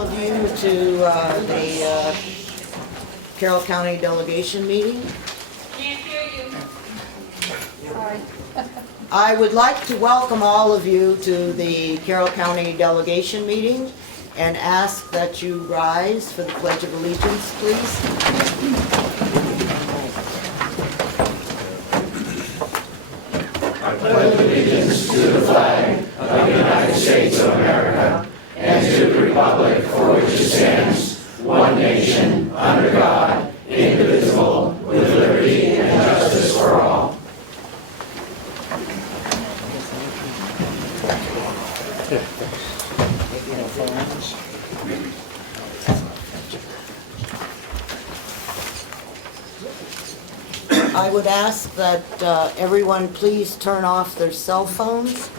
all of you to the Carroll County Delegation meeting. Can't hear you. Sorry. I would like to welcome all of you to the Carroll County Delegation meeting and ask that you rise for the Pledge of Allegiance, please. I pledge allegiance to the flag of the United States of America and to the republic for which it stands, one nation, under God, indivisible, with liberty and justice for all. I would ask that everyone please turn off their cell phones.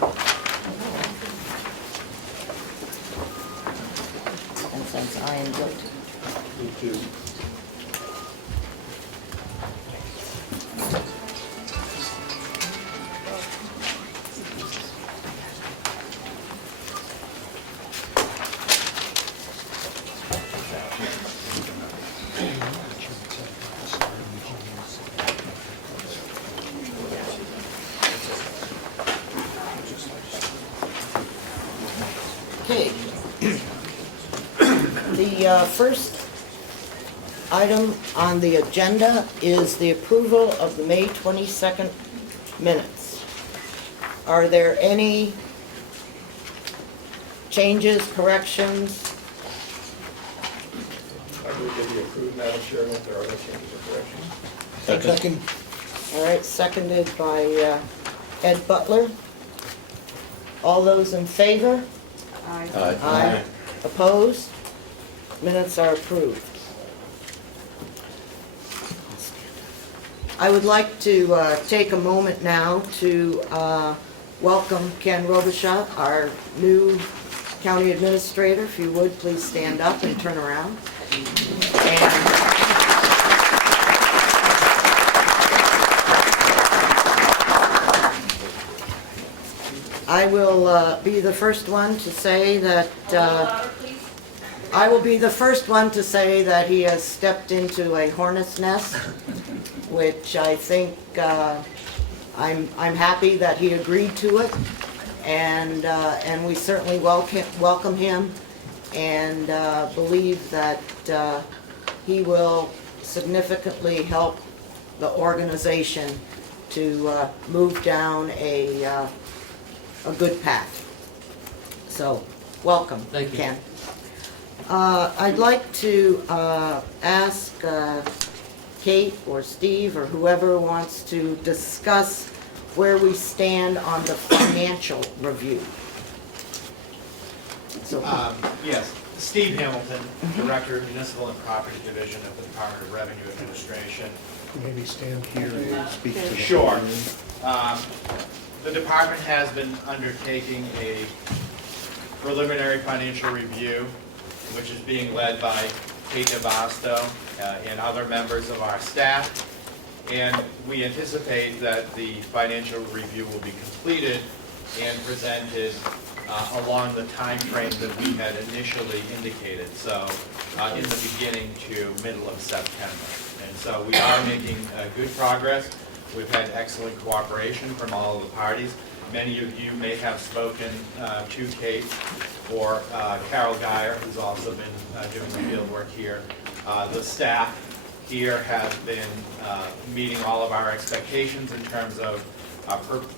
And since I am guilty. Okay. The first item on the agenda is the approval of the May 22nd minutes. Are there any changes, corrections? I move that we approve, Madam Chair, if there are no changes or corrections. Second. All right, seconded by Ed Butler. All those in favor? Aye. Opposed? Minutes are approved. I would like to take a moment now to welcome Ken Robichaud, our new county administrator. If you would, please stand up and turn around. And I will be the first one to say that he has stepped into a hornet's nest, which I think I'm happy that he agreed to it, and we certainly welcome him, and believe that he will significantly help the organization to move down a good path. So, welcome, Thank you. Ken. I'd like to ask Kate or Steve or whoever wants to discuss where we stand on the financial review. So, Yes, Steve Hamilton, Director of Municipal and Property Division of the Department of Revenue Administration. Maybe stand here and speak to the... Sure. The department has been undertaking a preliminary financial review, which is being led by Kate Navasto and other members of our staff. And we anticipate that the financial review will be completed and presented along the time frame that we had initially indicated, so in the beginning to middle of September. And so we are making good progress. We've had excellent cooperation from all of the parties. Many of you may have spoken to Kate or Carol Geyer, who's also been doing the field work here. The staff here have been meeting all of our expectations in terms of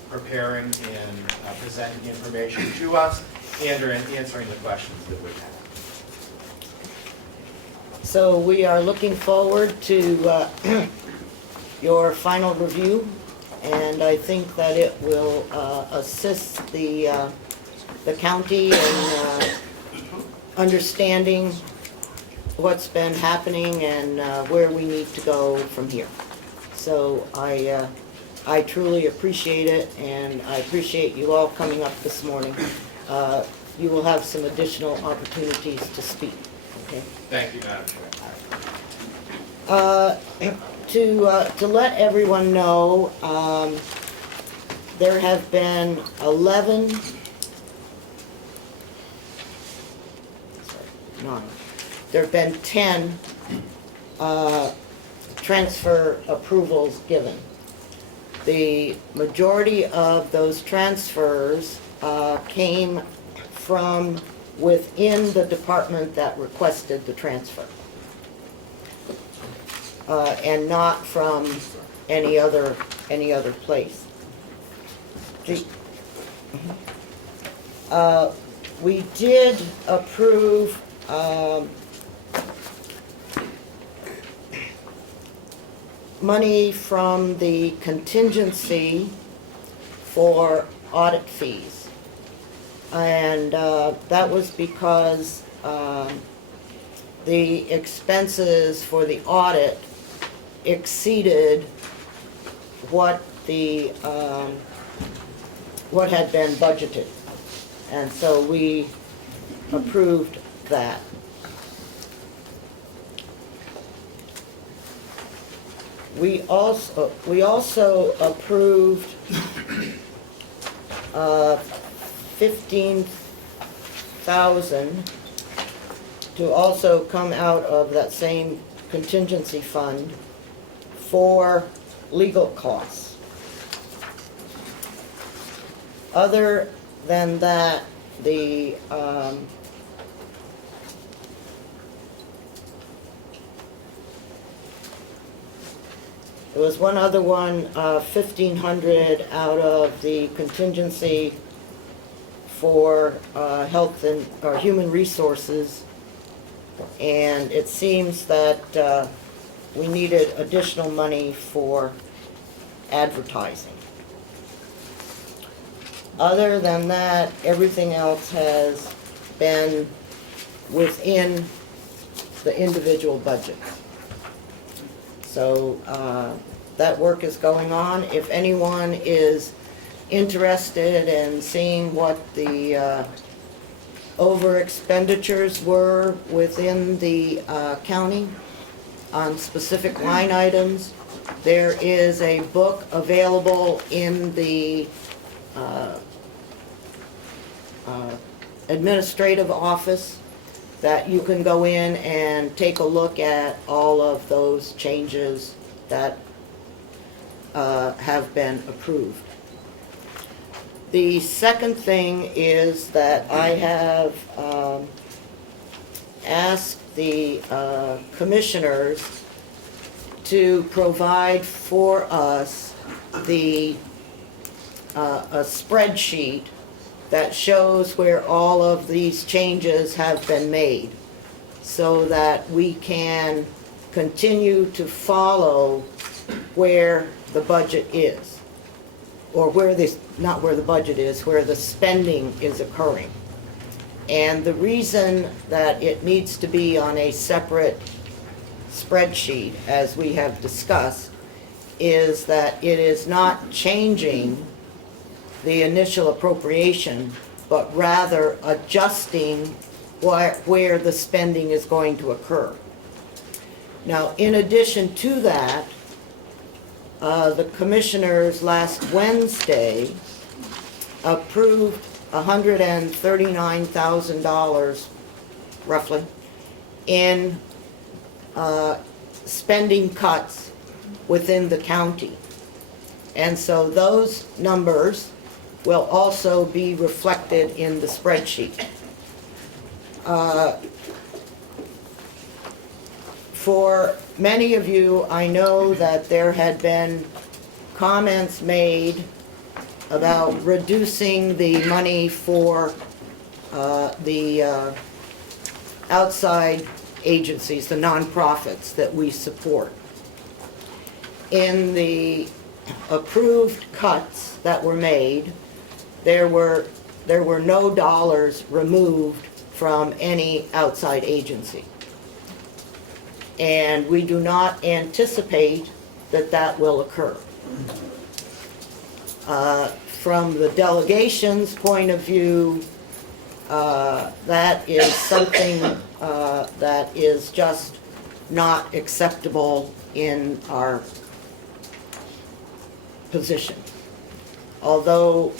preparing and presenting the information to us and answering the questions that we have. so we are looking forward to your final review, and I think that it will assist the county in understanding what's been happening and where we need to go from here. So I truly appreciate it, and I appreciate you all coming up this morning. You will have some additional opportunities to speak. Okay. Thank you, Madam Chair. To let everyone know, there have been 11 There have been 10 transfer approvals given. The majority of those transfers came from within the department that requested the transfer, and not from any other place. We did approve money from the contingency for audit fees. And that was because the expenses for the audit exceeded what had been budgeted. And so we approved that. We also approved $15,000 to also come out of that same contingency fund for legal costs. Other than that, there was one other one, $1,500 out of the contingency for health and or human resources, and it seems that we needed additional money for advertising. Other than that, everything else has been within the individual budgets. So that work is going on. If anyone is interested in seeing what the over expenditures were within the county on specific line items, there is a book available in the administrative office that you can go in and take a look at all of those changes that have been approved. The second thing is that I have asked the commissioners to provide for us a spreadsheet that shows where all of these changes have been made, so that we can continue to follow where the budget is, or not where the budget is, where the spending is occurring. And the reason that it needs to be on a separate spreadsheet, as we have discussed, is that it is not changing the initial appropriation, but rather adjusting where the spending is going to occur. Now, in addition to that, the commissioners last Wednesday approved $139,000, roughly, in spending cuts within the county. And so those numbers will also be reflected in the spreadsheet. For many of you, I know that there had been comments made about reducing the money for the outside agencies, the nonprofits that we support. In the approved cuts that were made, there were no dollars removed from any outside agency. And we do not anticipate that that will occur. From the delegation's point of view, that is something that is just not acceptable in our position. Although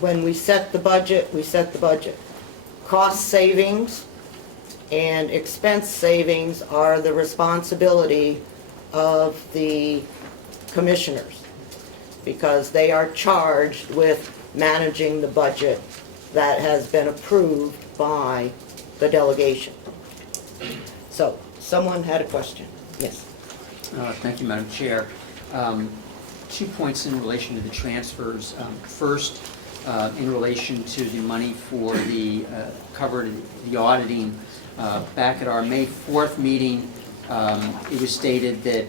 when we set the budget, we set the budget. cost savings and expense savings are the responsibility of the commissioners, because they are charged with managing the budget that has been approved by the delegation. So, someone had a question? Yes. Thank you, Madam Chair. 2 points in relation to the transfers. First, in relation to the money for the covered the auditing. Back at our May 4th meeting, it was stated that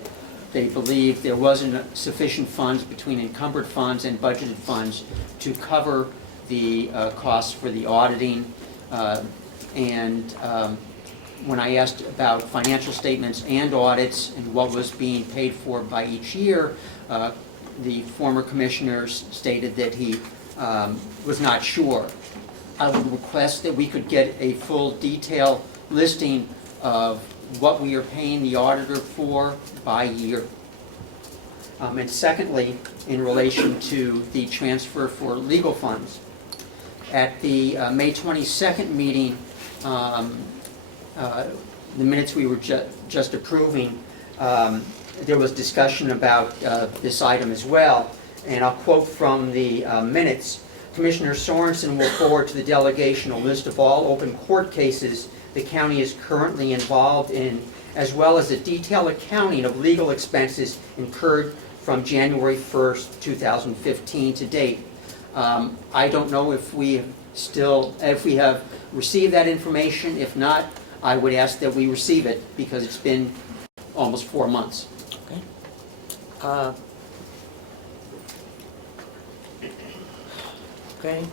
they believed there wasn't sufficient funds between encumbered funds and budgeted funds to cover the costs for the auditing. When I asked about financial statements and audits and what was being paid for by each year, the former commissioner stated that he was not sure. I would request that we could get a full detailed listing of what we are paying the auditor for by year. And secondly, in relation to the transfer for legal funds. At the May 22nd meeting, the minutes we were just approving, there was discussion about this item as well. And I'll quote from the minutes. Commissioner Sorensen will forward to the delegation a list of all open court cases the county is currently involved in, as well as a detailed accounting of legal expenses incurred from January 1st, 2015 to date. I don't know if we have received that information. If not, I would ask that we receive it, because it's been almost 4 months. Okay. Okay.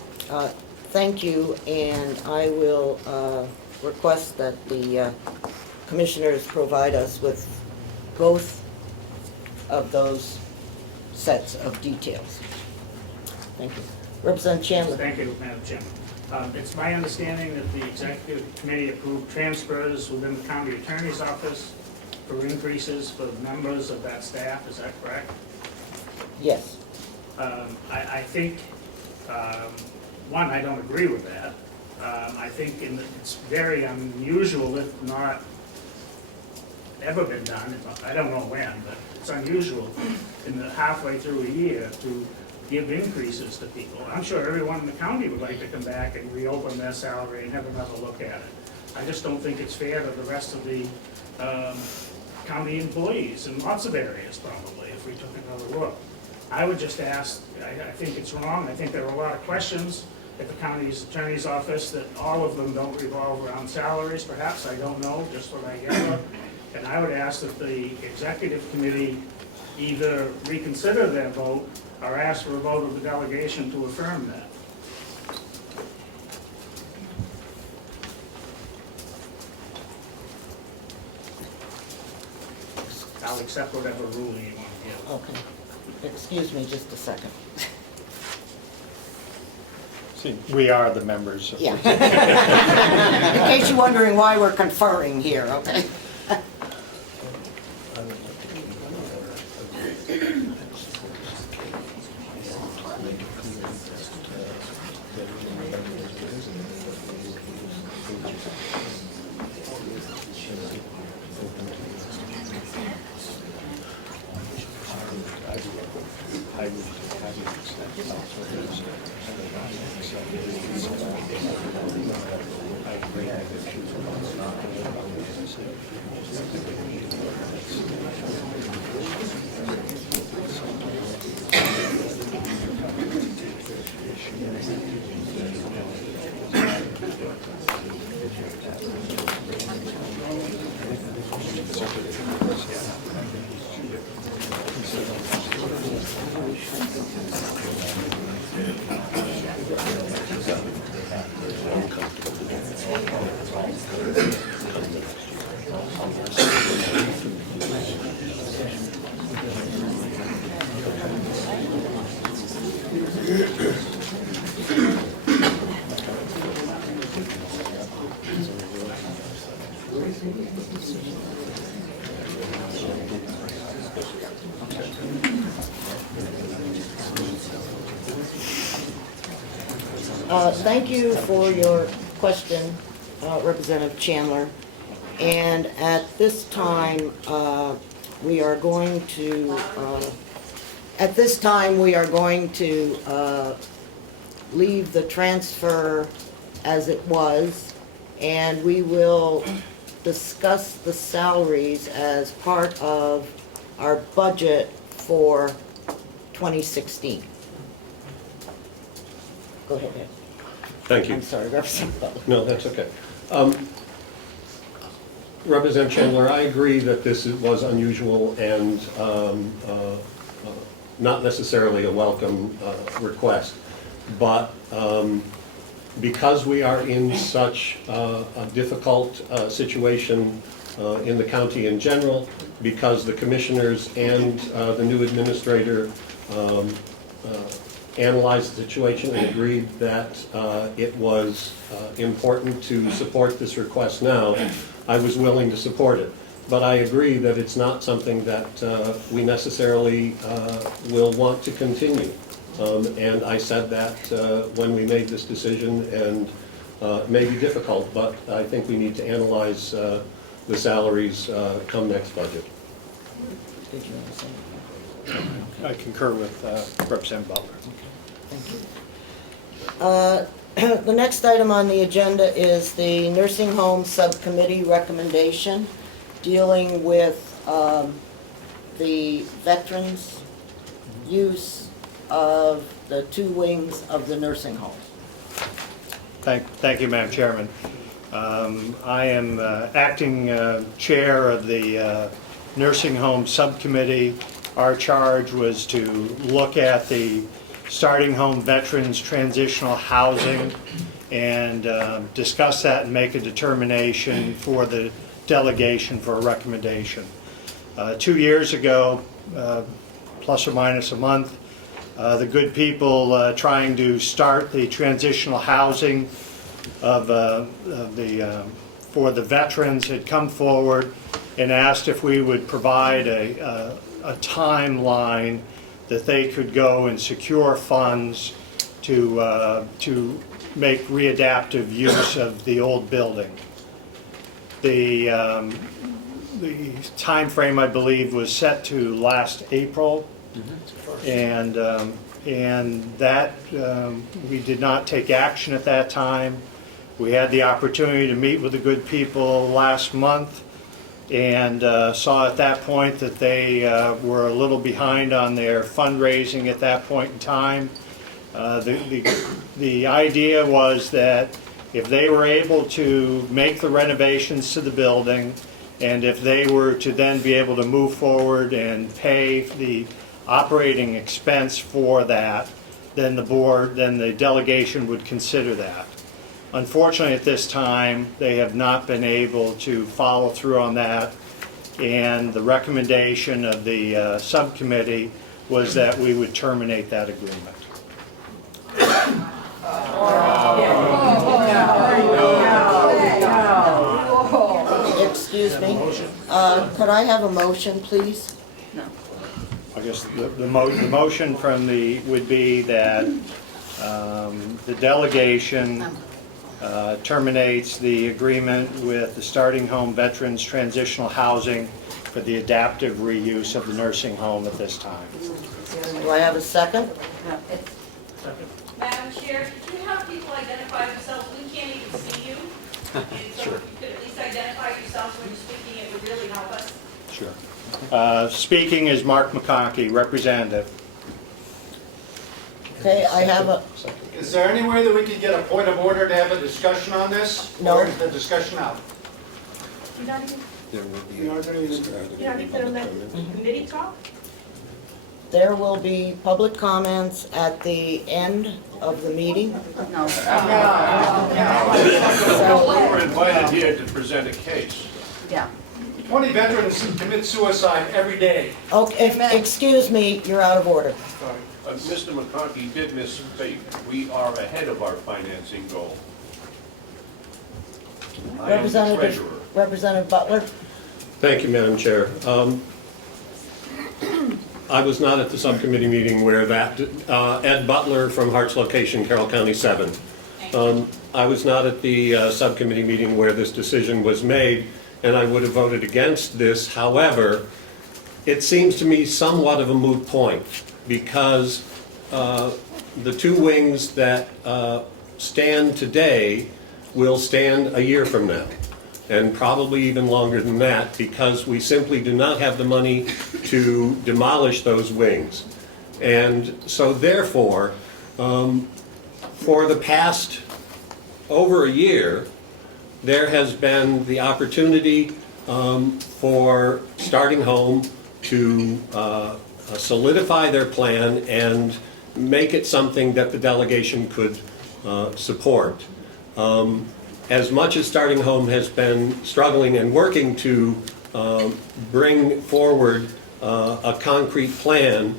Thank you, and I will request that the commissioners provide us with both of those sets of details. Thank you. Representative Chandler. Thank you, Madam Chairman. It's my understanding that the Executive Committee approved transfers within the County Attorney's Office for increases for members of that staff. Is that correct? Yes. I think, one, I don't agree with that. I think it's very unusual, if not ever been done. I don't know when, but it's unusual in the halfway through a year to give increases to people. I'm sure everyone in the county would like to come back and reopen their salary and have another look at it. I just don't think it's fair to the rest of the county employees in lots of areas, probably, if we took another look. I would just ask, I think it's wrong. I think there are a lot of questions at the county's attorney's office that all of them don't revolve around salaries, perhaps. I don't know, just what I gather. And I would ask that the executive committee either reconsider their vote or ask for a vote of the delegation to affirm that. I'll accept whatever ruling you want to give. Okay. Excuse me just a second. See, we are the members. Yeah. In case you're wondering why we're conferring here, okay? Thank you for your question, Representative Chandler. And at this time, we are going to, leave the transfer as it was, and we will discuss the salaries as part of our budget for 2016. Go ahead, Ed. Thank you. I'm sorry, Representative Butler. No, that's okay. Representative Chandler, I agree that this was unusual and not necessarily a welcome request. But because we are in such a difficult situation in the county in general, because the commissioners and the new administrator analyzed the situation and agreed that it was important to support this request now, I was willing to support it. But I agree that it's not something that we necessarily will want to continue. And I said that when we made this decision, and it may be difficult, but I think we need to analyze the salaries come next budget. Did you want to say anything? I concur with Representative Butler. Thank you. The next item on the agenda is the Nursing Home Subcommittee recommendation dealing with the veterans' use of the two wings of the nursing home. Thank you, Madam Chairman. I am acting chair of the Nursing Home Subcommittee. Our charge was to look at the starting home veterans transitional housing and discuss that and make a determination for the delegation for a recommendation. 2 years ago, plus or minus a month, the good people trying to start the transitional housing for the veterans had come forward and asked if we would provide a timeline that they could go and secure funds to make readaptive use of the old building. The time frame, I believe, was set to last April. And that we did not take action at that time. We had the opportunity to meet with the good people last month and saw at that point that they were a little behind on their fundraising at that point in time. The idea was that if they were able to make the renovations to the building, and if they were to then be able to move forward and pay the operating expense for that, then the delegation would consider that. Unfortunately, at this time, they have not been able to follow through on that, and the recommendation of the subcommittee was that we would terminate that agreement. Excuse me, could I have a motion, please? I guess the motion from would be that the delegation terminates the agreement with the starting home veterans transitional housing for the adaptive reuse of the nursing home at this time. Do I have a second? Madam Chair, could you have people identify themselves? We can't even see you. And so if you could at least identify yourselves when you're speaking, it would really help us. Sure. Speaking is Mark McConkey, representative. Okay, I have a, Is there any way that we could get a point of order to have a discussion on this? No. Or is the discussion out? You're not even, There will be you're not even gonna let the committee talk? there will be public comments at the end of the meeting. No. We were invited here to present a case. Yeah. 20 veterans commit suicide every day. Okay, excuse me, you're out of order. Mr. McConkey did misspeak. We are ahead of our financing goal. I am the treasurer. Representative Butler? Thank you, Madam Chair. I was not at the subcommittee meeting where that, Ed Butler from Hart's Location, Carroll County 7. I was not at the subcommittee meeting where this decision was made, and I would have voted against this. However, it seems to me somewhat of a moot point, because the two wings that stand today will stand a year from now, and probably even longer than that, because we simply do not have the money to demolish those wings. And so therefore, for the past over a year, there has been the opportunity for Starting Home to solidify their plan and make it something that the delegation could support. As much as Starting Home has been struggling and working to bring forward a concrete plan,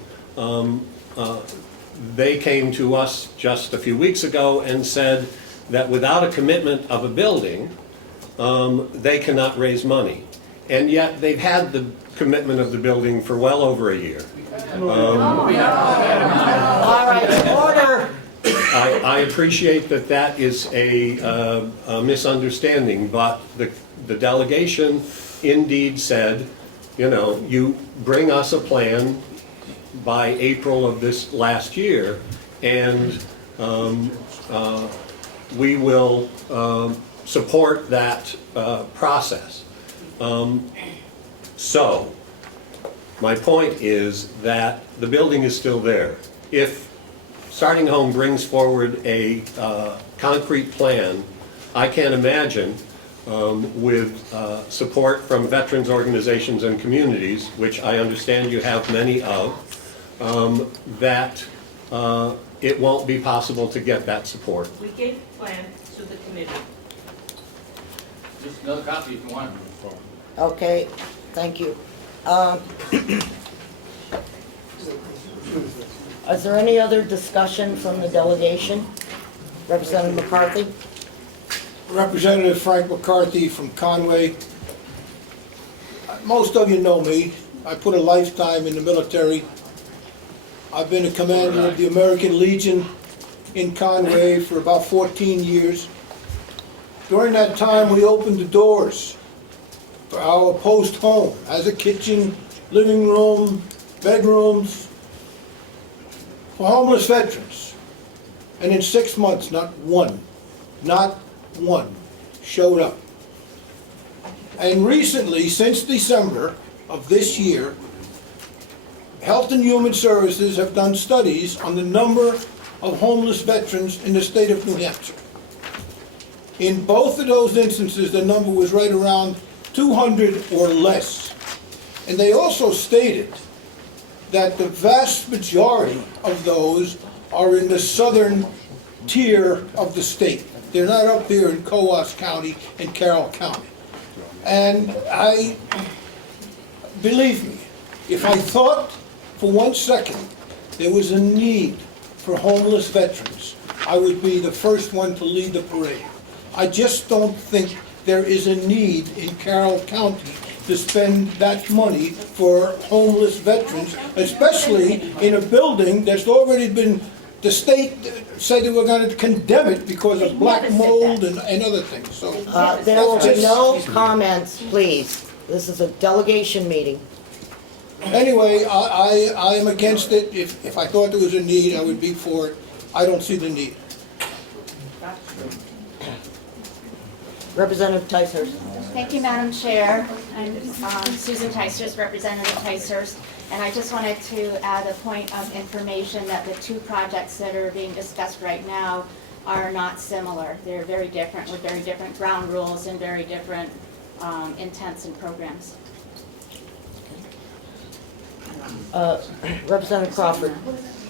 they came to us just a few weeks ago and said that without a commitment of a building, they cannot raise money. And yet they've had the commitment of the building for well over a year. All right, order. I appreciate that that is a misunderstanding, but the delegation indeed said, you know, you bring us a plan by April of this last year, and we will support that process. So, my point is that the building is still there. If Starting Home brings forward a concrete plan, I can't imagine, with support from veterans organizations and communities, which I understand you have many of, that it won't be possible to get that support. We gave the plan to the committee. Just another copy if you want. Okay, thank you. Is there any other discussion from the delegation? Representative McCarthy? Representative Frank McCarthy from Conway. Most of you know me. I put a lifetime in the military. I've been a commander of the American Legion in Conway for about 14 years. During that time, we opened the doors for our post home as a kitchen, living room, bedrooms for homeless veterans. And in 6 months, not one showed up. And recently, since December of this year, Health and Human Services have done studies on the number of homeless veterans in the state of New Hampshire. In both of those instances, the number was right around 200 or less. And they also stated that the vast majority of those are in the southern tier of the state. They're not up here in Coos County and Carroll County. And believe me, if I thought for 1 second there was a need for homeless veterans, I would be the first one to lead the parade. I just don't think there is a need in Carroll County to spend that money for homeless veterans, especially in a building that's already been, the state said they were going to condemn it because of black mold and other things. So There will be no comments, please. This is a delegation meeting. anyway, I am against it. If I thought there was a need, I would be for it. I don't see the need. Representative Ticehurst. Thank you, Madam Chair. I'm Susan Ticehurst, Representative Ticehurst, and I just wanted to add a point of information that the two projects that are being discussed right now are not similar. They're very different, with very different ground rules and very different intents and programs. Representative Crawford.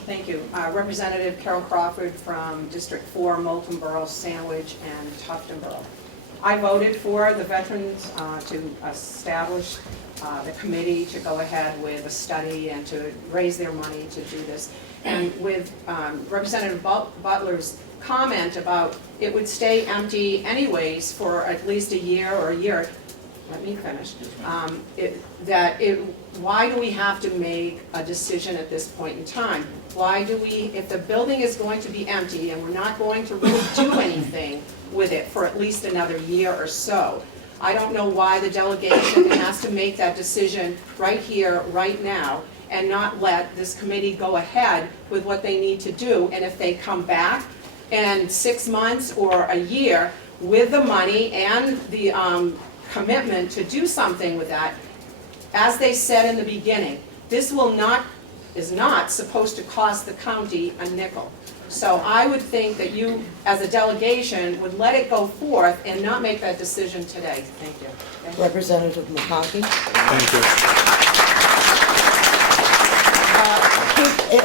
Thank you. Representative Carroll Crawford from District 4, Moulton Borough, Sandwich, and Tufton Borough. I voted for the veterans to establish the committee to go ahead with a study and to raise their money to do this. And with Representative Butler's comment about it would stay empty anyways for at least a year or a year, let me finish. Why do we have to make a decision at this point in time? Why do we, if the building is going to be empty and we're not going to really do anything with it for at least another year or so, I don't know why the delegation has to make that decision right here, right now, and not let this committee go ahead with what they need to do. And if they come back in 6 months or a year with the money and the commitment to do something with that, as they said in the beginning, this is not supposed to cost the county a nickel. So I would think that you, as a delegation, would let it go forth and not make that decision today. Thank you. Representative McConkey? Thank you.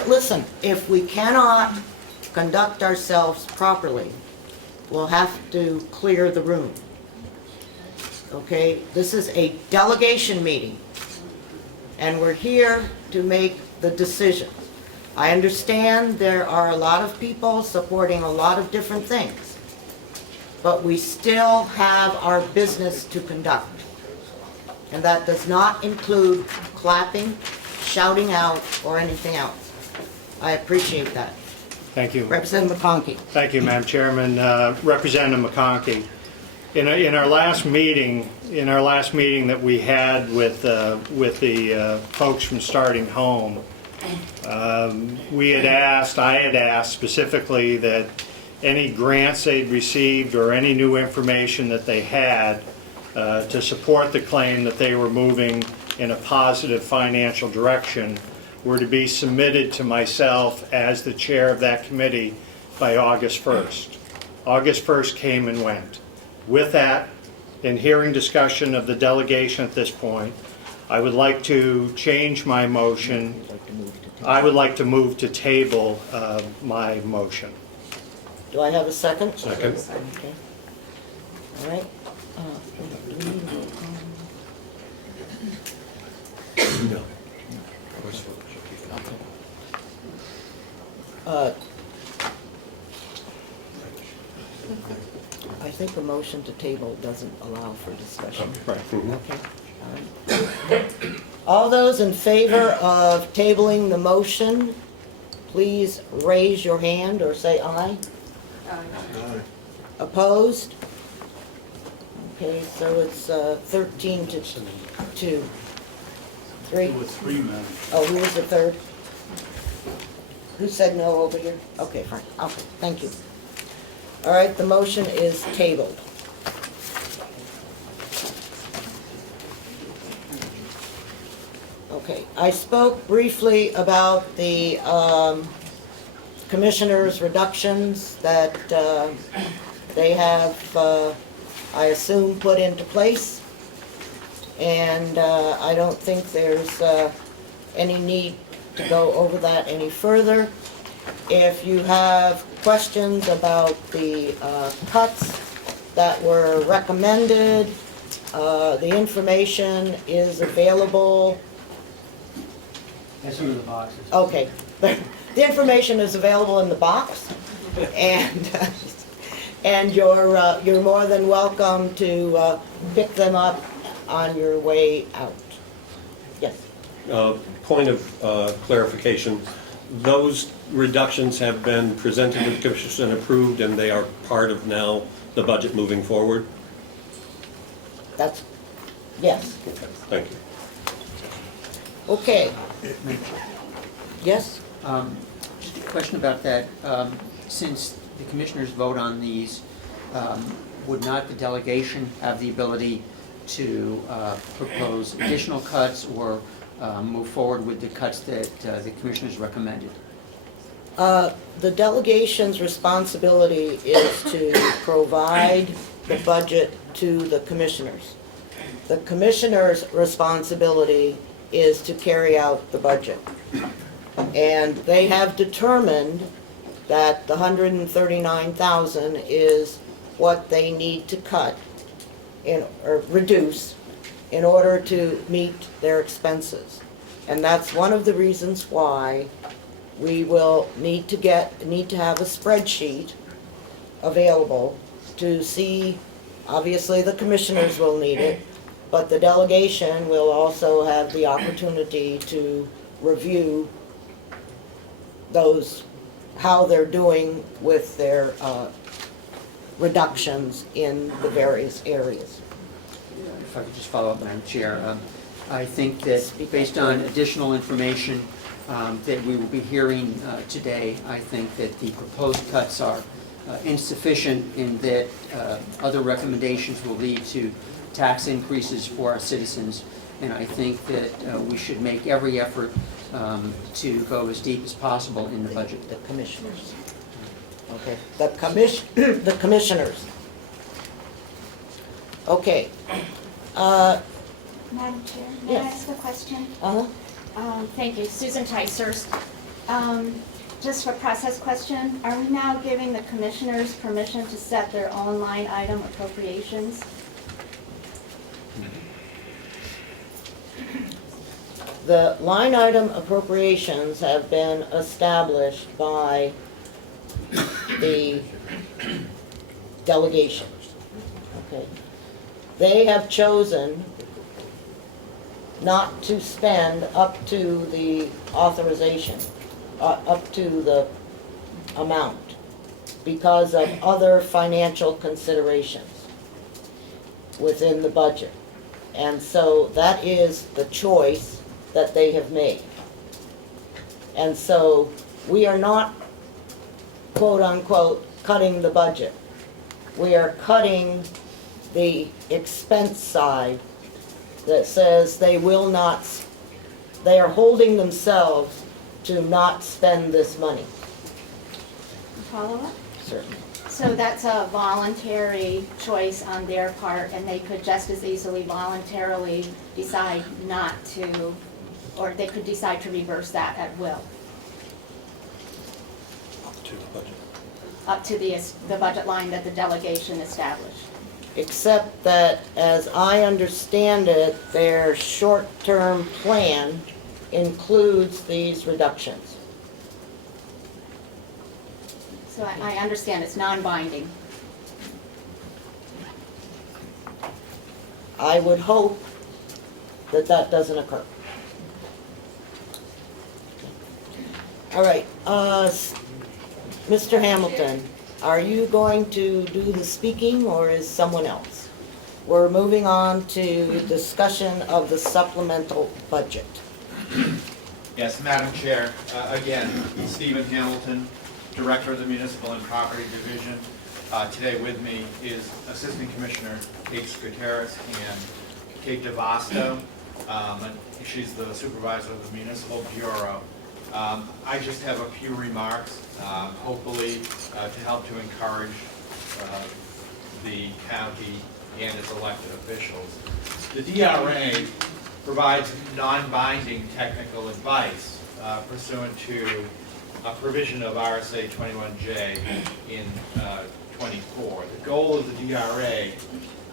Listen, if we cannot conduct ourselves properly, we'll have to clear the room. Okay? This is a delegation meeting, and we're here to make the decision. I understand there are a lot of people supporting a lot of different things, but we still have our business to conduct. And that does not include clapping, shouting out, or anything else. I appreciate that. Thank you. Representative McConkey. Thank you, Madam Chairman. Representative McConkey, in our last meeting that we had with the folks from Starting Home, I had asked specifically that any grants they'd received or any new information that they had to support the claim that they were moving in a positive financial direction were to be submitted to myself as the chair of that committee by August 1st. August 1st came and went. With that, in hearing discussion of the delegation at this point, I would like to change my motion. I would like to move to table my motion. Do I have a second? Second. Okay. All right. No. I think a motion to table doesn't allow for discussion. Right. Okay. All right. All those in favor of tabling the motion, please raise your hand or say aye. Opposed? Okay, so it's 13 to 2. 3? There were 3 men. Oh, who was the third? Who said no over here? Okay, fine. Okay, thank you. All right, the motion is tabled. Okay, I spoke briefly about the commissioners' reductions that they have, I assume, put into place. And I don't think there's any need to go over that any further. If you have questions about the cuts that were recommended, the information is available. That's in the boxes. Okay, the information is available in the box, and you're more than welcome to pick them up on your way out. Yes. Point of clarification, those reductions have been presented to the commissioners and approved, and they are part of now the budget moving forward? That's, yes. Thank you. Okay. Yes? Just a question about that. Since the commissioners vote on these, would not the delegation have the ability to propose additional cuts or move forward with the cuts that the commissioners recommended? The delegation's responsibility is to provide the budget to the commissioners. The commissioner's responsibility is to carry out the budget. And they have determined that the $139,000 is what they need to cut or reduce in order to meet their expenses. And that's one of the reasons why we will need to have a spreadsheet available to see, obviously the commissioners will need it, But the delegation will also have the opportunity to review those, how they're doing with their reductions in the various areas. If I could just follow up, Madam Chair. I think that based on additional information that we will be hearing today, I think that the proposed cuts are insufficient in that other recommendations will lead to tax increases for our citizens. And I think that we should make every effort to go as deep as possible in the budget. The commissioners. Okay, the commissioners. Okay. Madam Chair, may I Yes. ask a question? Uh-huh. Thank you. Susan Tysers. Just for process question, are we now giving the commissioners permission to set their own line item appropriations? The line item appropriations have been established by the delegation. Okay. They have chosen not to spend up to the authorization, up to the amount, because of other financial considerations within the budget. And so that is the choice that they have made. And so we are not, quote unquote, cutting the budget. We are cutting the expense side that says they will not, they are holding themselves to not spend this money. Follow up? Certainly. So that's a voluntary choice on their part, and they could just as easily voluntarily decide not to, or they could decide to reverse that at will, To the budget. up to the budget line that the delegation established. Except that, as I understand it, their short-term plan includes these reductions. So I understand it's non-binding. I would hope that that doesn't occur. All right, Mr. Hamilton, are you going to do the speaking or is someone else? We're moving on to discussion of the supplemental budget. Yes, Madam Chair, again, Stephen Hamilton, Director of the Municipal and Property Division. Today with me is Assistant Commissioner Kate Gutierrez and Kate DeVasto. And she's the Supervisor of the Municipal Bureau. I just have a few remarks, hopefully to help to encourage the county and its elected officials. The DRA provides non-binding technical advice pursuant to a provision of RSA 21J in 24. The goal of the DRA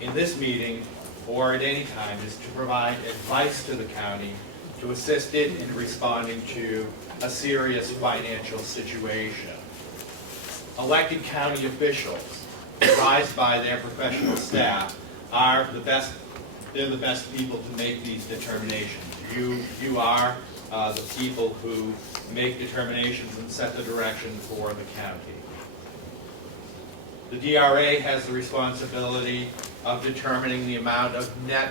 in this meeting or at any time is to provide advice to the county to assist it in responding to a serious financial situation. Elected county officials, advised by their professional staff, are they're the best people to make these determinations. You are the people who make determinations and set the direction for the county. The DRA has the responsibility of determining the amount of net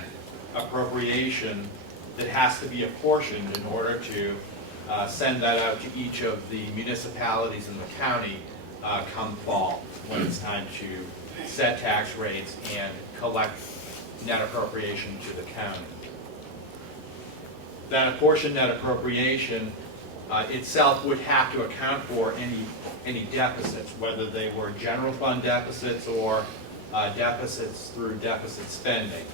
appropriation that has to be apportioned in order to send that out to each of the municipalities in the county come fall, when it's time to set tax rates and collect net appropriation to the county. That apportioned net appropriation itself would have to account for any deficits, whether they were general fund deficits or deficits through deficit spending,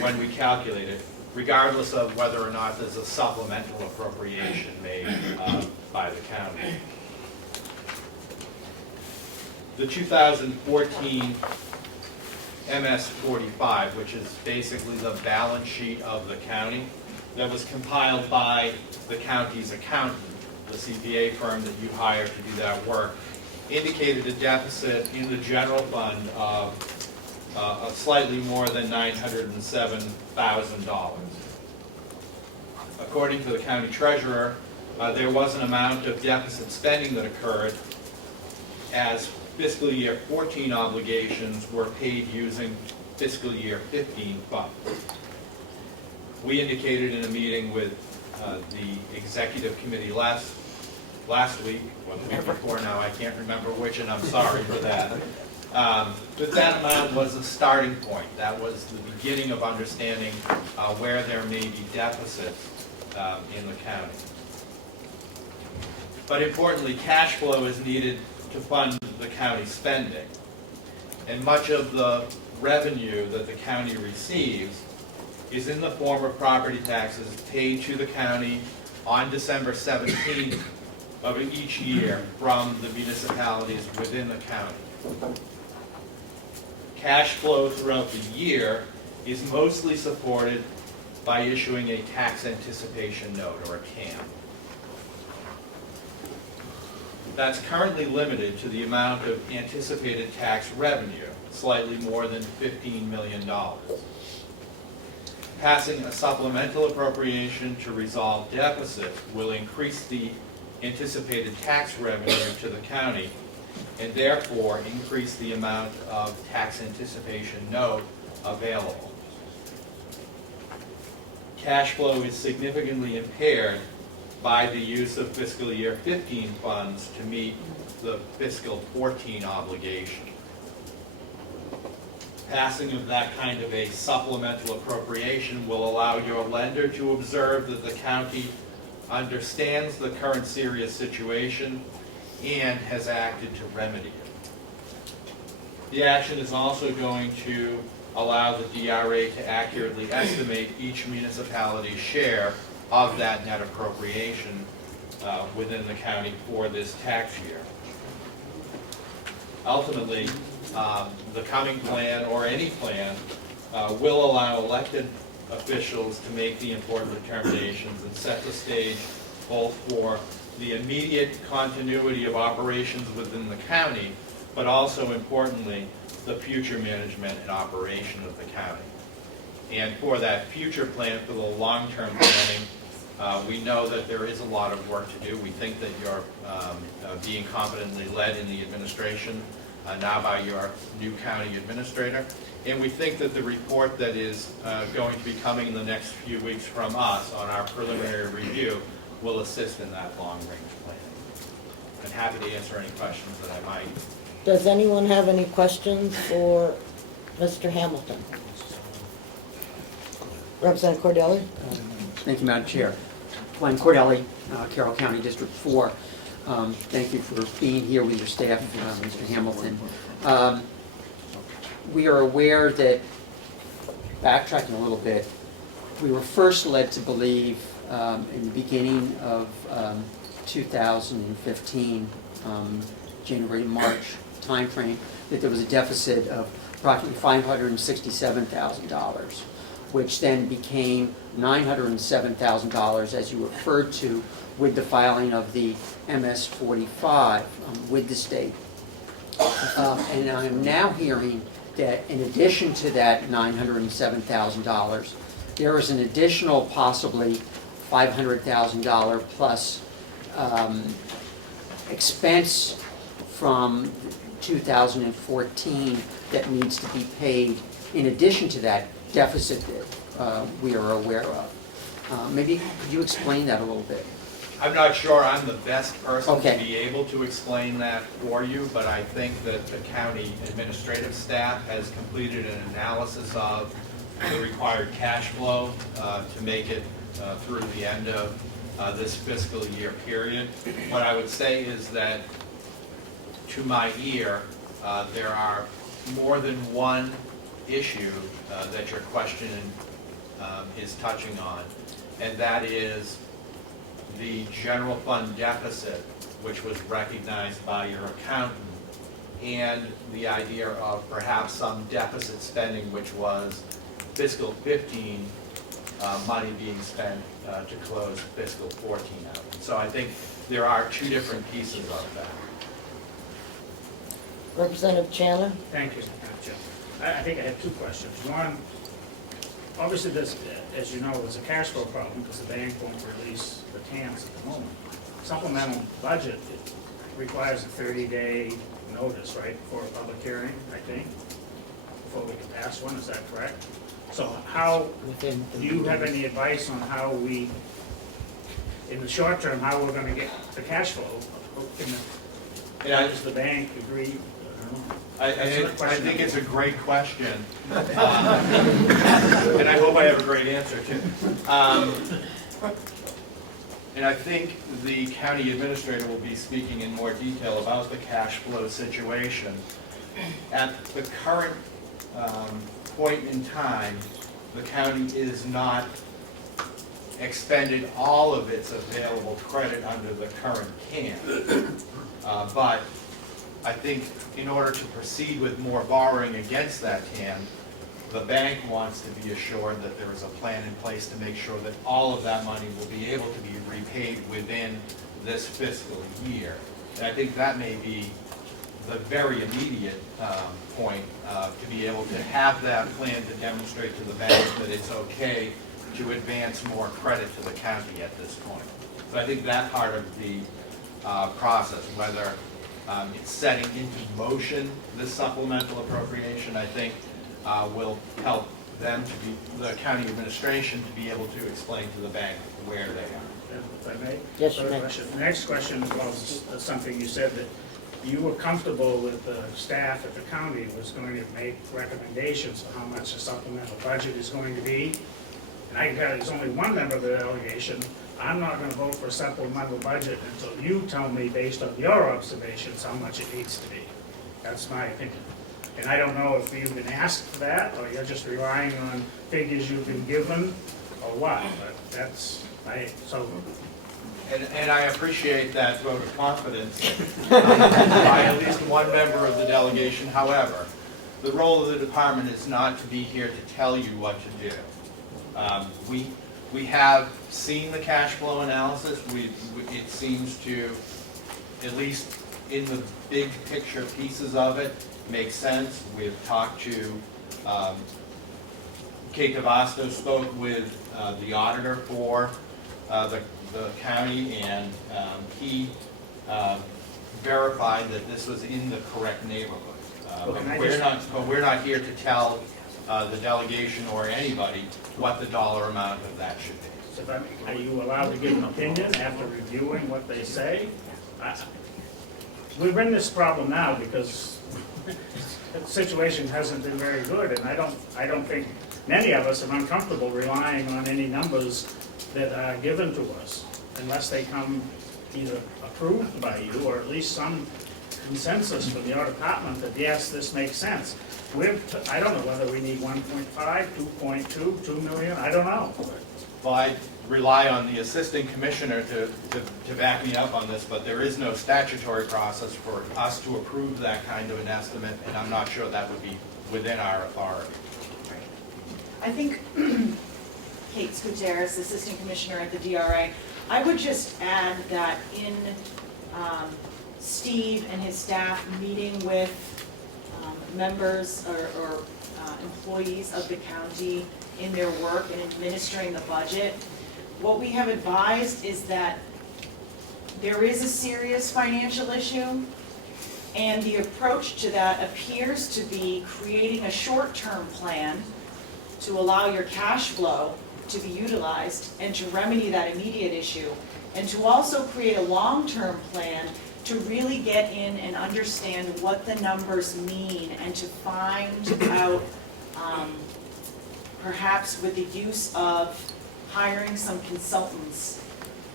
when we calculate it, regardless of whether or not there's a supplemental appropriation made by the county. The 2014 MS-45, which is basically the balance sheet of the county, that was compiled by the county's accountant, the CPA firm that you hired to do that work, indicated a deficit in the general fund of slightly more than $907,000. According to the county treasurer, there was an amount of deficit spending that occurred as fiscal year 14 obligations were paid using fiscal year 15 funds. We indicated in a meeting with the executive committee last week, or the week before now, I can't remember which, and I'm sorry for that. But that amount was a starting point. That was the beginning of understanding where there may be deficits in the county. But importantly, cash flow is needed to fund the county spending. And much of the revenue that the county receives is in the form of property taxes paid to the county on December 17th of each year from the municipalities within the county. Cash flow throughout the year is mostly supported by issuing a tax anticipation note, or a CAM. That's currently limited to the amount of anticipated tax revenue, slightly more than $15 million. Passing a supplemental appropriation to resolve deficit will increase the anticipated tax revenue to the county and therefore increase the amount of tax anticipation note available. Cash flow is significantly impaired by the use of fiscal year 15 funds to meet the fiscal 14 obligation. Passing of that kind of a supplemental appropriation will allow your lender to observe that the county understands the current serious situation and has acted to remedy it. The action is also going to allow the DRA to accurately estimate each municipality's share of that net appropriation within the county for this tax year. Ultimately, the coming plan, or any plan, will allow elected officials to make the important determinations and set the stage both for the immediate continuity of operations within the county, but also importantly, the future management and operation of the county. And for that future plan, for the long-term planning, we know that there is a lot of work to do. We think that you're being competently led in the administration now by your new county administrator. And we think that the report that is going to be coming in the next few weeks from us on our preliminary review will assist in that long-range plan. I'm happy to answer any questions that I might. Does anyone have any questions for Mr. Hamilton? Representative Cordelli? Thank you, Madam Chair. Glenn Cordelli, Carroll County District 4. Thank you for being here with your staff, Mr. Hamilton. We are aware that, backtracking a little bit, we were first led to believe in the beginning of 2015, January to March timeframe, that there was a deficit of approximately $567,000, which then became $907,000, as you referred to, with the filing of the MS-45 with the state. And I'm now hearing that in addition to that $907,000, there is an additional possibly $500,000 plus expense from 2014 that needs to be paid in addition to that deficit that we are aware of. Maybe could you explain that a little bit? I'm not sure I'm the best person Okay. to be able to explain that for you, but I think that the county administrative staff has completed an analysis of the required cash flow to make it through the end of this fiscal year period. What I would say is that, to my ear, there are more than one issue that your question is touching on, and that is the general fund deficit, which was recognized by your accountant, and the idea of perhaps some deficit spending, which was fiscal 15 money being spent to close fiscal 14 out. So I think there are two different pieces of that. Representative Chandler? Thank you, Madam Chair. I think I have two questions. One, obviously this, as you know, there's a cash flow problem because the bank won't release the TANs at the moment. Supplemental budget it requires a 30-day notice, right, for a public hearing, I think, before we can pass one, is that correct? So how, do you have any advice on how we, in the short term, how we're gonna get the cash flow? Does the bank agree? I think it's a great question. And I hope I have a great answer too. And I think the county administrator will be speaking in more detail about the cash flow situation. At the current point in time, the county is not expended all of its available credit under the current CAN. But I think in order to proceed with more borrowing against that CAN, the bank wants to be assured that there is a plan in place to make sure that all of that money will be able to be repaid within this fiscal year. And I think that may be the very immediate point, to be able to have that plan to demonstrate to the bank that it's okay to advance more credit to the county at this point. So I think that part of the process, whether it's setting into motion this supplemental appropriation, I think will help them to be, the county administration to be able to explain to the bank where they are. If I may? Yes, you may. The next question was something you said that you were comfortable with the staff at the county was going to make recommendations for how much the supplemental budget is going to be. And I can tell you, there's only one member of the delegation. I'm not going to vote for a supplemental budget until you tell me, based on your observations, how much it needs to be. That's my opinion. And I don't know if you've been asked for that, or you're just relying on figures you've been given, or what, but that's, so. And I appreciate that vote of confidence by at least one member of the delegation. However, the role of the department is not to be here to tell you what to do. We have seen the cash flow analysis. It seems to, at least in the big picture pieces of it, make sense. We've talked to, Kate DeVasto spoke with the auditor for the county, and he verified that this was in the correct neighborhood. But we're not here to tell the delegation or anybody what the dollar amount of that should be. So are you allowed to give an opinion after reviewing what they say? We're in this problem now because the situation hasn't been very good, and I don't think many of us are uncomfortable relying on any numbers that are given to us unless they come either approved by you or at least some consensus from your department that yes, this makes sense. I don't know whether we need 1.5, 2.2, 2 million, I don't know. Well, I rely on the assistant commissioner to back me up on this, but there is no statutory process for us to approve that kind of an estimate, and I'm not sure that would be within our authority. I think Kate Gutierrez, Assistant Commissioner at the DRA, I would just add that in Steve and his staff meeting with members or employees of the county in their work in administering the budget, what we have advised is that there is a serious financial issue, and the approach to that appears to be creating a short-term plan to allow your cash flow to be utilized and to remedy that immediate issue, and to also create a long-term plan to really get in and understand what the numbers mean and to find out, perhaps with the use of hiring some consultants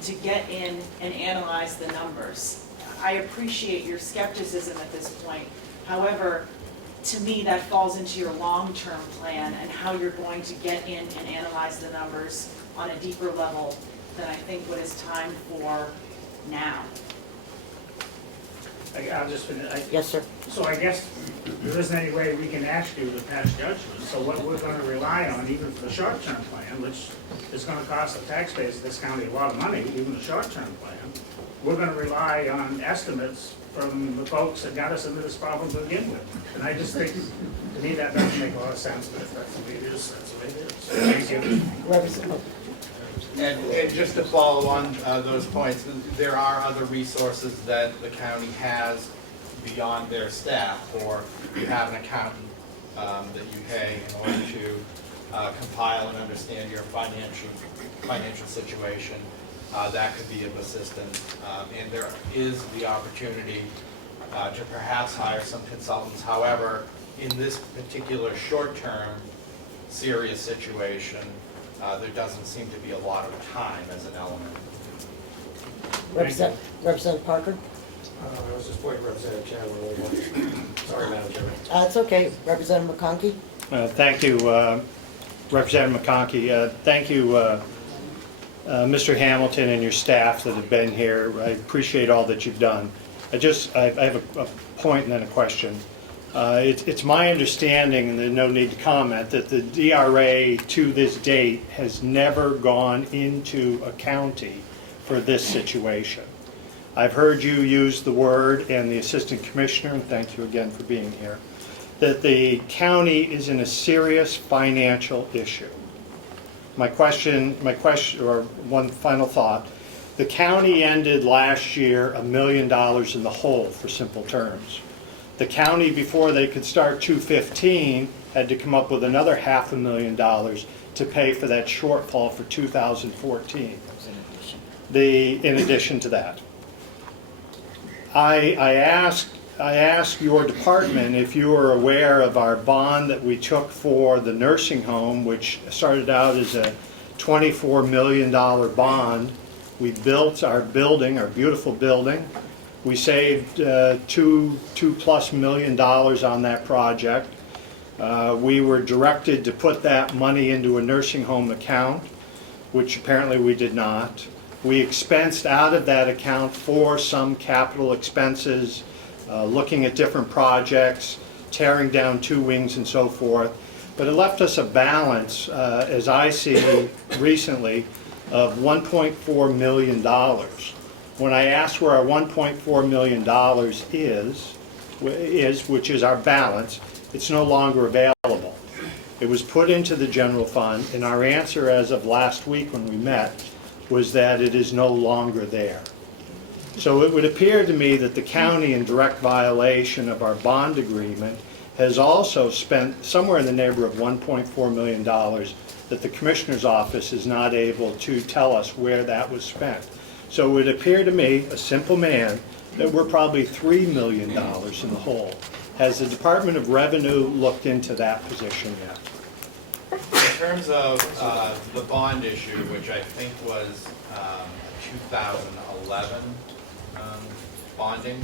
to get in and analyze the numbers. I appreciate your skepticism at this point. However, to me, that falls into your long-term plan and how you're going to get in and analyze the numbers on a deeper level than I think what is time for now. I'll just finish. Yes, sir. So I guess there isn't any way we can ask you to pass judgment. So what we're going to rely on, even for the short-term plan, which is going to cost the taxpayers of this county a lot of money, even the short-term plan, we're going to rely on estimates from the folks that got us into this problem to begin with. And I just think To me, that doesn't make a lot of sense, but if that's the way it is, that's the way it is. Thank you. Representative. And just to follow on those points, there are other resources that the county has beyond their staff, or you have an accountant that you pay in order to compile and understand your financial situation. That could be of assistance. And there is the opportunity to perhaps hire some consultants. However, in this particular short-term serious situation, there doesn't seem to be a lot of time as an element. Representative Parker? I was just pointing Representative Chandler. Sorry, Madam Chairman. It's okay. Representative McConkey? Thank you, Representative McConkey. Thank you, Mr. Hamilton and your staff that have been here. I appreciate all that you've done. I have a point and then a question. It's my understanding, and there's no need to comment, that the DRA to this date has never gone into a county for this situation. I've heard you use the word, and the Assistant Commissioner, and thank you again for being here, that the county is in a serious financial issue. My question, or one final thought, the county ended last year $1 million in the hole, for simple terms. The county, before they could start 215, had to come up with another $500,000 to pay for that shortfall for 2014. In addition to that. I asked your department if you were aware of our bond that we took for the nursing home, which started out as a $24 million bond. We built our building, our beautiful building. We saved $2+ million on that project. We were directed to put that money into a nursing home account, which apparently we did not. We expensed out of that account for some capital expenses, looking at different projects, tearing down 2 wings and so forth. But it left us a balance, as I see recently, of $1.4 million. When I asked where our $1.4 million is, which is our balance, it's no longer available. It was put into the general fund, and our answer as of last week when we met was that it is no longer there. So it would appear to me that the county, in direct violation of our bond agreement, has also spent somewhere in the neighborhood of $1.4 million that the Commissioner's office is not able to tell us where that was spent. So it would appear to me, a simple man, that we're probably $3 million in the hole. Has the Department of Revenue looked into that position yet? In terms of the bond issue, which I think was 2011 bonding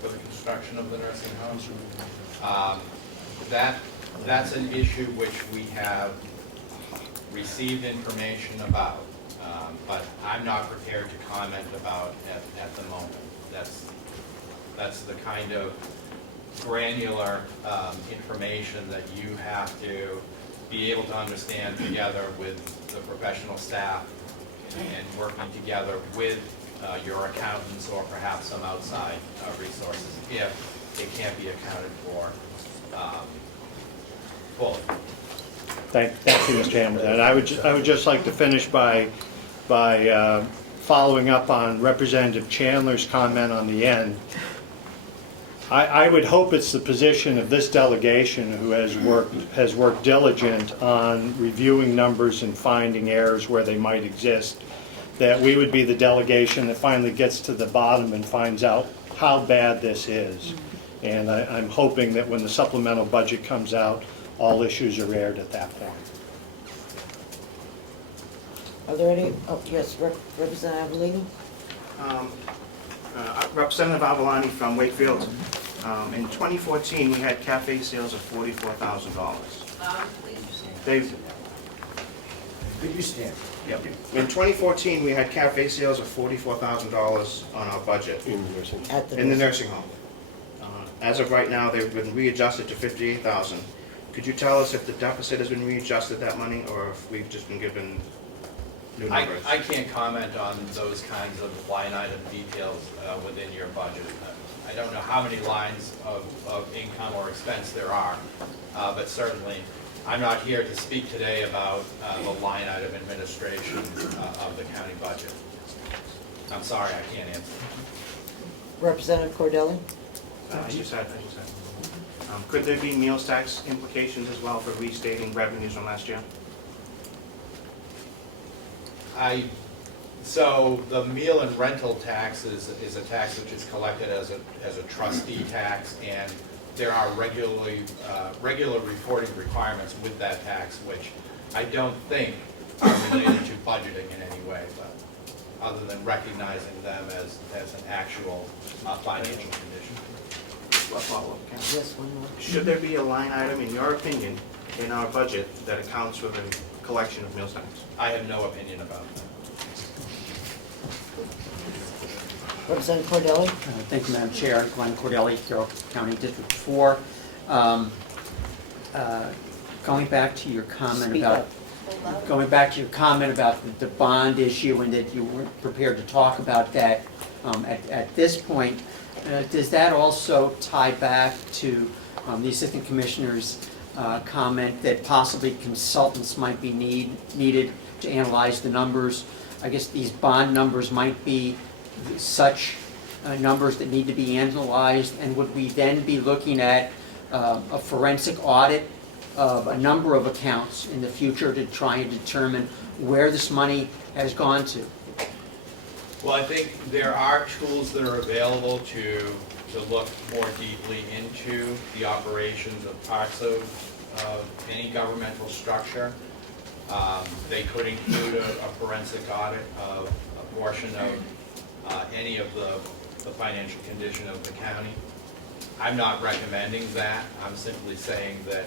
for the construction of the nursing homes, that's an issue which we have received information about, but I'm not prepared to comment about at the moment. That's the kind of granular information that you have to be able to understand together with the professional staff and working together with your accountants or perhaps some outside resources if it can't be accounted for fully. Thank you, Mr. Hamilton. And I would just like to finish by following up on Representative Chandler's comment on the end. I would hope it's the position of this delegation who has worked diligent on reviewing numbers and finding errors where they might exist, that we would be the delegation that finally gets to the bottom and finds out how bad this is. And I'm hoping that when the supplemental budget comes out, all issues are aired at that point. Are there any, oh yes, Representative Avellini? Representative Avalani from Wakefield. In 2014, we had cafe sales of $44,000. Could you stand? Yep. In 2014, we had cafe sales of $44,000 on our budget In the nursing. in the nursing home. As of right now, they've been readjusted to $58,000. Could you tell us if the deficit has been readjusted that money, or if we've just been given I can't comment on those kinds of line item details within your budget. I don't know how many lines of income or expense there are, but certainly I'm not here to speak today about the line item administration of the county budget. I'm sorry, I can't answer. Representative Cordelli? I just had. Could there be meals tax implications as well for restating revenues from last year? So the meal and rental tax is a tax which is collected as a trustee tax, and there are regular reporting requirements with that tax, which I don't think are related to budgeting in any way, but other than recognizing them as an actual financial condition. Follow-up, Ken. Yes, one more. Should there be a line item, in your opinion, in our budget that accounts for the collection of meals tax? I have no opinion about that. Representative Cordelli? Thank you, Madam Chair. Glenn Cordelli, Carroll County District 4. Going back to your comment Speak about up. the bond issue and that you weren't prepared to talk about that at this point, does that also tie back to the Assistant Commissioner's comment that possibly consultants might be needed to analyze the numbers? I guess these bond numbers might be such numbers that need to be analyzed, and would we then be looking at a forensic audit of a number of accounts in the future to try and determine where this money has gone to? Well, I think there are tools that are available to look more deeply into the operations of parts of any governmental structure. They could include a forensic audit of a portion of any of the financial condition of the county. I'm not recommending that. I'm simply saying that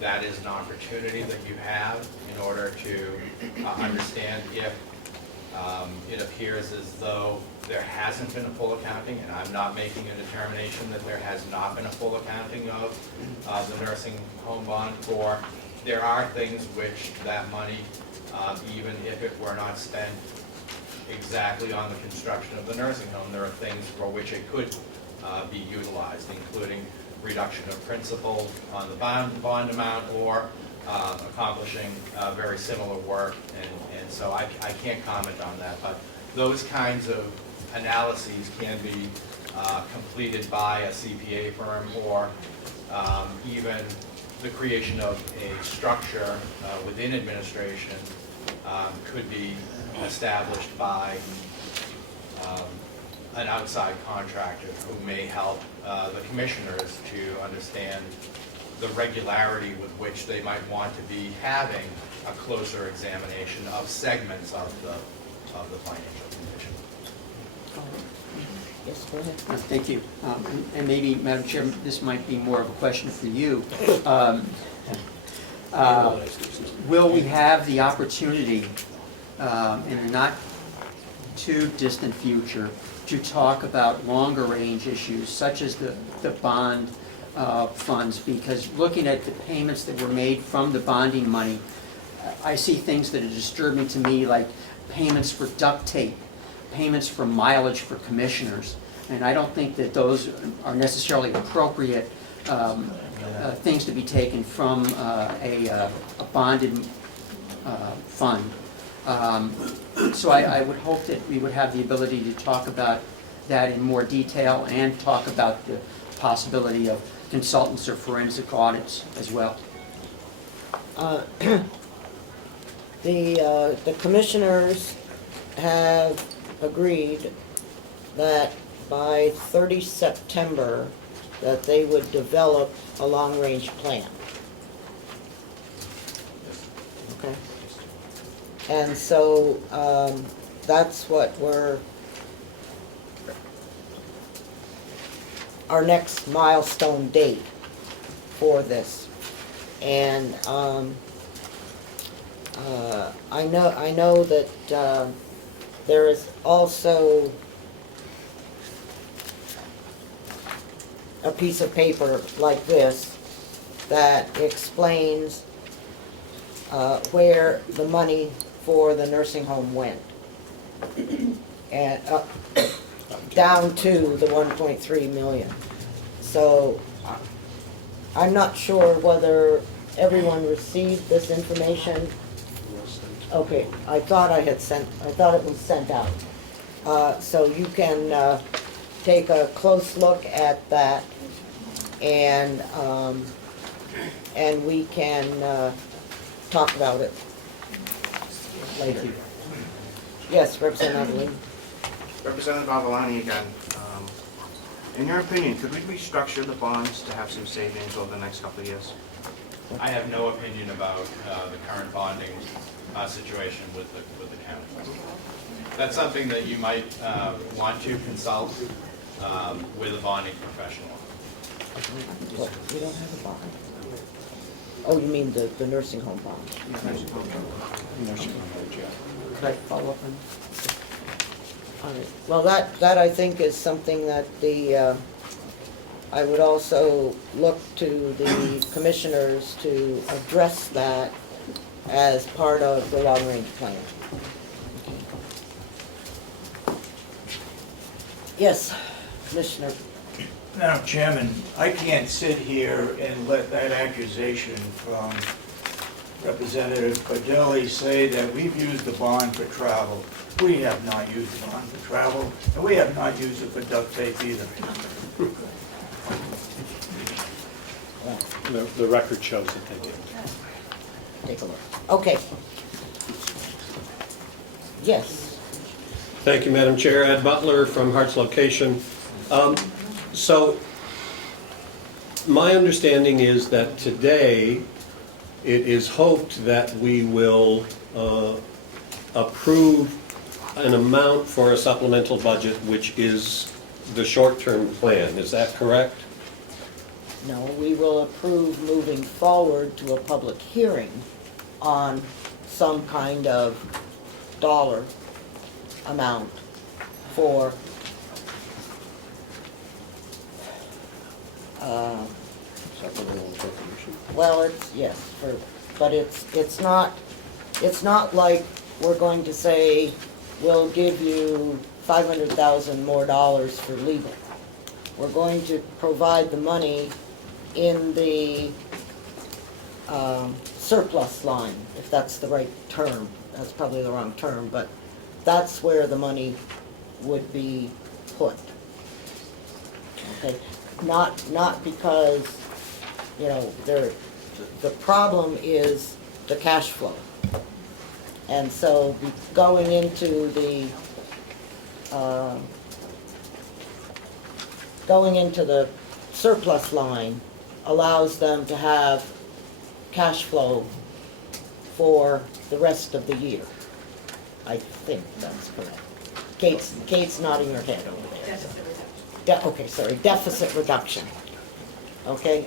that is an opportunity that you have in order to understand if it appears as though there hasn't been a full accounting, and I'm not making a determination that there has not been a full accounting of the nursing home bond for. There are things which that money, even if it were not spent exactly on the construction of the nursing home, there are things for which it could be utilized, including reduction of principal on the bond amount, or accomplishing very similar work, and so I can't comment on that, but those kinds of analyses can be completed by a CPA firm, or even the creation of a structure within administration could be established by an outside contractor who may help the commissioners to understand the regularity with which they might want to be having a closer examination of segments of the financial condition. Yes, go ahead. Thank you. And maybe, Madam Chair, this might be more of a question for you. Will we have the opportunity in a not too distant future to talk about longer range issues such as the bond funds? Because looking at the payments that were made from the bonding money, I see things that are disturbing to me, like payments for duct tape, payments for mileage for commissioners, and I don't think that those are necessarily appropriate things to be taken from a bonded fund. So I would hope that we would have the ability to talk about that in more detail and talk about the possibility of consultants or forensic audits as well. The commissioners have agreed that by 30 September that they would develop a long-range plan. Okay? And so that's what our next milestone date for this. And I know that there is also a piece of paper like this that explains where the money for the nursing home went. And down to the 1.3 million. So I'm not sure whether everyone received this information. Okay, I thought it was sent out. So you can take a close look at that, and we can talk about it later. Yes, Representative Lee. Representative Avalani again. In your opinion, could we restructure the bonds to have some savings over the next couple of years? I have no opinion about the current bonding situation with the county. That's something that you might want to consult with a bonding professional. What, we don't have a bond? Oh, you mean the nursing home bond? Could I follow up on that? All right. Well, that I think is something that I would also look to the commissioners to address that as part of the long-range plan. Yes, Commissioner. Madam Chairman, I can't sit here and let that accusation from Representative Cordelli say that we've used the bond for travel. We have not used the bond for travel, and we have not used it for duct tape either. The record shows that they did. Take a look. Okay. Yes. Thank you, Madam Chair. Ed Butler from Hart's Location. So my understanding is that today it is hoped that we will approve an amount for a supplemental budget, which is the short-term plan. Is that correct? No, we will approve moving forward to a public hearing on some kind of dollar amount for well, it's, yes, but it's not like we're going to say, we'll give you $500,000 more for legal. We're going to provide the money in the surplus line, if that's the right term. That's probably the wrong term, but that's where the money would be put. Okay, not because, you know, the problem is the cash flow. And so going into the surplus line allows them to have cash flow for the rest of the year. I think that's correct. Kate's nodding her head over there. Okay, sorry, deficit reduction. Okay,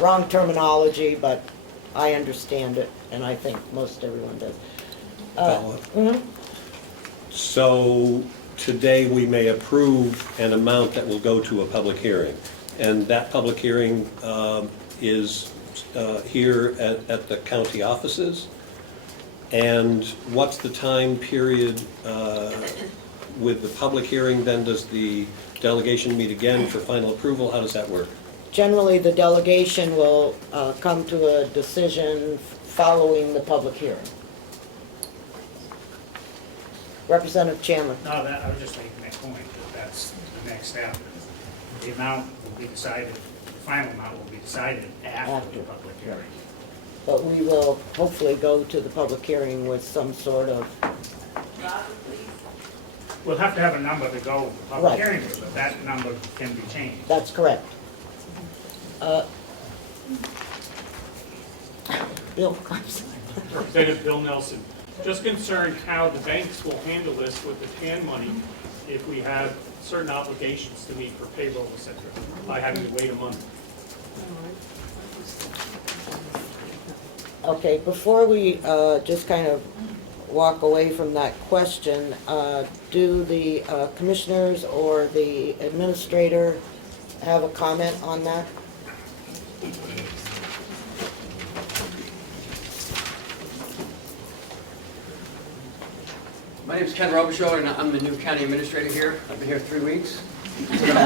wrong terminology, but I understand it, and I think most everyone does. So today we may approve an amount that will go to a public hearing. And that public hearing is here at the county offices. And what's the time period with the public hearing? Then does the delegation meet again for final approval? How does that work? Generally, the delegation will come to a decision following the public hearing. Representative Chandler. No, I was just making that point, that's the next step. The amount will be decided, the final amount will be decided after the public hearing. But we will hopefully go to the public hearing with some sort of... We'll have to have a number to go to public Right. hearing with, but that number can be changed. That's correct. Bill, I'm sorry. Representative Bill Nelson, just concerned how the banks will handle this with the TAN money if we have certain obligations to meet for payroll, et cetera, by having to wait a month. Okay, before we just kind of walk away from that question, do the commissioners or the administrator have a comment on that? My name's Ken Robichaud, and I'm the new county administrator here. I've been here 3 weeks. Bill,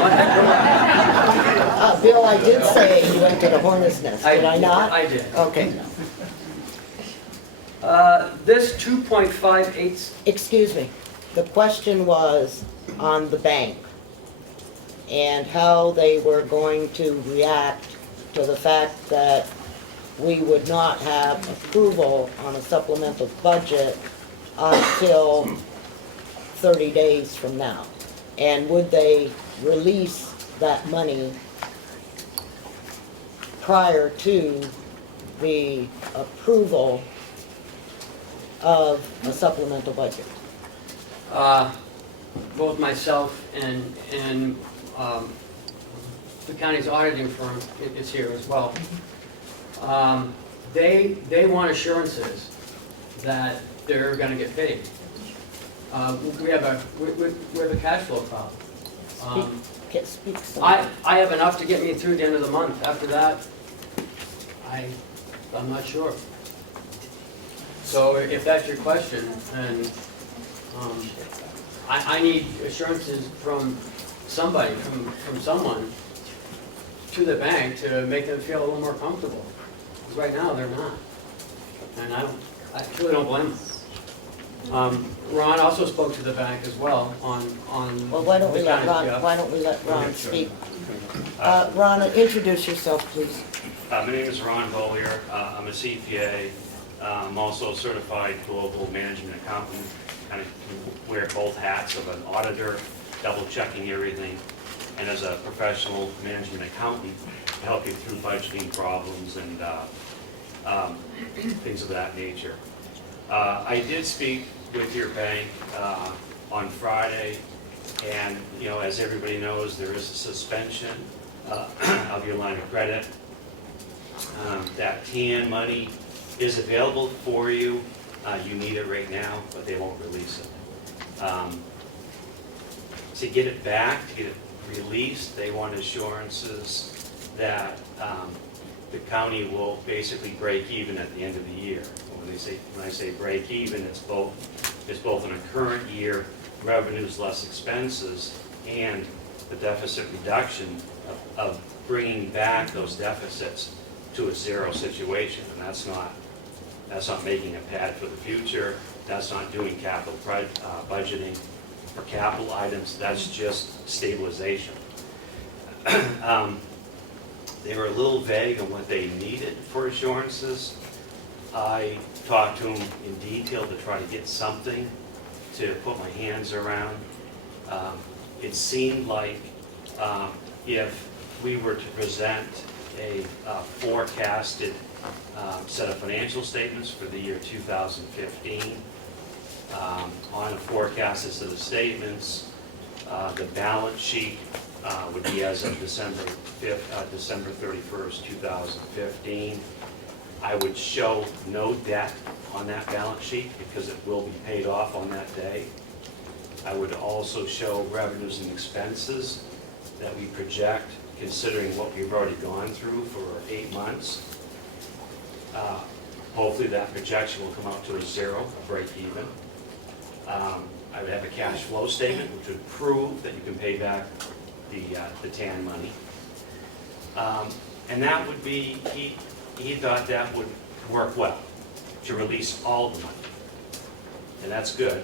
I did say you went to the hornet's nest, did I not? I did. Okay. This 2.58... Excuse me. The question was on the bank and how they were going to react to the fact that we would not have approval on a supplemental budget until 30 days from now. And would they release that money prior to the approval of a supplemental budget? Both myself and the county's auditing firm is here as well. They want assurances that they're going to get paid. We have a cash flow problem. Speak I have enough to get me through the end of the month. After that, I'm not sure. So if that's your question, then I need assurances from somebody, from someone to the bank to make them feel a little more comfortable. Because right now they're not, and I truly don't blame them. Ron also spoke to the bank as well on. Well, why don't we the let county's Ron? job. Why don't we let Ron speak? Ron, introduce yourself, please. My name is Ron Bollier. I'm a CPA. I'm also a certified global management accountant. Kind of wear both hats of an auditor, double checking everything, and as a professional management accountant, to help you through budgeting problems and things of that nature. I did speak with your bank on Friday, and as everybody knows, there is a suspension of your line of credit. That TAN money is available for you. You need it right now, but they won't release it. To get it back, to get it released, they want assurances that the county will basically break even at the end of the year. When I say break even, it's both in a current year, revenues less expenses, and the deficit reduction of bringing back those deficits to a zero situation, and that's not making a pad for the future. That's not doing capital budgeting for capital items. That's just stabilization. They were a little vague on what they needed for assurances. I talked to them in detail to try to get something to put my hands around. It seemed like if we were to present a forecasted set of financial statements for the year 2015, on a forecasted set of statements, the balance sheet would be as of December 31st, 2015. I would show no debt on that balance sheet because it will be paid off on that day. I would also show revenues and expenses that we project, considering what we've already gone through for 8 months. Hopefully that projection will come out to a zero, a break even. I would have a cash flow statement which would prove that you can pay back the TAN money. And that would be, he thought that would work well, to release all the money. And that's good,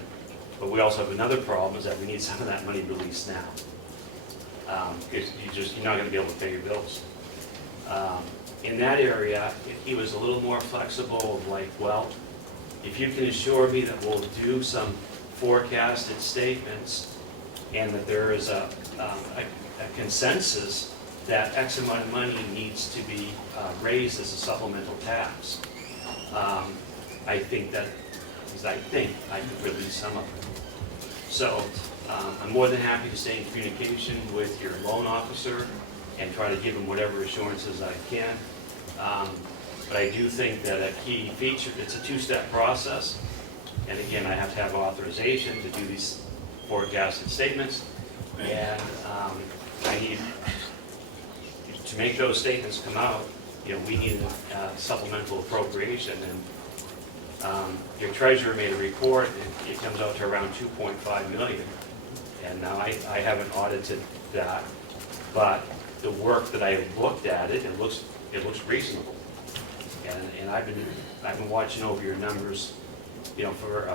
but we also have another problem, is that we need some of that money released now. Because you're not going to be able to pay your bills. In that area, he was a little more flexible of like, well, if you can assure me that we'll do some forecasted statements and that there is a consensus that X amount of money needs to be raised as a supplemental tax, I think I could release some of it. So I'm more than happy to stay in communication with your loan officer and try to give him whatever assurances I can. But I do think that a key feature, it's a two-step process. And again, I have to have authorization to do these forecasted statements. And I need, to make those statements come out, we need a supplemental appropriation. And Your treasurer made a report, it comes out to around 2.5 million. And now I haven't audited that, but the work that I have looked at it, it looks reasonable. And I've been watching over your numbers, you know, for,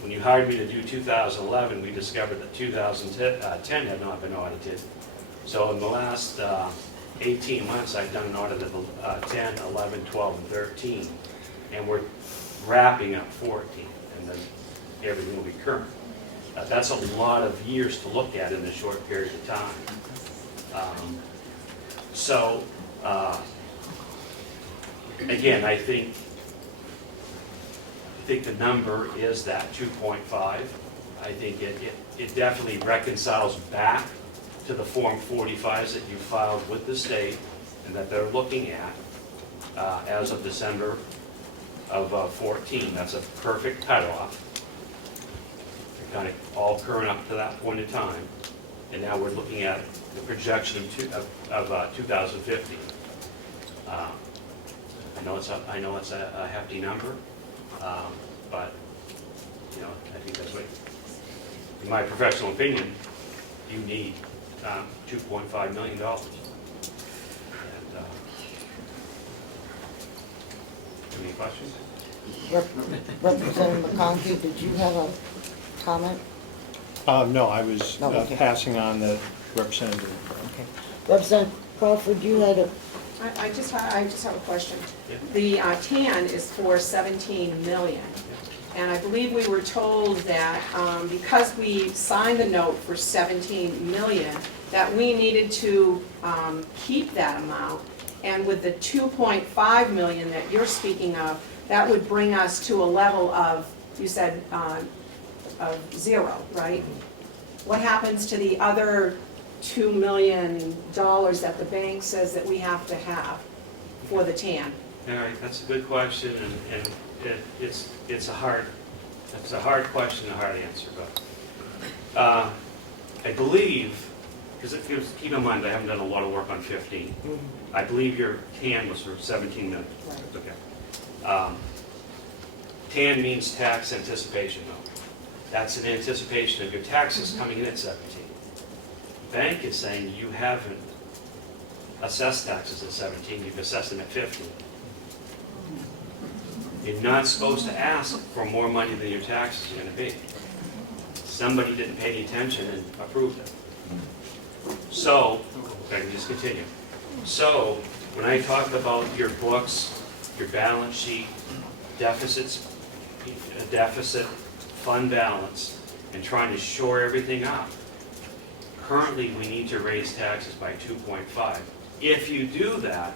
when you hired me to do 2011, we discovered that 2010 had not been audited. So in the last 18 months, I've done an audit of 10, 11, 12, and 13. And we're wrapping up 14, and then everything will be current. That's a lot of years to look at in a short period of time. Again, I think the number is that 2.5. I think it definitely reconciles back to the Form 45s that you filed with the state and that they're looking at as of December of 14. That's a perfect cutoff. They're kind of all current up to that point in time. And now we're looking at the projection of 2015. I know it's a hefty number, but you know, I think that's what, in my professional opinion, you need $2.5 million. And, any questions? Representative McConkey, did you have a comment? No, I was No, okay. passing on the representative. Okay. Representative Crawford, you had a, I just have a question. Yeah. The TAN is for 17 million. And I believe we were told that because we signed the note for 17 million, that we needed to keep that amount. And with the 2.5 million that you're speaking of, that would bring us to a level of, you said, of zero, right? What happens to the other $2 million that the bank says that we have to have for the TAN? All right, that's a good question, and it's a hard question, a hard answer, but I believe, because keep in mind, I haven't done a lot of work on 15. I believe your TAN was for 17 million. Right. Okay. TAN means tax anticipation note. That's an anticipation of your taxes coming in at 17. Bank is saying you haven't assessed taxes at 17, you've assessed them at 15. You're not supposed to ask for more money than your taxes are going to be. Somebody didn't pay any attention and approved it. So, okay, just continue. So, when I talk about your books, your balance sheet, deficits, deficit, fund balance, and trying to shore everything up, currently we need to raise taxes by 2.5. If you do that,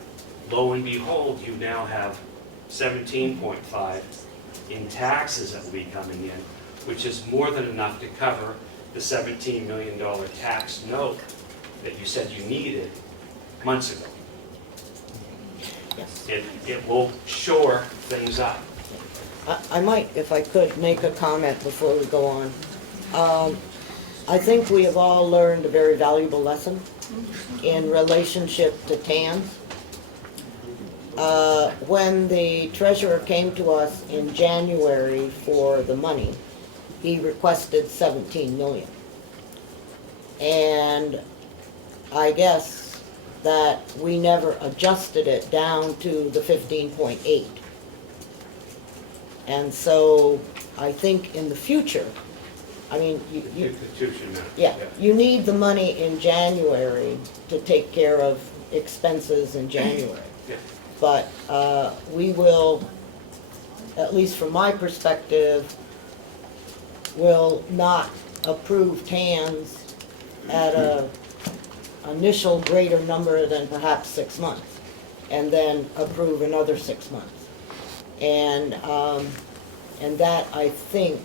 lo and behold, you now have 17.5 in taxes that will be coming in, which is more than enough to cover the $17 million tax note that you said you needed months ago. yes. It will shore things up. I might, if I could, make a comment before we go on. I think we have all learned a very valuable lesson in relationship to TANs. When the treasurer came to us in January for the money, he requested 17 million. And I guess that we never adjusted it down to the 15.8. And so I think in the future, I mean, you need the money in January to take care of expenses in January. Yeah. But we will, at least from my perspective, will not approve TANs at a initial greater number than perhaps 6 months, and then approve another 6 months. And that, I think,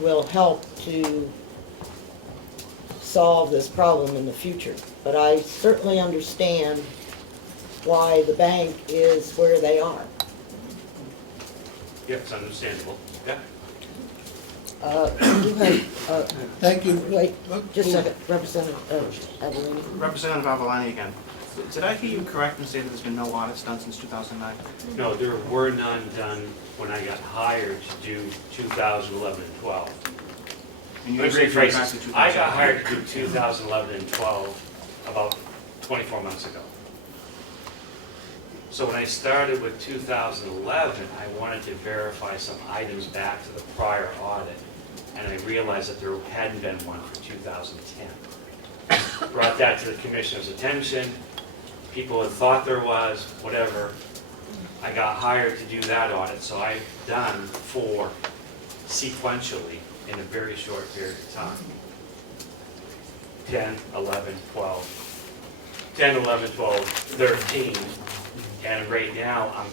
will help to solve this problem in the future. But I certainly understand why the bank is where they are. Yeah, it's understandable. Yeah. You have, Thank you. wait, just a second, Representative Avellini. Representative Avalani again. Did I hear you correct and say that there's been no audits done since 2009? No, there were none done when I got hired to do 2011 and 12. And you Let me said you were rephrase back this. to I got 2009. hired to do 2011 and 12 about 24 months ago. So when I started with 2011, I wanted to verify some items back to the prior audit, and I realized that there hadn't been one for 2010. Brought that to the commissioner's attention. People had thought there was, whatever. I got hired to do that audit, so I've done 4 sequentially in a very short period of time. 10, 11, 12. 10, 11, 12, 13. And right now, I'm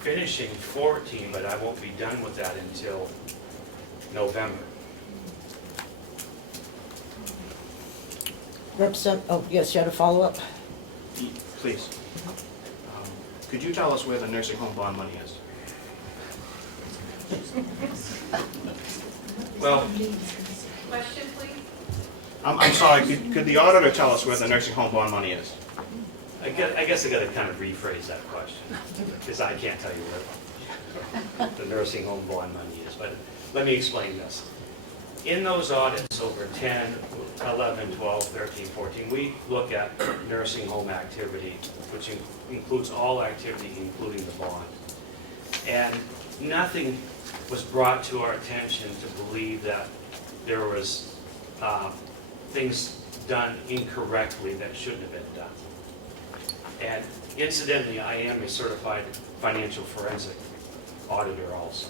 finishing 14, but I won't be done with that until November. Oh, yes, you had a follow-up? Please. Could you tell us where the nursing home bond money is? Well, Question, please? I'm sorry, could the auditor tell us where the nursing home bond money is? I guess I gotta kind of rephrase that question, because I can't tell you where the nursing home bond money is, but let me explain this. In those audits over 10, 11, 12, 13, 14, we look at nursing home activity, which includes all activity, including the bond. And nothing was brought to our attention to believe that there was things done incorrectly that shouldn't have been done. And incidentally, I am a certified financial forensic auditor also.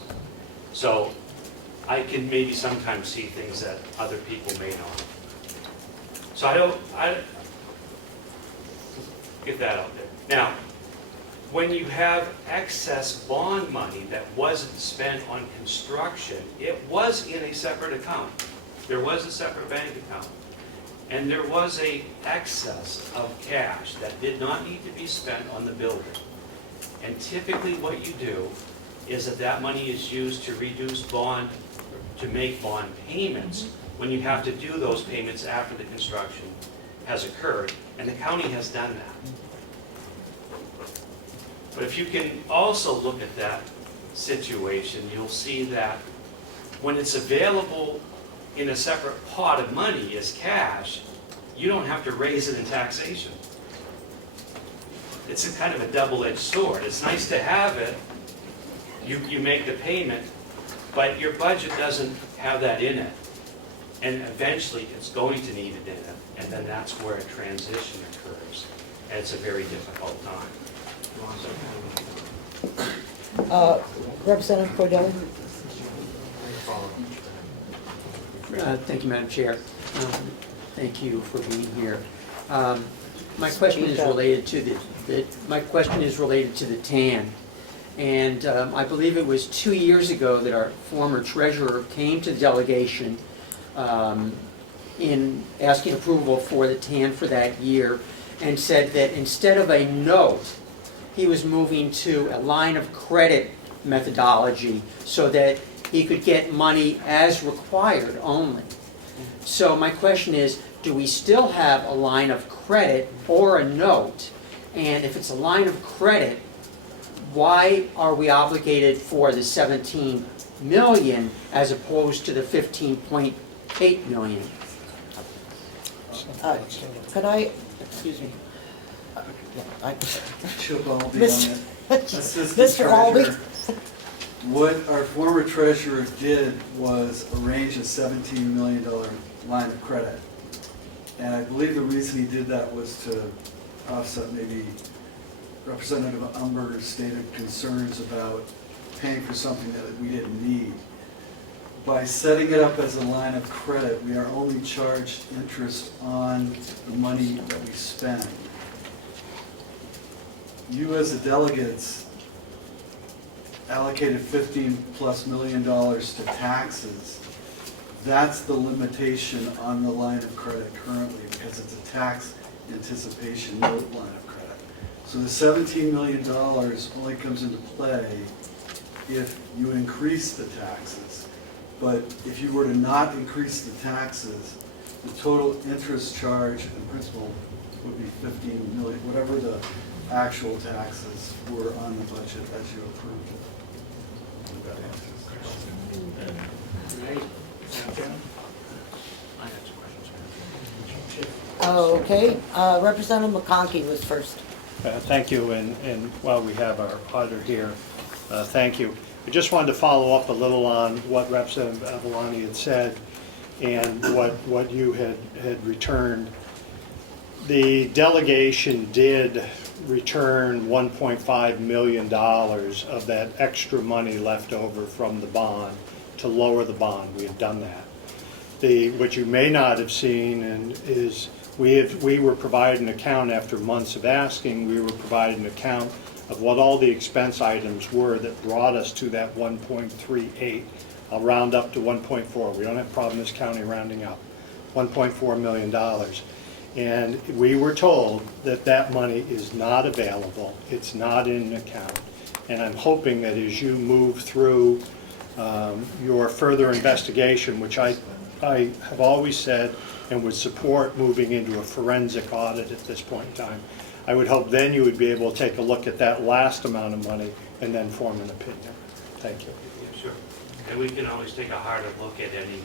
So I can maybe sometimes see things that other people may not. So I get that out there. Now, when you have excess bond money that wasn't spent on construction, it was in a separate account. There was a separate bank account. And there was a excess of cash that did not need to be spent on the building. And typically what you do is that money is used to reduce bond, to make bond payments when you have to do those payments after the construction has occurred. And the county has done that. But if you can also look at that situation, you'll see that when it's available in a separate pot of money as cash, you don't have to raise it in taxation. It's a kind of a double-edged sword. It's nice to have it, you make the payment, but your budget doesn't have that in it. And eventually it's going to need it in it, and then that's where a transition occurs. And it's a very difficult time. Representative Cordelli? Thank you, Madam Chair. Thank you for being here. My question is related to the TAN. And I believe it was 2 years ago that our former treasurer came to the delegation in asking approval for the TAN for that year, and said that instead of a note, he was moving to a line of credit methodology so that he could get money as required only. So my question is, do we still have a line of credit or a note? And if it's a line of credit, why are we obligated for the 17 million as opposed to the 15.8 million? Could I, excuse me. Chip Albee on Mr. it. Assistant Mr. Albee? Treasurer. What our former treasurer did was arrange a $17 million line of credit. And I believe the reason he did that was to offset maybe Representative Umberger's stated concerns about paying for something that we didn't need. By setting it up as a line of credit, we are only charged interest on the money that we spend. You as the delegates allocated $15+ million to taxes. That's the limitation on the line of credit currently, because it's a tax anticipation note line of credit. So the $17 million only comes into play if you increase the taxes. But if you were to not increase the taxes, the total interest charge and principal would be 15 million, whatever the actual taxes were on the budget as you approved it. If that answers. Okay, Representative McConkey was first. Thank you, and while we have our auditor here, thank you. I just wanted to follow up a little on what Representative Avalani had said and what you had returned. The delegation did return $1.5 million of that extra money left over from the bond to lower the bond. We have done that. What you may not have seen is we were provided an account after months of asking. We were provided an account of what all the expense items were that brought us to that 1.38. I'll round up to 1.4. We don't have a problem in this county rounding up. $1.4 million. And we were told that that money is not available. It's not in an account. And I'm hoping that as you move through your further investigation, which I have always said and would support moving into a forensic audit at this point in time, I would hope then you would be able to take a look at that last amount of money and then form an opinion. Thank you. Yeah, sure. And we can always take a harder look at any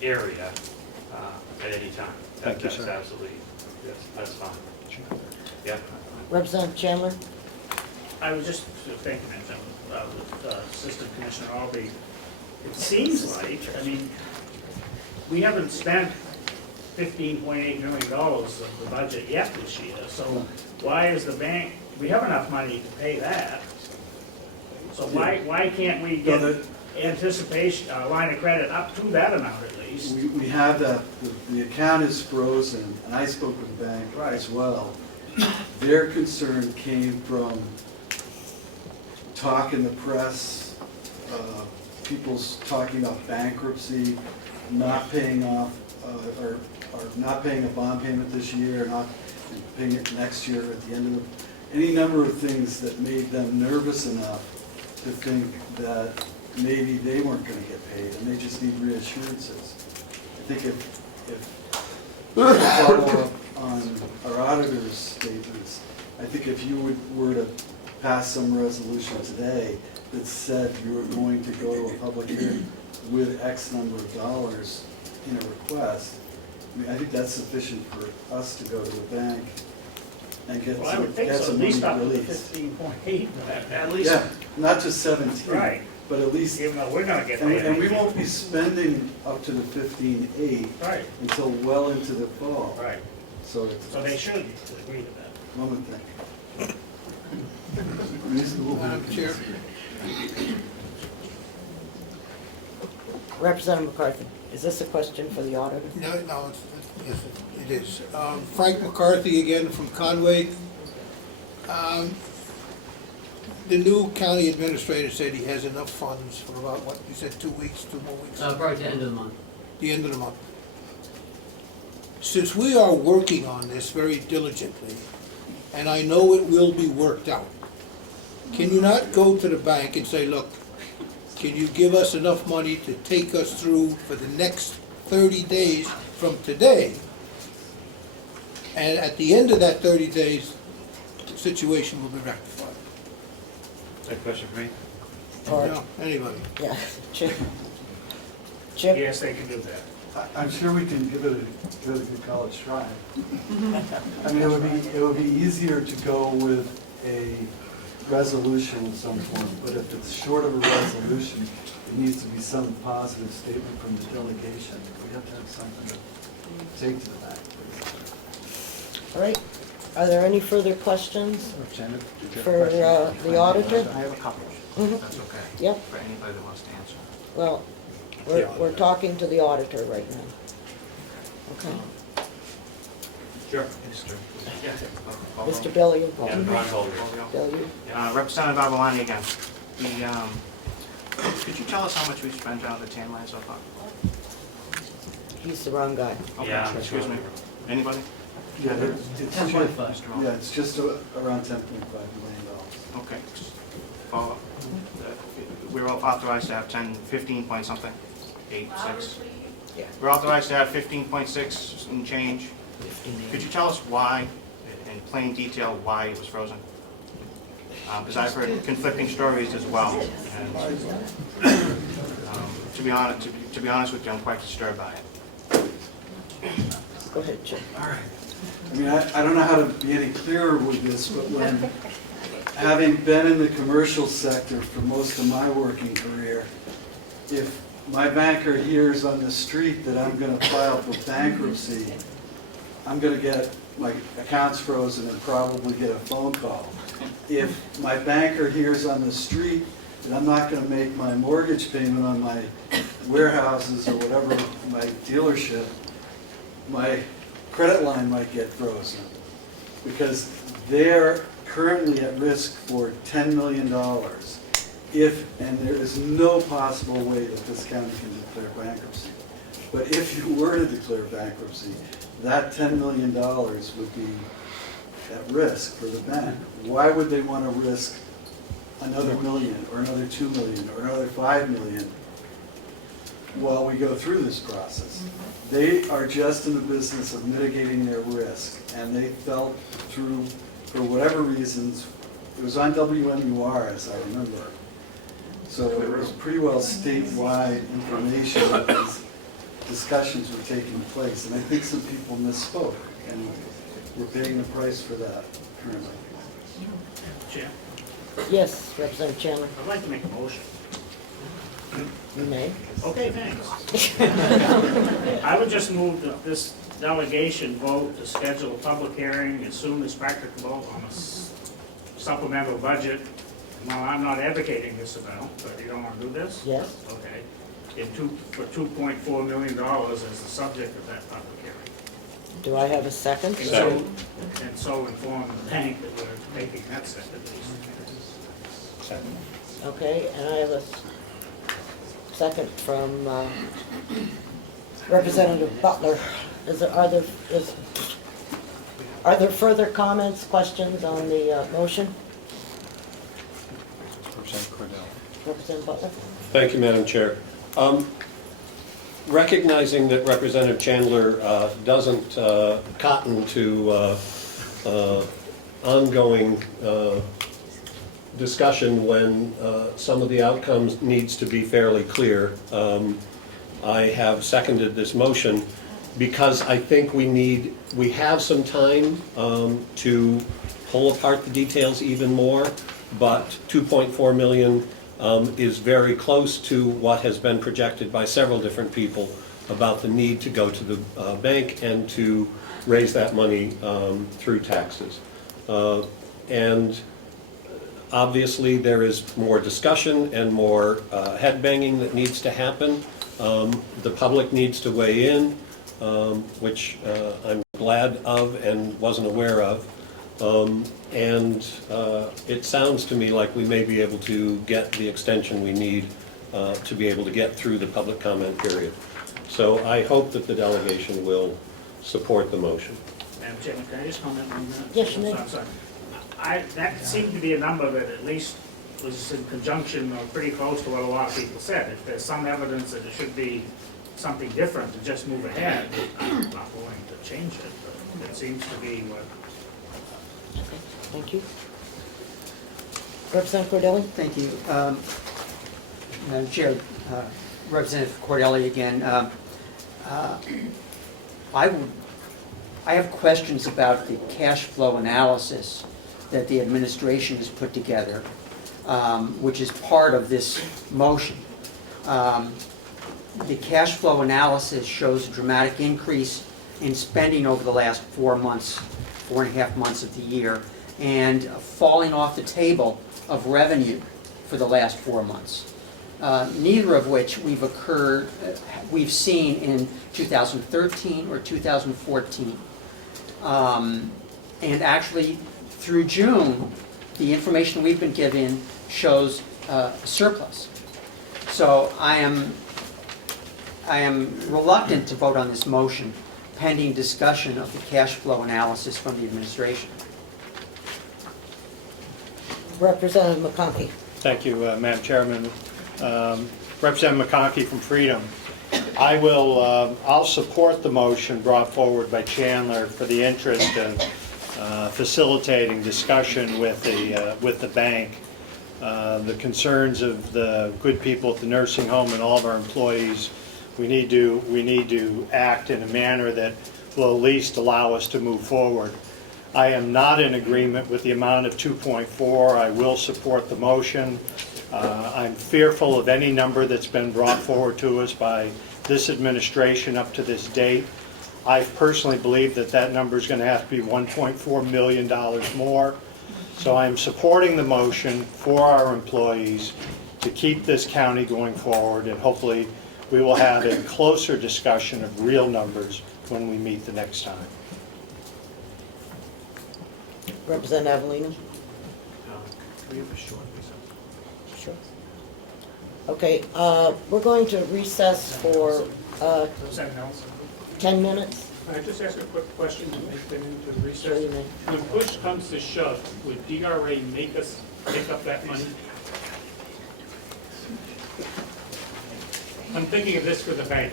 area at any time. Thank you, sir. That's absolutely, that's fine. Yeah. Representative Chandler? I was just thinking, with Assistant Commissioner Albee, it seems like, I mean, we haven't spent $15.8 million of the budget yet this year, so why is the bank, we have enough money to pay that, so why can't we get anticipation, line of credit up to that amount at least? We have that, the account is frozen, and I spoke with the bank as well. Their concern came from talk in the press, people's talking about bankruptcy, not paying off, or not paying a bond payment this year, not paying it next year at the end of any number of things that made them nervous enough to think that maybe they weren't going to get paid, and they just need reassurances. I think if follow up on our auditor's statements, I think if you were to pass some resolution today that said you were going to go to a public hearing with X number of dollars in a request, I mean, I think that's sufficient for us to go to the bank and get Well, I would think so, some at least up money to released. 15.8, at least. Yeah, not just 17. Right. But at least. Even though we're gonna get paid. And we won't be spending up to the 15.8 Right. until well into the fall. Right. So they should agree to that. One would think. Madam Chair? Representative McCarthy, is this a question for the auditor? No, yes, it is. Frank McCarthy again from Conway. The new county administrator said he has enough funds for about, what, you said 2 weeks, 2 more weeks? Probably the end of the month. The end of the month. Since we are working on this very diligently, and I know it will be worked out, can you not go to the bank and say, look, can you give us enough money to take us through for the next 30 days from today? And at the end of that 30 days, the situation will be rectified. That question for me? Or, No, anybody. yeah, Chip? Chip? Yes, they can do that. I'm sure we can give it a good college try. I mean, it would be easier to go with a resolution in some form, but if it's short of a resolution, it needs to be some positive statement from the delegation. We have to have something to take to the bank. All right, are there any further questions for the auditor? I have a couple, Mhm. if that's okay. Yep. For anybody that wants to answer. Well, we're talking to the auditor right now. Okay. Sure. Mr. Billiard. Yeah, Ron Goldberg. Billiard. Representative Avalani again. Could you tell us how much we spent out of the tan line so far? He's the wrong guy. Okay, Yeah, excuse me. Anybody? Yeah, it's 10.5. Yeah, it's just around $10.5 million. Okay. Follow up. We're all authorized to have 15 point something, 8, 6. Yeah. We're authorized to have 15.6 and change Could you tell us why, in plain detail, why it was frozen? Because I've heard conflicting stories as well. And, to be honest with you, I'm quite disturbed by it. Go ahead, Jim. All right. I mean, I don't know how to be any clearer with this, but when, having been in the commercial sector for most of my working career, if my banker hears on the street that I'm going to file for bankruptcy, I'm going to get my accounts frozen and probably get a phone call. If my banker hears on the street that I'm not going to make my mortgage payment on my warehouses or whatever, my dealership, my credit line might get frozen because they're currently at risk for $10 million and there is no possible way that this county can declare bankruptcy. But if you were to declare bankruptcy, that $10 million would be at risk for the bank. Why would they want to risk another million or another 2 million or another 5 million while we go through this process? They are just in the business of mitigating their risk, and they felt through, for whatever reasons, it was on WMUR, as I remember. So it was pretty well statewide information that these discussions were taking place, and I think some people misspoke, and we're paying the price for that currently. Chair, Yes, Representative Chandler, I'd like to make a motion. you may. Okay, thanks. I would just move that this delegation vote to schedule a public hearing as soon as practicable on a supplemental budget. Now, I'm not advocating this amount, but you don't want to do this? Yes. Okay. For $2.4 million as the subject of that public hearing. Do I have a second? And so inform the bank that we're making that step at least. Okay, and I have a second from Representative Butler. Are there further comments, questions on the motion? Representative Butler? Thank you, Madam Chair. Recognizing that Representative Chandler doesn't cotton to ongoing discussion when some of the outcomes needs to be fairly clear, I have seconded this motion because I think we have some time to pull apart the details even more, but 2.4 million is very close to what has been projected by several different people about the need to go to the bank and to raise that money through taxes. And obviously there is more discussion and more head banging that needs to happen. The public needs to weigh in, which I'm glad of and wasn't aware of. And it sounds to me like we may be able to get the extension we need to be able to get through the public comment period. So I hope that the delegation will support the motion. Madam Chairman, can I just comment on that? Yes, you may. I'm sorry. That seemed to be a number that at least was in conjunction or pretty close to what a lot of people said. If there's some evidence that it should be something different to just move ahead, I'm not willing to change it, but it seems to be what. Thank you. Representative Cordelli? Thank you. Madam Chair, Representative Cordelli again. I have questions about the cash flow analysis that the administration has put together, which is part of this motion. The cash flow analysis shows a dramatic increase in spending over the last 4.5 months of the year, and falling off the table of revenue for the last 4 months. Neither of which we've seen in 2013 or 2014. And actually, through June, the information we've been given shows a surplus. So I am reluctant to vote on this motion pending discussion of the cash flow analysis from the administration. Representative McConkey. Thank you, Madam Chairman. Representative McConkey from Freedom. I'll support the motion brought forward by Chandler for the interest of facilitating discussion with the bank. The concerns of the good people at the nursing home and all of our employees, we need to act in a manner that will at least allow us to move forward. I am not in agreement with the amount of 2.4. I will support the motion. I'm fearful of any number that's been brought forward to us by this administration up to this date. I personally believe that that number is going to have to be $1.4 million more. So I'm supporting the motion for our employees to keep this county going forward, and hopefully we will have a closer discussion of real numbers when we meet the next time. Representative Avelino? Can we have a short recess? Sure. Okay, we're going to recess for Representative Nelson. 10 minutes. Can I just ask a quick question to make them into the Sure you recess? may. When push comes to shove, would DRA make up that money? I'm thinking of this for the bank.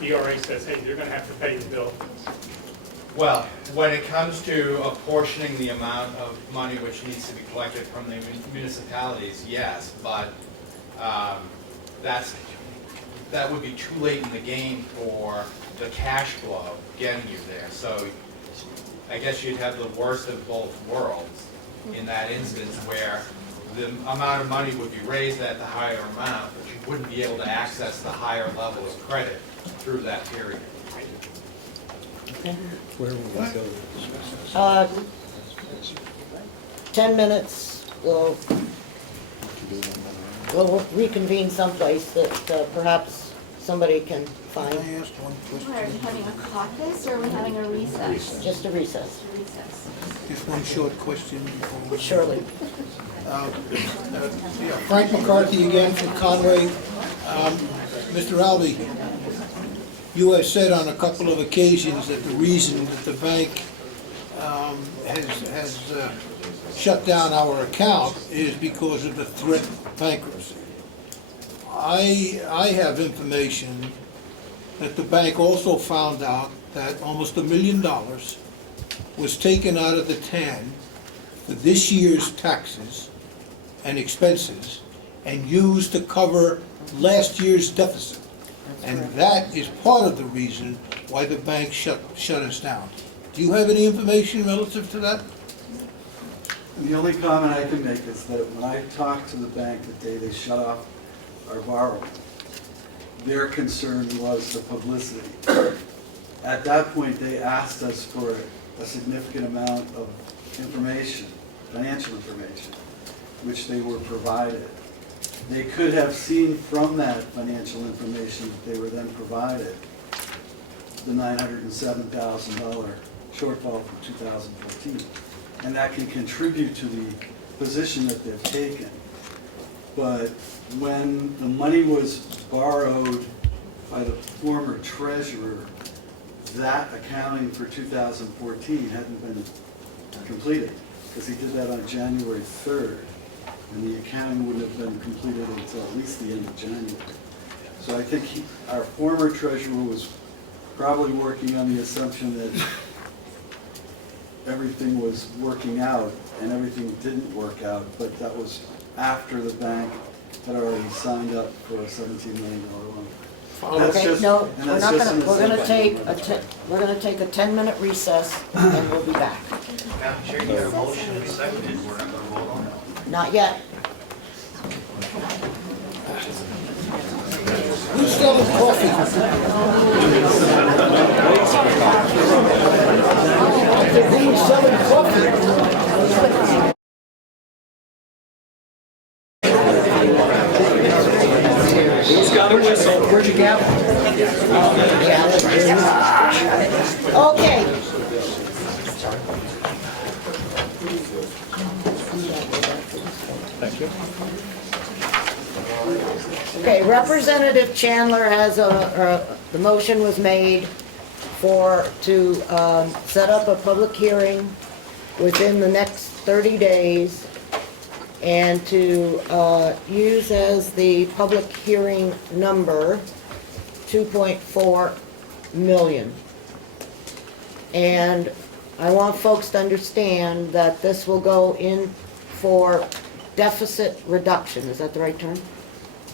DRA says, hey, you're gonna have to pay the bill. Well, when it comes to apportioning the amount of money which needs to be collected from the municipalities, yes, but that would be too late in the game for the cash flow getting you there. So I guess you'd have the worst of both worlds in that instance, where the amount of money would be raised at the higher amount, but you wouldn't be able to access the higher level of credit through that period. Where will we go? 10 minutes, we'll reconvene someplace that perhaps somebody can find. Can I ask one question? Are we having a caucus or are we having a recess? Just a recess. A recess. Just one short question. before we- Surely. Frank McCarthy again from Conway. Mr. Albee, you have said on a couple of occasions that the reason that the bank has shut down our account is because of the threat of bankruptcy. I have information that the bank also found out that almost $1 million was taken out of the TAN for this year's taxes and expenses and used to cover last year's deficit. And that is part of the reason why the bank shut us down. Do you have any information relative to that? The only comment I can make is that when I talked to the bank the day they shut off our borrowing, their concern was the publicity. At that point, they asked us for a significant amount of information, financial information, which they were provided. They could have seen from that financial information that they were then provided the $907,000 shortfall from 2014. And that can contribute to the position that they've taken. But when the money was borrowed by the former treasurer, that accounting for 2014 hadn't been completed, because he did that on January 3rd, and the accounting wouldn't have been completed until at least the end of January. So I think our former treasurer was probably working on the assumption that everything was working out, and everything didn't work out, but that was after the bank had already signed up for a $17 million loan. That's Okay, just- no, and we're that's not just gonna, an we're gonna example. take a 10-minute recess and we'll be back. Madam Chair, you got a motion to be seconded, we're not going to vote on it. Not yet. Who's selling coffee? Who's selling coffee? Who's got a whistle? Where's your gavel? Okay. Thank you. Okay, Representative Chandler has the motion was made to set up a public hearing within the next 30 days and to use as the public hearing number 2.4 million. And I want folks to understand that this will go in for deficit reduction. Is that the right term?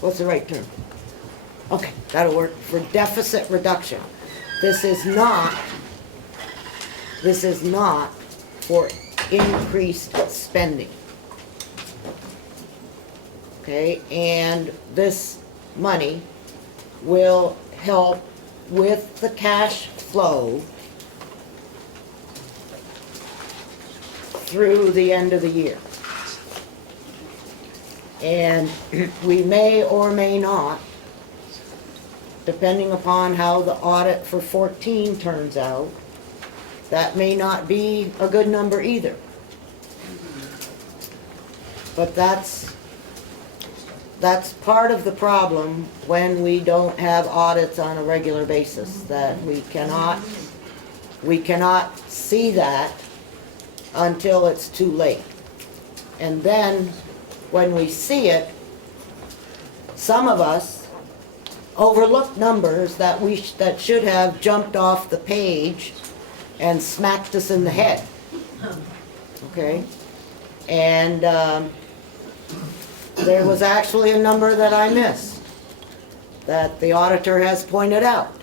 What's the right term? Okay, that'll work, for deficit reduction. This is not for increased spending. Okay, and this money will help with the cash flow through the end of the year. And we may or may not, depending upon how the audit for 14 turns out, that may not be a good number either. But that's part of the problem when we don't have audits on a regular basis, that we cannot see that until it's too late. And then when we see it, some of us overlook numbers that should have jumped off the page and smacked us in the head. Okay? And there was actually a number that I missed that the auditor has pointed out.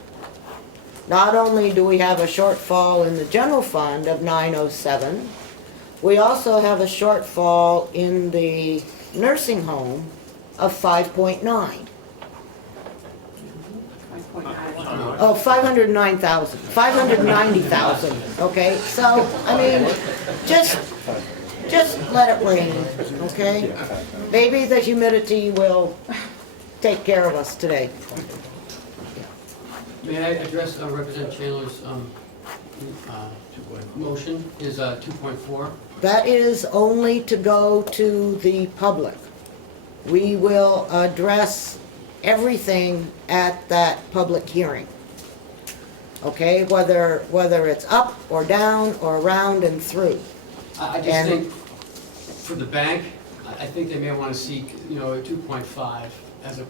Not only do we have a shortfall in the general fund of 907, we also have a shortfall in the nursing home of 5.9. Oh, 509,000, 590,000, okay? So, I mean, just let it rain, okay? Maybe the humidity will take care of us today. May I address Representative Chandler's motion, is 2.4? That is only to go to the public. We will address everything at that public hearing. Okay, whether it's up or down or around and through. I just think for the bank, I think they may want to seek, a 2.5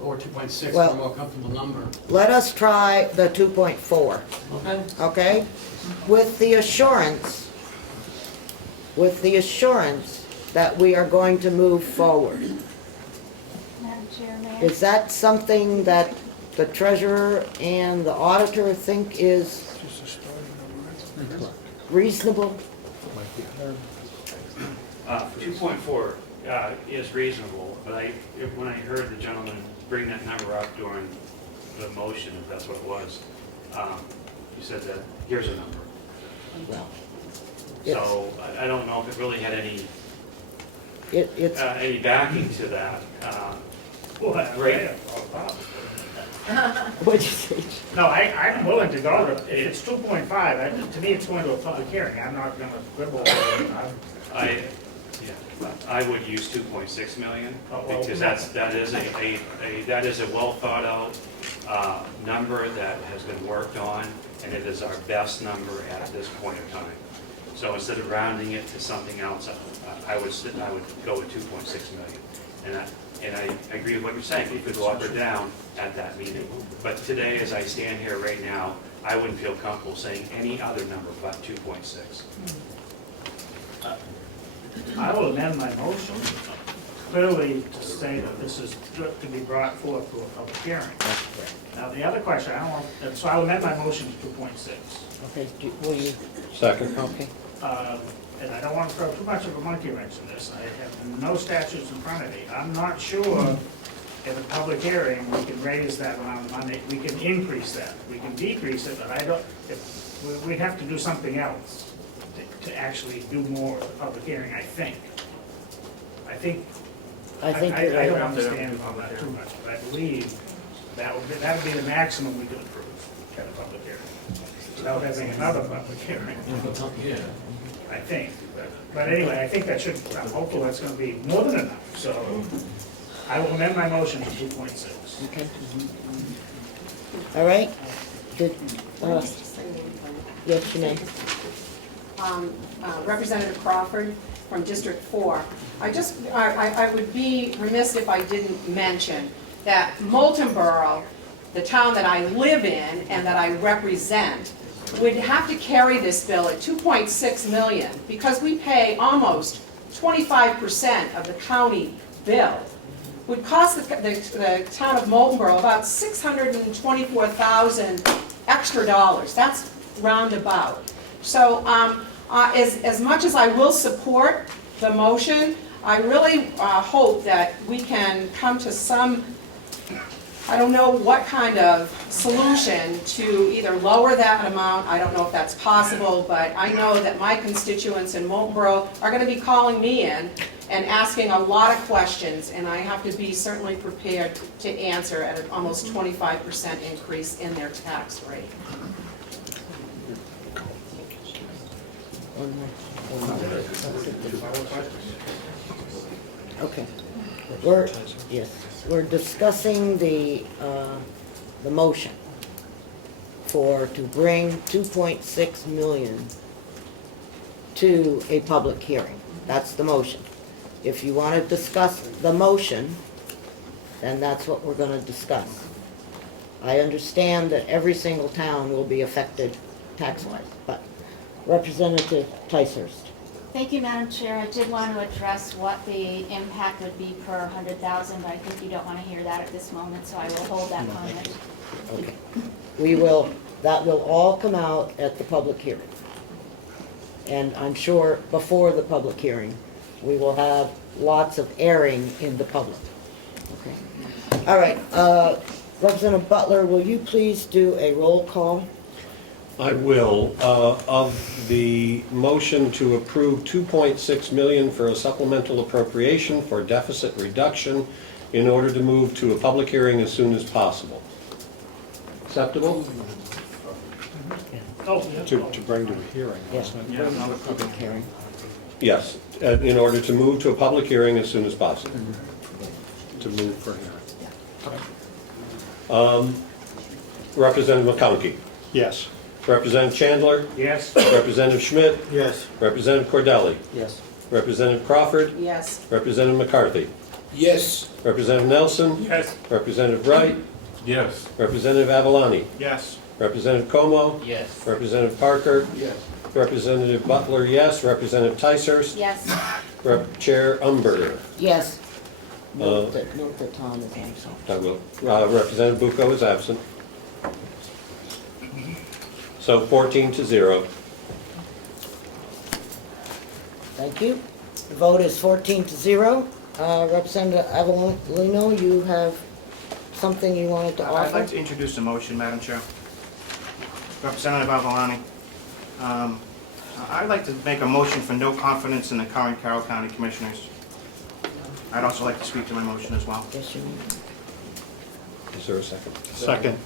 or 2.6 for a more comfortable number. Let us try the 2.4. Okay. Okay? With the assurance that we are going to move forward. Madam Chair, may I? Is that something that the treasurer and the auditor think is reasonable? 2.4 is reasonable, but when I heard the gentleman bring that number up during the motion, if that's what it was, he said that here's a number. Well, so I don't know if it really had any backing to that. Great. What'd you say? No, I'm willing to go to, if it's 2.5, to me, it's going to a public hearing. I'm not going to quibble with it. I would use 2.6 million because that is a well thought out number that has been worked on, and it is our best number at this point in time. So instead of rounding it to something else, I would go with 2.6 million. And I agree with what you're saying. You could go up or down at that meeting. But today, as I stand here right now, I wouldn't feel comfortable saying any other number but 2.6. I will amend my motion clearly to say that this is to be brought forth to a public hearing. Now, the other question, so I'll amend my motion to 2.6. Okay, will you? Second. Okay. And I don't want to throw too much of a monkey wrench in this. I have no statutes in front of me. I'm not sure in a public hearing we can raise that amount of money. We can increase that. We can decrease it, but we'd have to do something else to actually do more at the public hearing, I think. I don't understand all that too much, but I believe that would be the maximum we could approve at a public hearing, without having another public hearing. I think, but anyway, I think that should, hopefully that's going to be more than enough. So I will amend my motion to 2.6. Okay. All right. Yes, you may. Representative Crawford from District 4. I would be remiss if I didn't mention that Moulton Borough the town that I live in and that I represent, would have to carry this bill at 2.6 million because we pay almost 25% of the county bill. Would cost the town of Moultonborough about $624,000 extra dollars. That's roundabout. So as much as I will support the motion, I really hope that we can come to some, I don't know what kind of solution to either lower that amount. I don't know if that's possible, but I know that my constituents in Moultonborough are going to be calling me in and asking a lot of questions, and I have to be certainly prepared to answer at an almost 25% increase in their tax rate. Okay. We're discussing the motion to bring 2.6 million to a public hearing. That's the motion. If you want to discuss the motion, then that's what we're going to discuss. I understand that every single town will be affected tax-wise, but Representative Ticehurst. Thank you, Madam Chair. I did want to address what the impact would be per 100,000, but I think you don't want to hear that at this moment, so I will hold that comment. Okay. That will all come out at the public hearing. And I'm sure before the public hearing, we will have lots of airing in the public. Okay. All right. Representative Butler, will you please do a roll call? I will. Of the motion to approve 2.6 million for a supplemental appropriation for deficit reduction in order to move to a public hearing as soon as possible. Acceptable? To bring to a hearing, Yes. wasn't it? Bring to a public hearing. Yes, in order to move to a public hearing as soon as possible. To move for hearing. Representative McConkey. Yes. Representative Chandler. Yes. Representative Schmidt. Yes. Representative Cordelli. Yes. Representative Crawford. Yes. Representative McCarthy. Yes. Representative Nelson. Yes. Representative Wright. Yes. Representative Avalani. Yes. Representative Comeau. Yes. Representative Parker. Yes. Representative Butler, yes. Representative Ticehurst. Yes. Chair Umberger. Yes. Note that Tom is absent. I will. Representative Bucco is absent. So 14-0. Thank you. The vote is 14-0. Representative Avellino, you have something you wanted to offer? I'd like to introduce a motion, Madam Chair. Representative Avalani. I'd like to make a motion for no confidence in the current Carroll County Commissioners. I'd also like to speak to my motion as well. Yes, you may. Is there a second? Second.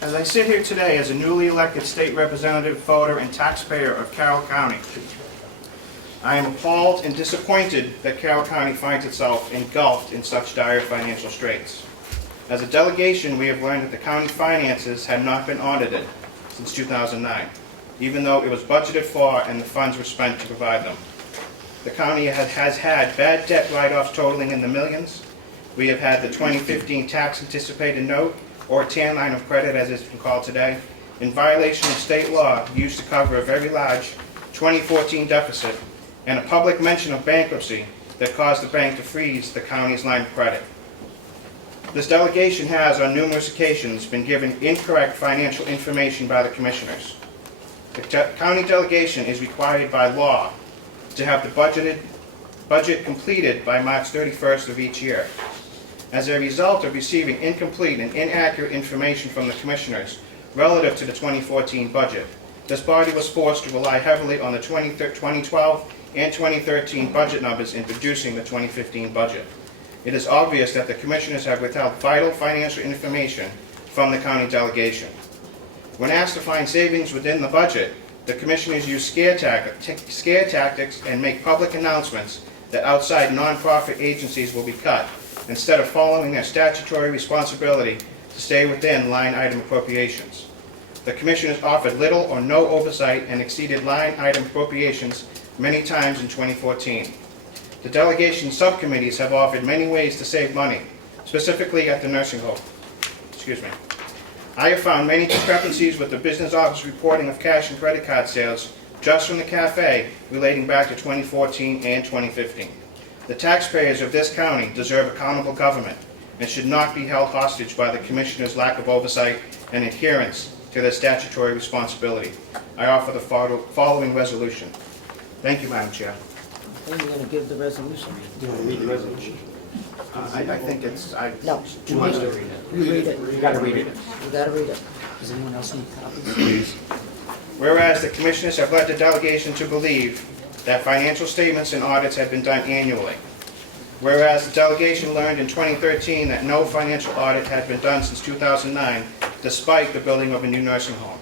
As I sit here today as a newly elected state representative, voter, and taxpayer of Carroll County, I am appalled and disappointed that Carroll County finds itself engulfed in such dire financial straits. As a delegation, we have learned that the county finances have not been audited since 2009, even though it was budgeted for and the funds were spent to provide them. The county has had bad debt write-offs totaling in the millions. We have had the 2015 tax anticipated note, or TAN line of credit as it's been called today, in violation of state law used to cover a very large 2014 deficit and a public mention of bankruptcy that caused the bank to freeze the county's line of credit. This delegation has, on numerous occasions, been given incorrect financial information by the commissioners. The county delegation is required by law to have the budget completed by March 31st of each year. As a result of receiving incomplete and inaccurate information from the commissioners relative to the 2014 budget, this body was forced to rely heavily on the 2012 and 2013 budget numbers in producing the 2015 budget. It is obvious that the commissioners have withheld vital financial information from the county delegation. When asked to find savings within the budget, the commissioners use scare tactics and make public announcements that outside nonprofit agencies will be cut, instead of following their statutory responsibility to stay within line item appropriations. The commissioners offered little or no oversight and exceeded line item appropriations many times in 2014. The delegation subcommittees have offered many ways to save money, specifically at the nursing home. Excuse me. I have found many discrepancies with the business office reporting of cash and credit card sales just from the cafe relating back to 2014 and 2015. The taxpayers of this county deserve accountable government and should not be held hostage by the Commissioner's lack of oversight and adherence to their statutory responsibility. I offer the following resolution. Thank you, Madam Chair. Are you going to give the resolution? Do you want to read the resolution? I think it's, No. Who wants to read it? You read it. You gotta read it. You gotta read it. Does anyone else need copies? Please. Whereas the Commissioners have led the delegation to believe that financial statements and audits have been done annually. Whereas the delegation learned in 2013 that no financial audit had been done since 2009, despite the building of a new nursing home.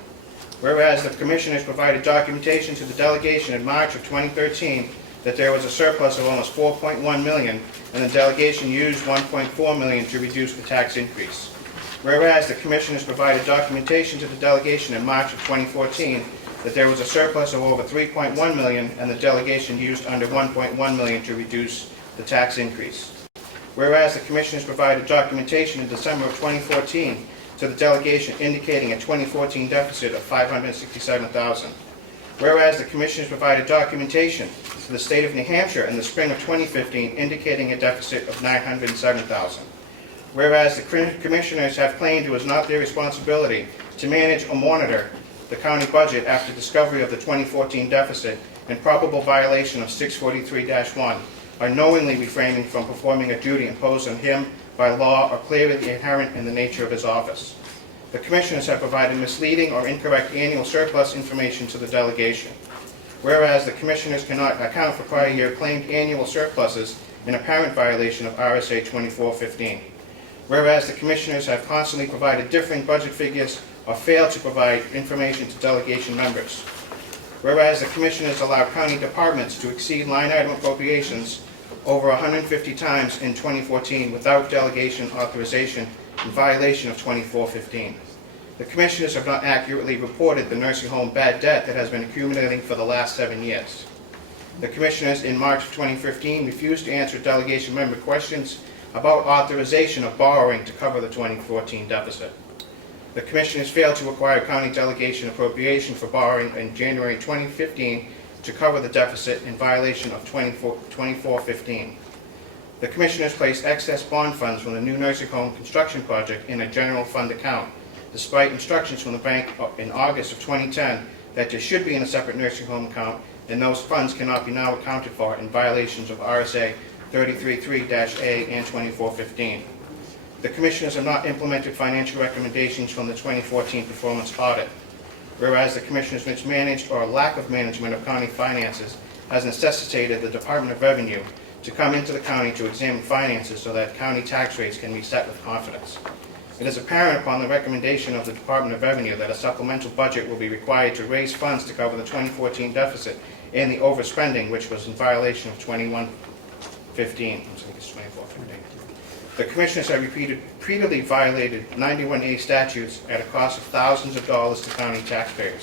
Whereas the Commissioners provided documentation to the delegation in March of 2013 that there was a surplus of almost $4.1 million, and the delegation used $1.4 million to reduce the tax increase. Whereas the Commissioners provided documentation to the delegation in March of 2014 that there was a surplus of over $3.1 million, and the delegation used under $1.1 million to reduce the tax increase. Whereas the Commissioners provided documentation in December of 2014 to the delegation indicating a 2014 deficit of $567,000. Whereas the Commissioners provided documentation to the state of New Hampshire in the spring of 2015 indicating a deficit of $907,000. Whereas the Commissioners have claimed it was not their responsibility to manage or monitor the county budget after discovery of the 2014 deficit and probable violation of 643-1, are knowingly refraining from performing a duty imposed on him by law or clearly inherent in the nature of his office. The Commissioners have provided misleading or incorrect annual surplus information to the delegation. Whereas the Commissioners cannot account for prior year claimed annual surpluses in apparent violation of RSA 2415. Whereas the Commissioners have constantly provided differing budget figures or failed to provide information to delegation members. Whereas the Commissioners allowed county departments to exceed line item appropriations over 150 times in 2014 without delegation authorization in violation of 2415. The Commissioners have not accurately reported the nursing home bad debt that has been accumulating for the last 7 years. The Commissioners in March of 2015 refused to answer delegation member questions about authorization of borrowing to cover the 2014 deficit. The Commissioners failed to acquire county delegation appropriation for borrowing in January 2015 to cover the deficit in violation of 2415. The Commissioners placed excess bond funds from the new nursing home construction project in a general fund account, despite instructions from the bank in August of 2010 that there should be in a separate nursing home account, and those funds cannot be now accounted for in violations of RSA 33(3)(a) and 2415. The Commissioners have not implemented financial recommendations from the 2014 performance audit. Whereas the Commissioners' mismanaged or lack of management of county finances has necessitated the Department of Revenue to come into the county to examine finances so that county tax rates can be set with confidence. It is apparent upon the recommendation of the Department of Revenue that a supplemental budget will be required to raise funds to cover the 2014 deficit and the overspending, which was in violation of 2115. The Commissioners have repeatedly violated 91A statutes at a cost of thousands of dollars to county taxpayers.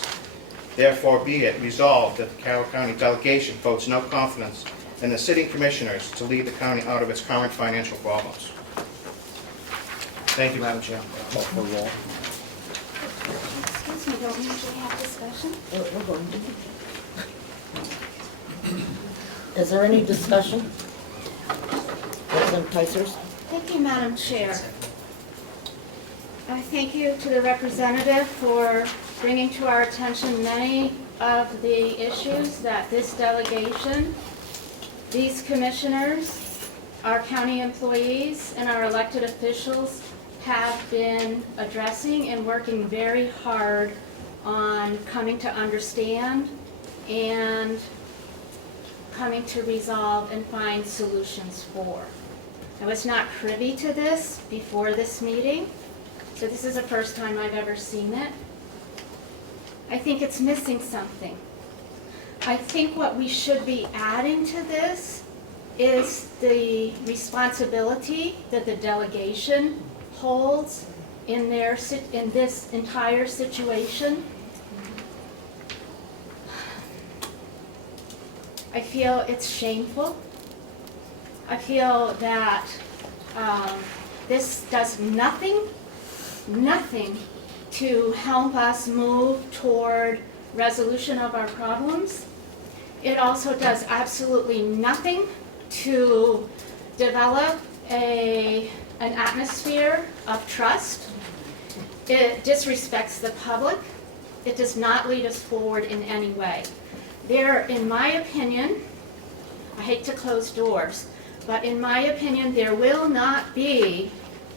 Therefore, be it resolved that the Carroll County Delegation votes no confidence in the sitting Commissioners to lead the county out of its current financial problems. Thank you, Madam Chair. Excuse me, don't we usually have discussion? We're going to. Is there any discussion? Representative Tysers? Thank you, Madam Chair. I thank you to the representative for bringing to our attention many of the issues that this delegation, these commissioners, our county employees, and our elected officials have been addressing and working very hard on coming to understand and coming to resolve and find solutions for. I was not privy to this before this meeting, so this is the first time I've ever seen it. I think it's missing something. I think what we should be adding to this is the responsibility that the delegation holds in this entire situation. I feel it's shameful I feel that this does nothing to help us move toward resolution of our problems. It also does absolutely nothing to develop an atmosphere of trust. It disrespects the public. It does not lead us forward in any way. There, in my opinion, I hate to close doors, but in my opinion, there will not be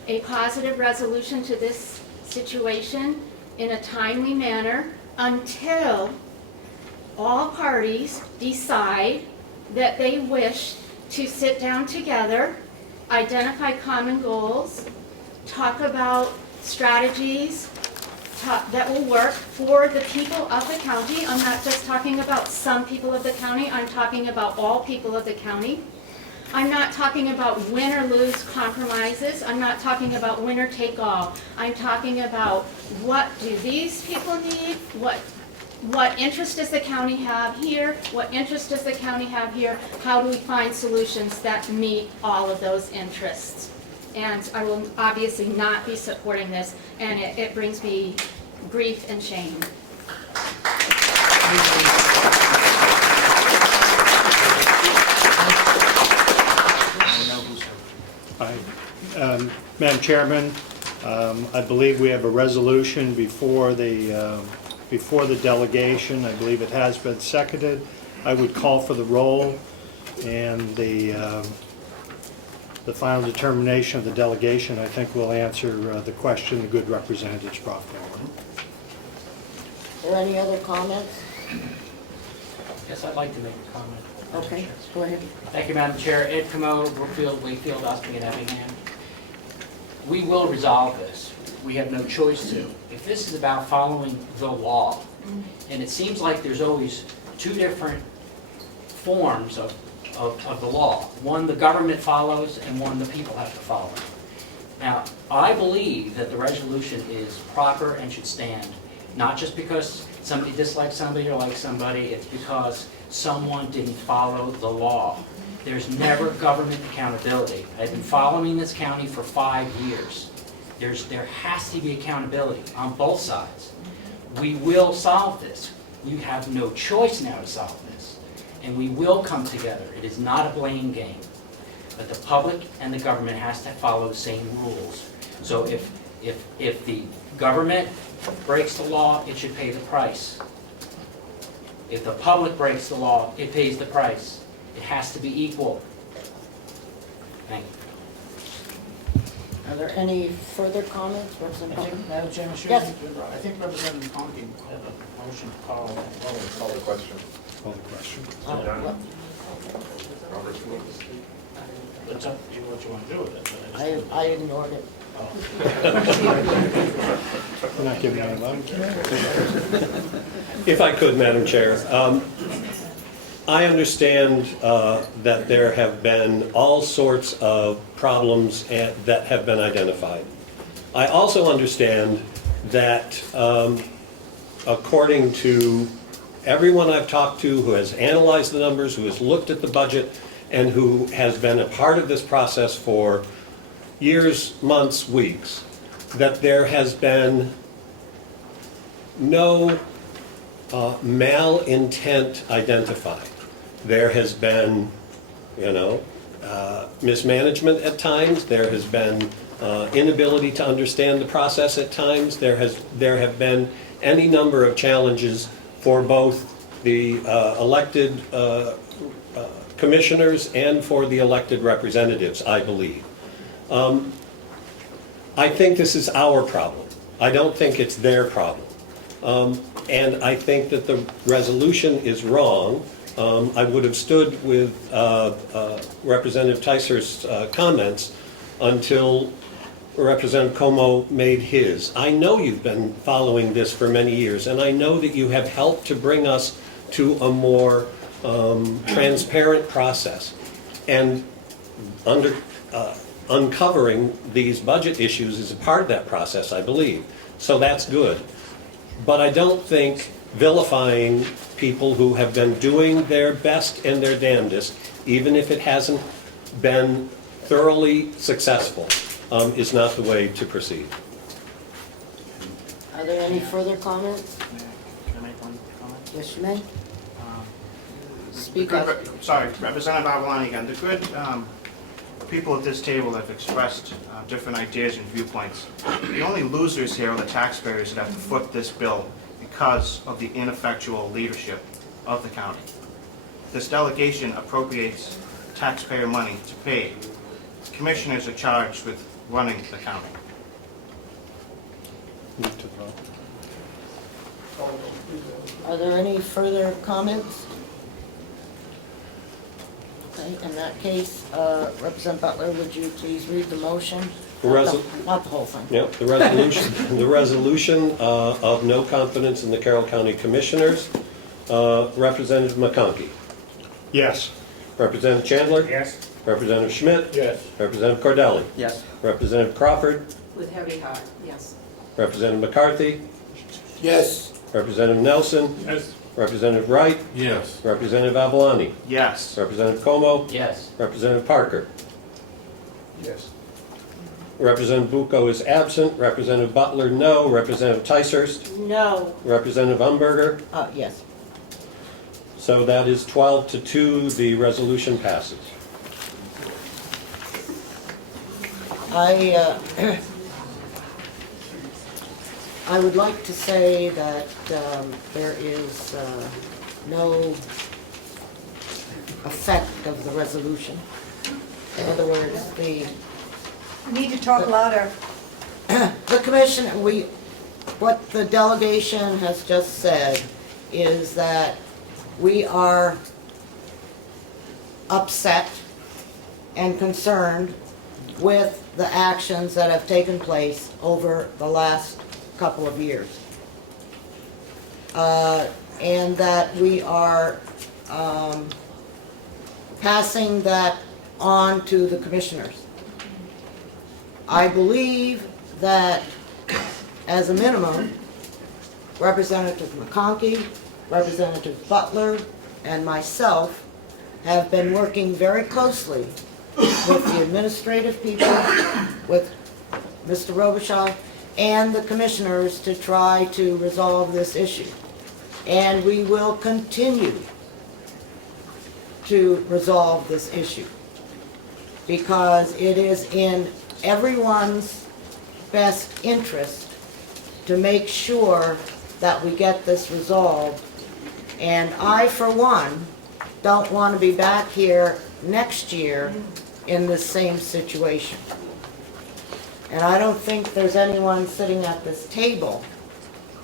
a positive resolution to this situation in a timely manner until all parties decide that they wish to sit down together, identify common goals, talk about strategies that will work for the people of the county. I'm not just talking about some people of the county, I'm talking about all people of the county. I'm not talking about win or lose compromises. I'm not talking about winner take all. I'm talking about what do these people need, what interest does the county have here, what interest does the county have here, how do we find solutions that meet all of those interests. And I will obviously not be supporting this, and it brings me grief and shame. Madam Chairman, I believe we have a resolution before the delegation. I believe it has been seconded. I would call for the roll, and the final determination of the delegation, I think, will answer the question the good representatives brought forward. Are there any other comments? Yes, I'd like to make a comment. Okay, go ahead. Thank you, Madam Chair. Ed Comeau, Brookfield, Wakefield, Ossipee, and Effingham. We will resolve this. We have no choice to. If this is about following the law, and it seems like there's always two different forms of the law. One the government follows, and one the people have to follow. Now, I believe that the resolution is proper and should stand, not just because somebody dislikes somebody or likes somebody, it's because someone didn't follow the law. There's never government accountability. I've been following this county for 5 years. There has to be accountability on both sides. We will solve this. You have no choice now to solve this. And we will come together. It is not a blame game. But the public and the government has to follow the same rules. So if the government breaks the law, it should pay the price. If the public breaks the law, it pays the price. It has to be equal. Thank you. Are there any further comments, Representative? Madam Chairman, Yes. I think Representative Conkey had a motion to call the question. Call the question. It's up to you what you want to do with it. I ignored it. We're not giving any vote. If I could, Madam Chair, I understand that there have been all sorts of problems that have been identified. I also understand that according to everyone I've talked to who has analyzed the numbers, who has looked at the budget, and who has been a part of this process for years, months, weeks, that there has been no malintent identified. There has been, mismanagement at times. There has been inability to understand the process at times. There have been any number of challenges for both the elected commissioners and for the elected representatives, I believe. I think this is our problem. I don't think it's their problem. And I think that the resolution is wrong. I would have stood with Representative Teiser's comments until Representative Comeau made his. I know you've been following this for many years, and I know that you have helped to bring us to a more transparent process. And uncovering these budget issues is a part of that process, I believe. So that's good. But I don't think vilifying people who have been doing their best and their damnedest, even if it hasn't been thoroughly successful, is not the way to proceed. Are there any further comments? Can I make one comment? Yes, you may. The Speak good up. Sorry, Representative Avalon again. The good people at this table have expressed different ideas and viewpoints. The only losers here are the taxpayers that have to foot this bill because of the ineffectual leadership of the county. This delegation appropriates taxpayer money to pay. Commissioners are charged with running the county. Move to vote. Are there any further comments? Okay, in that case, Representative Butler, would you please read the motion? Not the whole thing. Yep, the resolution, the resolution of no confidence in the Carroll County Commissioners. Representative McConkey. Yes. Representative Chandler. Yes. Representative Schmidt. Yes. Representative Cordelli. Yes. Representative Crawford. With heavy heart, yes. Representative McCarthy. Yes. Representative Nelson. Yes. Representative Wright. Yes. Representative Avalani. Yes. Representative Comeau. Yes. Representative Parker. Yes. Representative Bucco is absent. Representative Butler, no. Representative Ticehurst. No. Representative Umberger. Yes. So that is 12-2. The resolution passes. I would like to say that there is no effect of the resolution. In other words, You need to talk louder. the commission, what the delegation has just said is that we are upset and concerned with the actions that have taken place over the last couple of years. And that we are passing that on to the commissioners. I believe that, as a minimum, Representative McConkey, Representative Butler, and myself have been working very closely with the administrative people, with Mr. Robichaud, and the commissioners to try to resolve this issue. And we will continue to resolve this issue because it is in everyone's best interest to make sure that we get this resolved. And I, for one, don't want to be back here next year in the same situation. And I don't think there's anyone sitting at this table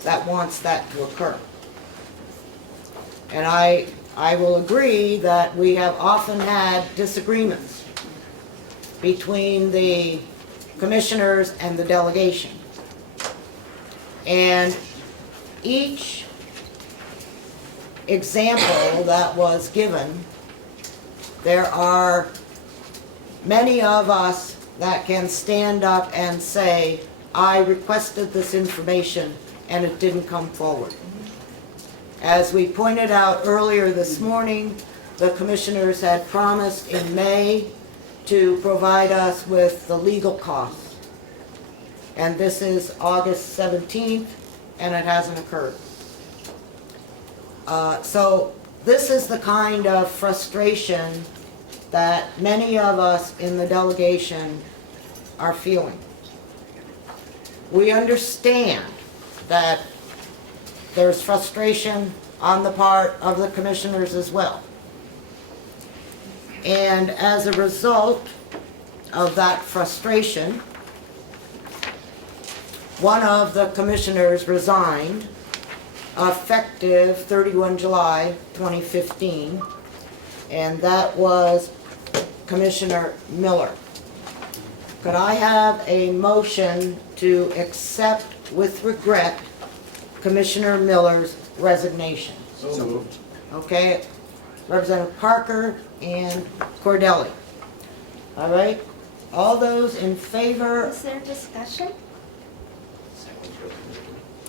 that wants that to occur. And I will agree that we have often had disagreements between the commissioners and the delegation. And each example that was given, there are many of us that can stand up and say, I requested this information and it didn't come forward. As we pointed out earlier this morning, the commissioners had promised in May to provide us with the legal costs. And this is August 17th, and it hasn't occurred. So this is the kind of frustration that many of us in the delegation are feeling. We understand that there's frustration on the part of the commissioners as well. And as a result of that frustration, one of the commissioners resigned effective 31 July 2015, and that was Commissioner Miller. Could I have a motion to accept with regret Commissioner Miller's resignation? So moved. Okay, Representative Parker and Cordelli. All right, all those in favor Is there discussion?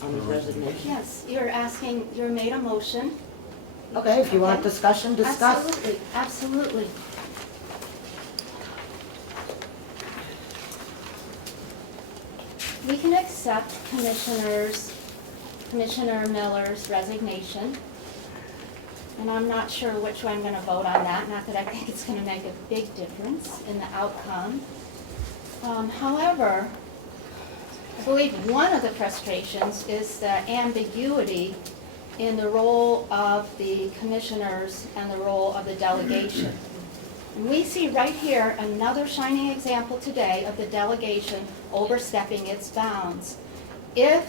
on the resignation? Yes, you're asking, you made a motion. Okay, if you want discussion, discuss. Absolutely, absolutely. we can accept Commissioner Miller's resignation. And I'm not sure which way I'm going to vote on that, not that I think it's going to make a big difference in the outcome. However, I believe one of the frustrations is the ambiguity in the role of the commissioners and the role of the delegation. And we see right here another shining example today of the delegation overstepping its bounds. Let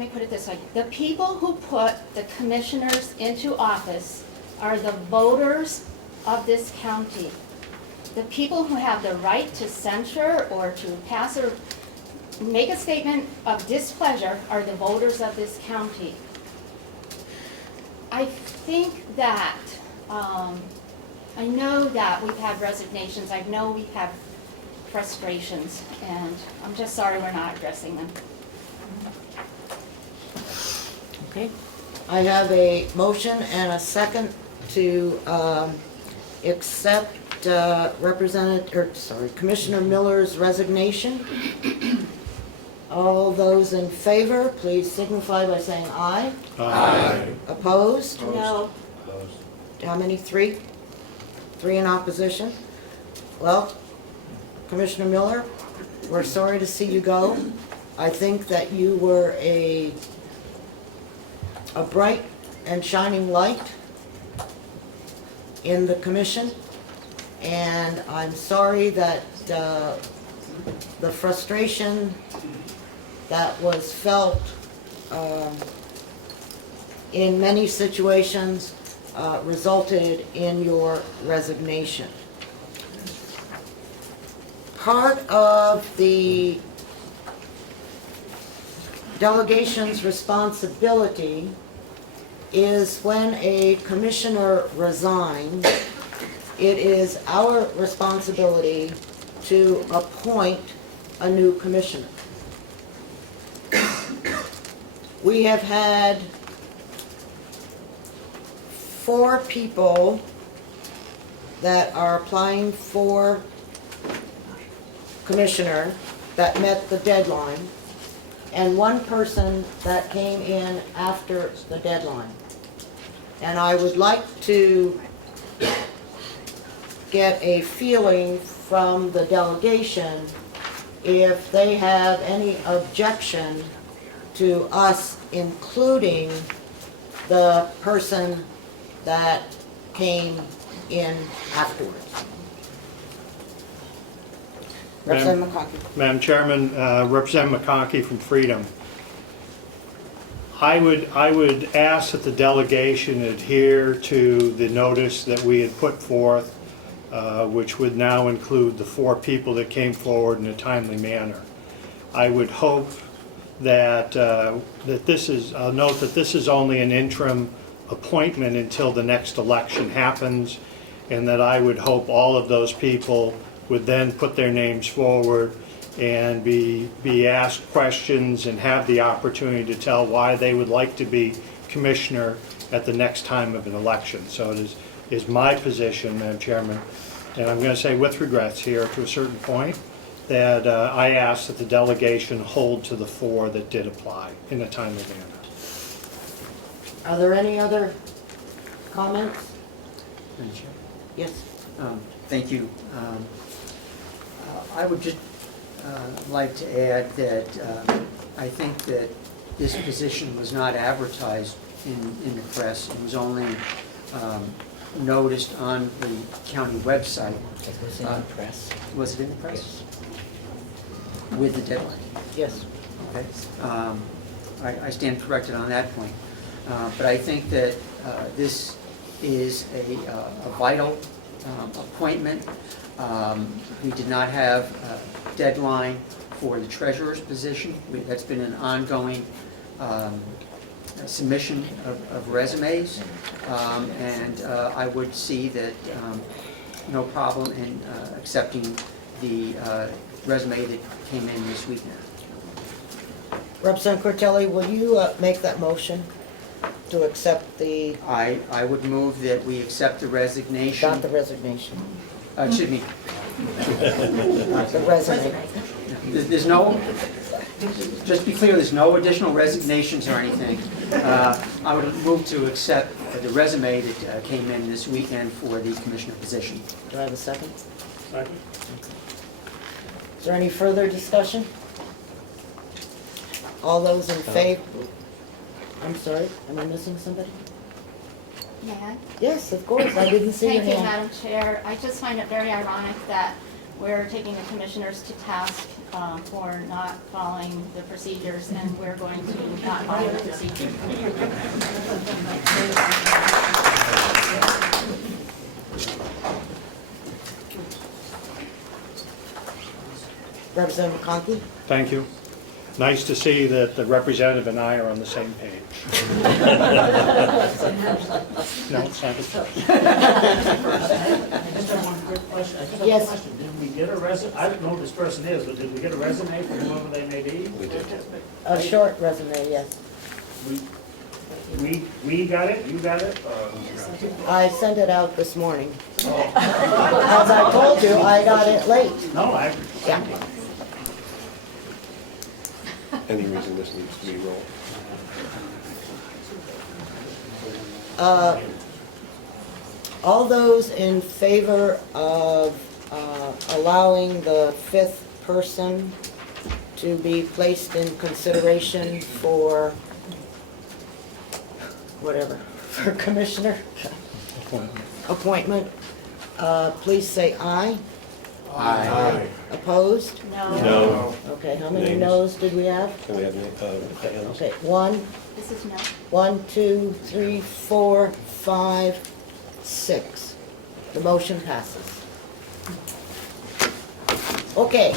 me put it this way, the people who put the commissioners into office are the voters of this county. The people who have the right to censure or to pass or make a statement of displeasure are the voters of this county. I think that, I know that we've had resignations, I know we have frustrations, and I'm just sorry we're not addressing them. Okay. I have a motion and a second to accept Commissioner Miller's resignation. All those in favor, please signify by saying aye. Aye. Opposed? No. How many? 3? 3 in opposition? Well, Commissioner Miller, we're sorry to see you go. I think that you were a bright and shining light in the commission, and I'm sorry that the frustration that was felt in many situations resulted in your resignation. Part of the delegation's responsibility is when a commissioner resigns, it is our responsibility to appoint a new commissioner. We have had 4 people that are applying for commissioner that met the deadline, and 1 person that came in after the deadline. And I would like to get a feeling from the delegation if they have any objection to us including the person that came in afterwards. Representative McConkey. Madam Chairman, Representative McConkey from Freedom. I would ask that the delegation adhere to the notice that we had put forth, which would now include the 4 people that came forward in a timely manner. I would hope that I'll note that this is only an interim appointment until the next election happens, and that I would hope all of those people would then put their names forward and be asked questions and have the opportunity to tell why they would like to be commissioner at the next time of an election. So it is my position, Madam Chairman, and I'm going to say with regrets here to a certain point, that I ask that the delegation hold to the 4 that did apply in a timely manner. Are there any other comments? Madam Chair? Yes. Thank you. I would just like to add that I think that this position was not advertised in the press. It was only noticed on the county website. It was in the press. Was it in the press? With the deadline? Yes. Okay. I stand corrected on that point. But I think that this is a vital appointment. We did not have a deadline for the treasurer's position. That's been an ongoing submission of resumes, and I would see that no problem in accepting the resume that came in this week now. Representative Cortelli, will you make that motion to accept the... I would move that we accept the resignation. Not the resignation. Excuse me, The resume. There's no, just be clear, there's no additional resignations or anything. I would move to accept the resume that came in this weekend for the commissioner position. Do I have a second? Second. Is there any further discussion? All those in favor? I'm sorry, am I missing somebody? May I? Yes, of course, I didn't see your Thank you, hand. Madam Chair. I just find it very ironic that we're taking the commissioners to task for not following the procedures, and we're going to not follow the procedures. Representative Conklin? Thank you. Nice to see that the representative and I are on the same page. No, it's not the first. I just have one quick question. I just have Yes. a question. Did we get a resume? I don't know who this person is, but did we get a resume from whoever they may be? We did. A short resume, yes. We got it? You got it? I sent it out this morning. As I told you, I got it late. No, Yeah. Any reason this needs to be rolled? All those in favor of allowing the fifth person to be placed in consideration for whatever, for commissioner appointment, please say aye. Aye. Opposed? No. Okay, how many Names. noes did we have? Can we have hands? Okay, 1, This is no. 1, 2, 3, 4, 5, 6. The motion passes. Okay.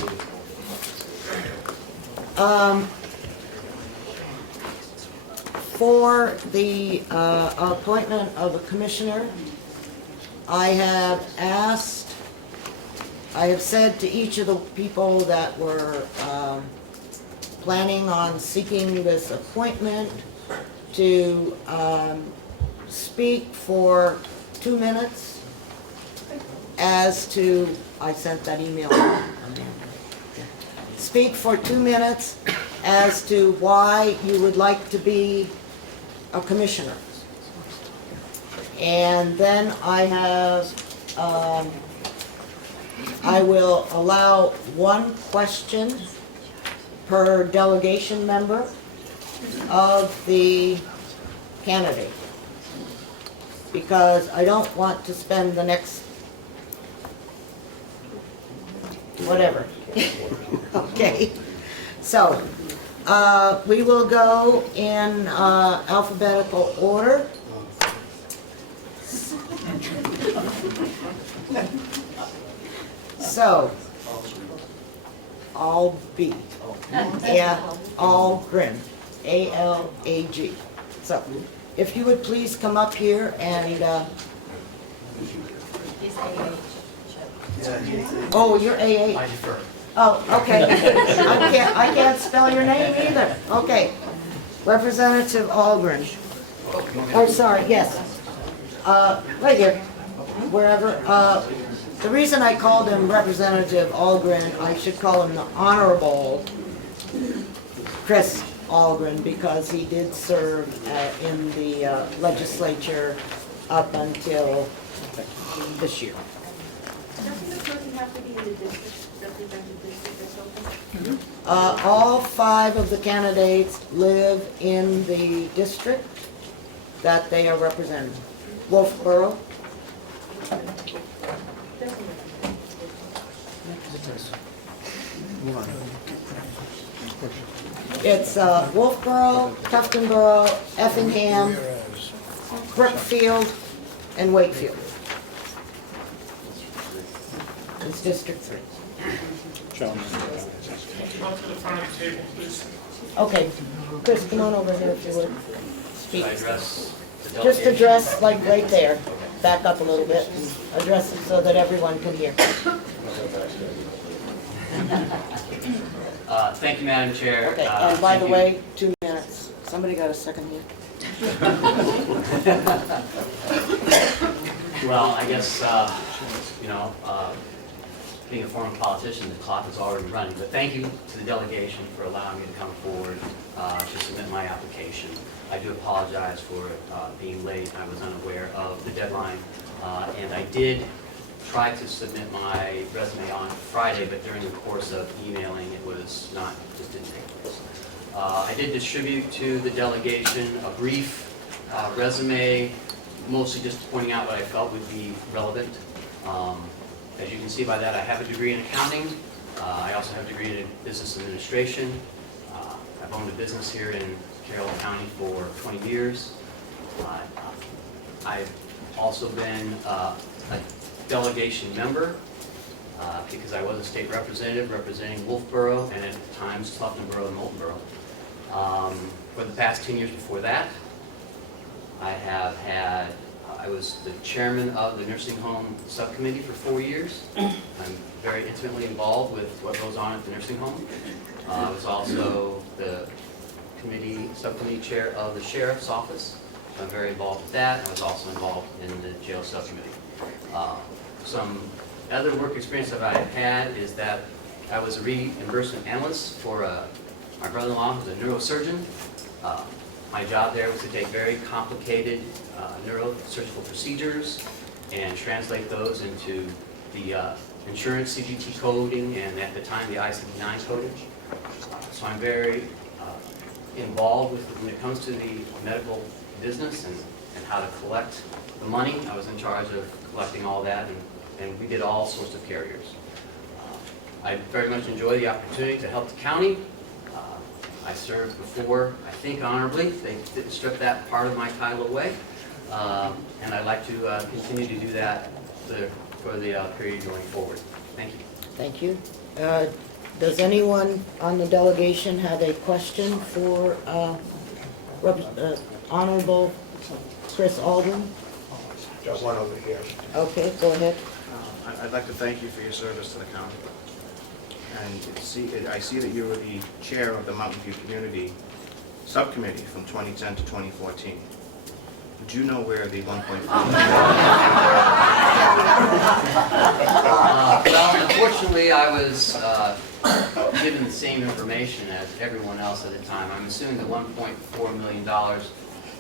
For the appointment of a commissioner, I have said to each of the people that were planning on seeking this appointment to speak for 2 minutes as to, I sent that email out. Speak for 2 minutes as to why you would like to be a commissioner. And then I will allow 1 question per delegation member of the candidate, because I don't want to spend the next whatever. Okay, so we will go in alphabetical order. So, Alb, yeah, Algren, A-L-A-G. So, if you would please come up here and, oh, you're A-H. I defer. Oh, okay. I can't spell your name either. Okay. Representative Algren. Oh, sorry, yes. Right here, wherever. The reason I called him Representative Algren, I should call him the Honorable Chris Algren, because he did serve in the legislature up until this year. Doesn't the person have to be in the district, represented district that's open? All 5 of the candidates live in the district that they are representing. Wolfboro. It's Wolfboro, Tuftonboro, Effingham, Brookfield, and Wakefield. It's District 3. Come to the front of the table, please. Okay, Chris, come on over here if you would. Speak. Should I address the Just delegation? address like right there. Back up a little bit and address it so that everyone can hear. Thank you, Madam Chair. Okay, and by Thank the you. way, 2 minutes. Somebody got a second here? Well, I guess, you know, being a former politician, the clock is already running. But thank you to the delegation for allowing me to come forward to submit my application. I do apologize for being late. I was unaware of the deadline, and I did try to submit my resume on Friday, but during the course of emailing, it was not, just didn't take place. I did distribute to the delegation a brief resume, mostly just pointing out what I felt would be relevant. As you can see by that, I have a degree in accounting. I also have a degree in business administration. I've owned a business here in Carroll County for 20 years. I've also been a delegation member because I was a state representative representing Wolfboro and at times Tuftonboro and Moultonboro. For the past 10 years before that, I was the chairman of the nursing home subcommittee for 4 years. I'm very intimately involved with what goes on at the nursing home. I was also the subcommittee chair of the sheriff's office. I'm very involved with that. I was also involved in the jail subcommittee. Some other work experience that I've had is that I was a reimbursement analyst for my brother-in-law, who's a neurosurgeon. My job there was to take very complicated neurosurgical procedures and translate those into the insurance CGT coding and at the time the ICD-9 coding. So I'm very involved with when it comes to the medical business and how to collect the money. I was in charge of collecting all that, and we did all sorts of carriers. I very much enjoy the opportunity to help the county. I served before, I think honorably. They didn't strip that part of my title away. And I'd like to continue to do that for the period going forward. Thank you. Thank you. Does anyone on the delegation have a question for Honorable Chris Aldrin? Got one over here. Okay, go ahead. I'd like to thank you for your service to the county. And I see that you were the chair of the Mountain View Community Subcommittee from 2010 to 2014. Would you know where the 1.4 Well, unfortunately, I was given the same information as everyone else at the time. I'm assuming the $1.4 million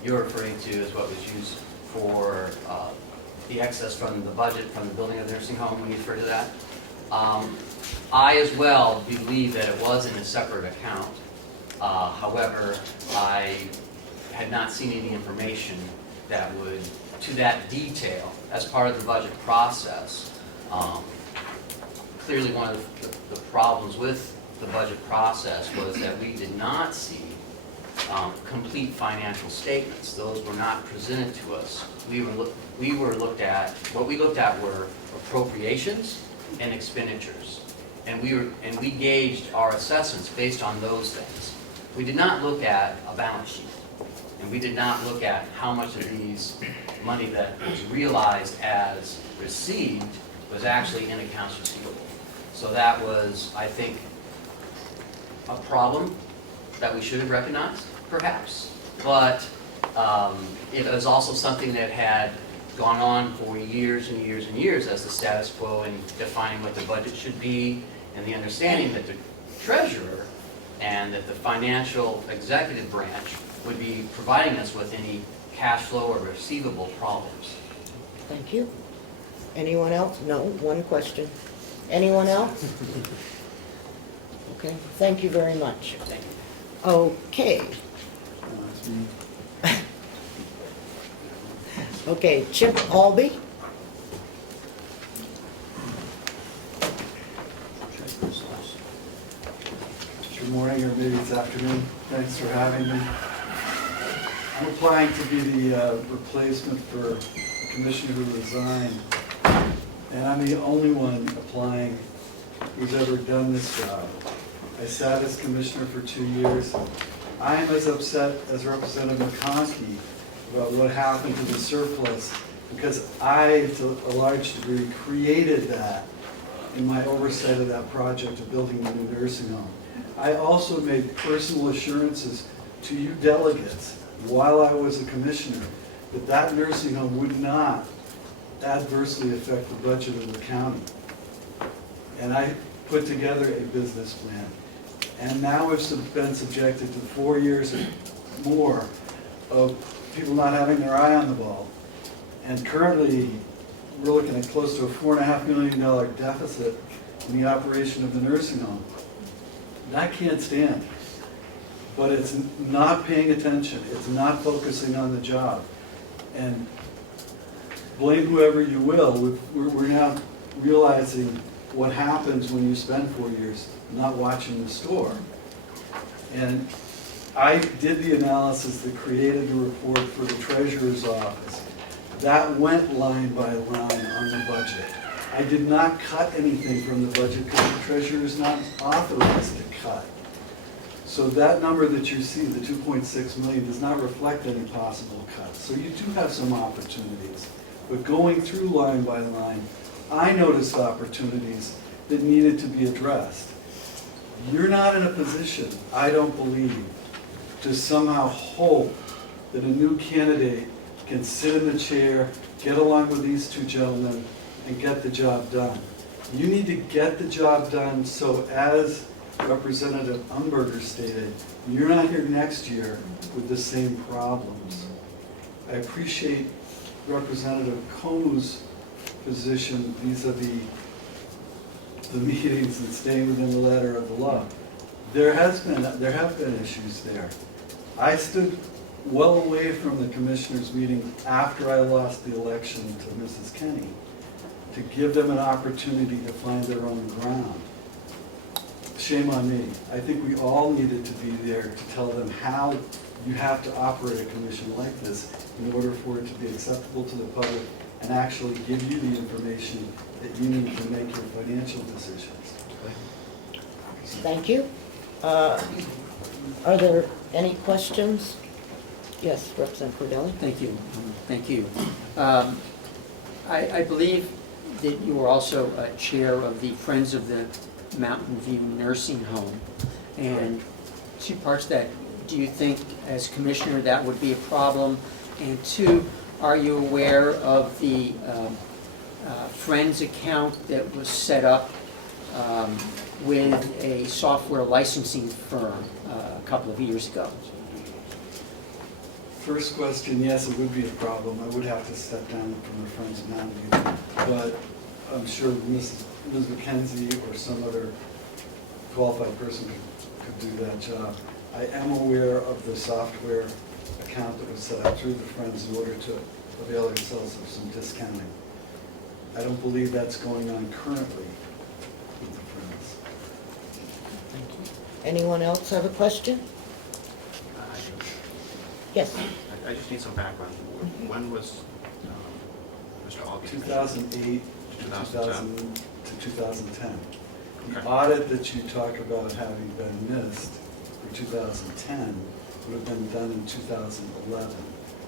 you're referring to is what was used for the excess from the budget from the building of the nursing home when you refer to that. I as well believe that it was in a separate account. However, I had not seen any information that would, to that detail, as part of the budget process. Clearly one of the problems with the budget process was that we did not see complete financial statements. Those were not presented to us. What we looked at were appropriations and expenditures. And we gauged our assessments based on those things. We did not look at a balance sheet. And we did not look at how much of these money that was realized as received was actually in accounts receivable. So that was, I think, a problem that we should have recognized, perhaps. But it was also something that had gone on for years and years and years as the status quo in defining what the budget should be and the understanding that the treasurer and that the financial executive branch would be providing us with any cash flow or receivable problems. Thank you. Anyone else? No, one question. Anyone else? Okay, thank you very much. Thank you. Okay. Okay, Chip Albee. Good morning, or maybe it's afternoon. Thanks for having me. I'm applying to be the replacement for a commissioner who resigned. And I'm the only one applying who's ever done this job. I sat as commissioner for 2 years. I am as upset as Representative McConkey about what happened to the surplus because I, to a large degree, created that in my oversight of that project of building the new nursing home. I also made personal assurances to you delegates while I was a commissioner that that nursing home would not adversely affect the budget of the county. and I put together a business plan. And now it's been subjected to 4 years or more of people not having their eye on the ball. And currently, we're looking at close to a $4.5 million deficit in the operation of the nursing home. That can't stand. But it's not paying attention. It's not focusing on the job. And blame whoever you will, we're now realizing what happens when you spend 4 years not watching the store. And I did the analysis that created the report for the treasurer's office. That went line by line on the budget. I did not cut anything from the budget because the treasurer is not authorized to cut. So that number that you see, the 2.6 million, does not reflect any possible cuts. So you do have some opportunities. But going through line by line, I noticed opportunities that needed to be addressed. You're not in a position, I don't believe, to somehow hope that a new candidate can sit in the chair, get along with these two gentlemen, and get the job done. You need to get the job done so, as Representative Umberger stated, you're not here next year with the same problems. I appreciate Representative Comeau's position vis-a-vis the meetings and staying within the letter of the law. There have been issues there. I stood well away from the commissioners' meeting after I lost the election to Mrs. Kenny to give them an opportunity to find their own ground. Shame on me. I think we all needed to be there to tell them how you have to operate a commission like this in order for it to be acceptable to the public and actually give you the information that you need to make your financial decisions. Thank you. Are there any questions? Yes, Representative Cordelli. Thank you. Thank you. I believe that you are also chair of the Friends of the Mountain View Nursing Home. And two parts to that. Do you think, as commissioner, that would be a problem? And two, are you aware of the Friends account that was set up with a software licensing firm a couple of years ago? First question, yes, it would be a problem. I would have to step down from the Friends of Mountain View. But I'm sure Ms. McKenzie or some other qualified person could do that job. I am aware of the software account that was set up through the Friends in order to avail themselves of some discounting. I don't believe that's going on currently with the Friends. Thank you. Anyone else have a question? Yes. I just need some background. When was Mr. Albee? 2008 to 2010. The audit that you talk about having been missed for 2010 would have been done in 2011.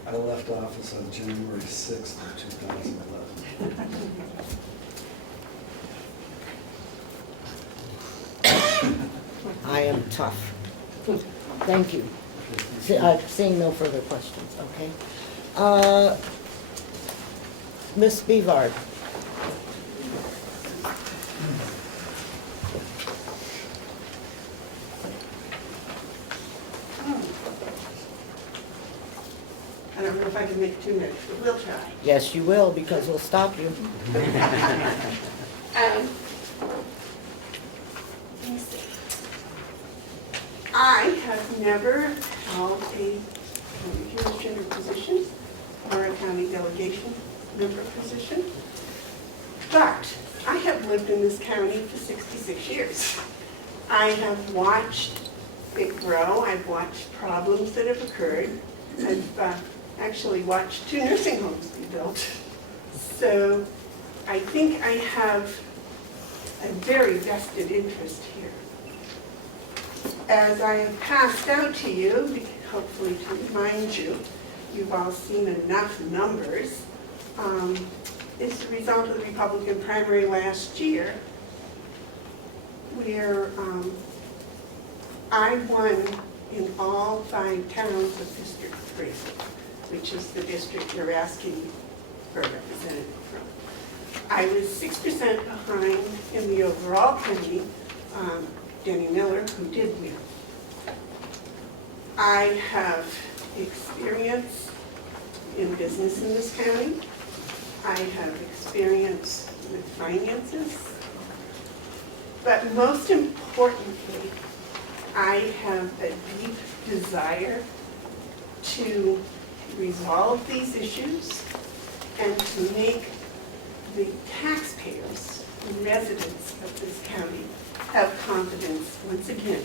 I left office on January 6th of 2011. I am tough. Thank you. Seeing no further questions, okay. Ms. Bevard. I don't know if I can make 2 minutes, but we'll try. Yes, you will, because we'll stop you. Let me see. I have never held a county commissioner position or a county delegation member position, but I have lived in this county for 66 years. I have watched it grow. I've watched problems that have occurred. I've actually watched 2 nursing homes be built. So I think I have a very vested interest here. As I have passed out to you, hopefully to remind you, you've all seen enough numbers. It's the result of the Republican primary last year, where I won in all 5 towns of District 3, which is the district you're asking for a representative from. I was 6% behind in the overall county, Denny Miller, who did win. I have experience in business in this county. I have experience with finances. But most importantly, I have a deep desire to resolve these issues and to make the taxpayers, the residents of this county, have confidence once again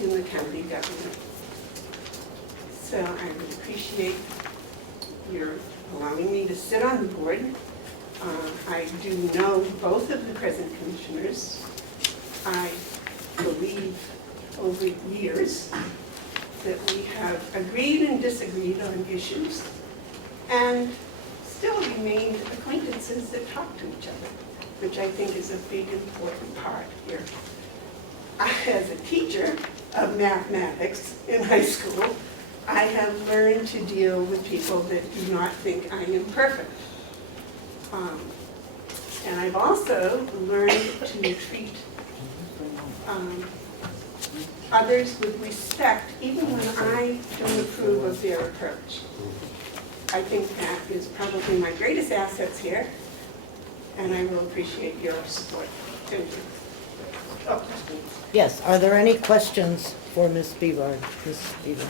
in the county government. So I would appreciate your allowing me to sit on the board. I do know both of the present commissioners. I believe over years that we have agreed and disagreed on issues and still remained acquaintances that talk to each other, which I think is a big important part here. As a teacher of mathematics in high school, I have learned to deal with people that do not think I am perfect. And I've also learned to treat others with respect, even when I don't approve of their approach. I think that is probably my greatest assets here, and I will appreciate your support. Thank you. Oh. Yes, are there any questions for Ms. Beaver? Ms. Beaver?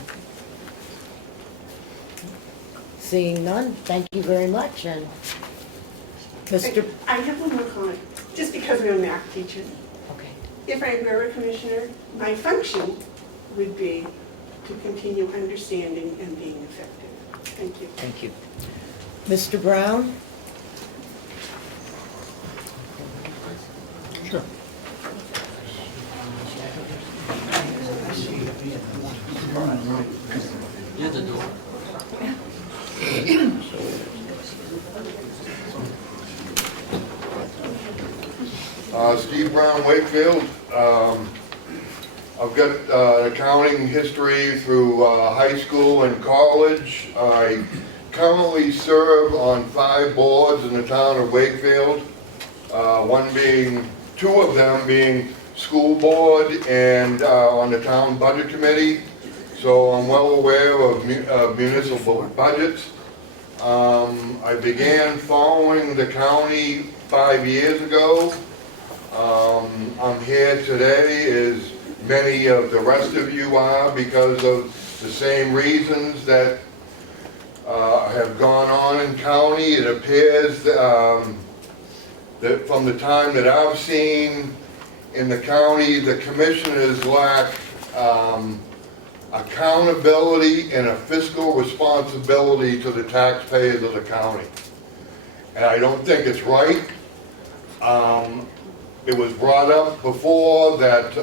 Seeing none, thank you very much, and Mr. I have one more comment, just because I'm a math teacher. Okay. If I were a commissioner, my function would be to continue understanding and being effective. Thank you. Thank you. Mr. Brown? Sure. Near the door. Steve Brown, Wakefield. I've got accounting history through high school and college. I currently serve on 5 boards in the town of Wakefield. Two of them being school board and on the town budget committee. So I'm well aware of municipal budgets. I began following the county 5 years ago. I'm here today, as many of the rest of you are, because of the same reasons that have gone on in county. It appears that from the time that I've seen in the county, the commissioners lack accountability and a fiscal responsibility to the taxpayers of the county. And I don't think it's right. It was brought up before that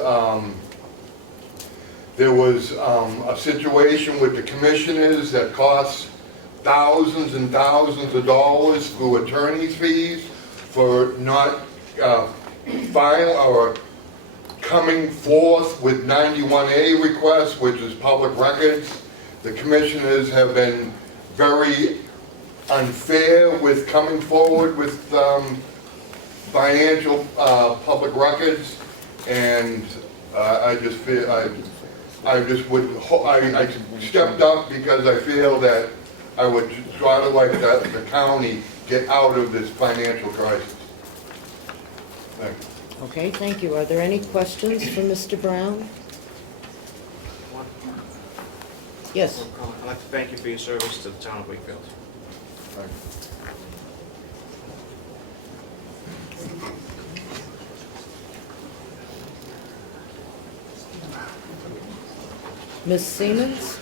there was a situation with the commissioners that cost thousands and thousands of dollars through attorney's fees for not coming forth with 91A requests, which is public records. The commissioners have been very unfair with coming forward with financial public records, and I stepped up because I feel that I would try to like the county get out of this financial crisis. Thank you. Okay, thank you. Are there any questions for Mr. Brown? Yes. I'd like to thank you for your service to the town of Wakefield. Ms. Siemens?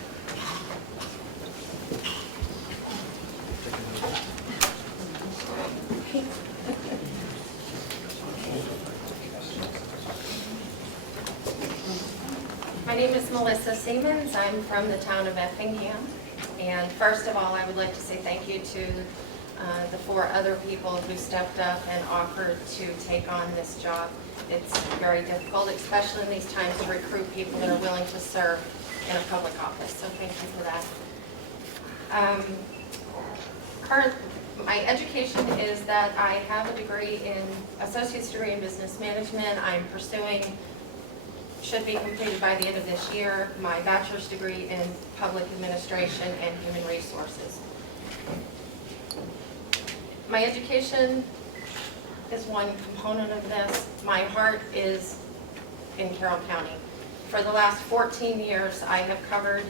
My name is Melissa Siemens. I'm from the town of Effingham. And first of all, I would like to say thank you to the 4 other people who stepped up and offered to take on this job. It's very difficult, especially in these times, to recruit people that are willing to serve in a public office. So thank you for that. My education is that I have a degree in, associate's degree in business management. I'm pursuing, should be completed by the end of this year, my bachelor's degree in public administration and human resources. My education is one component of this. My heart is in Carroll County. For the last 14 years, I have covered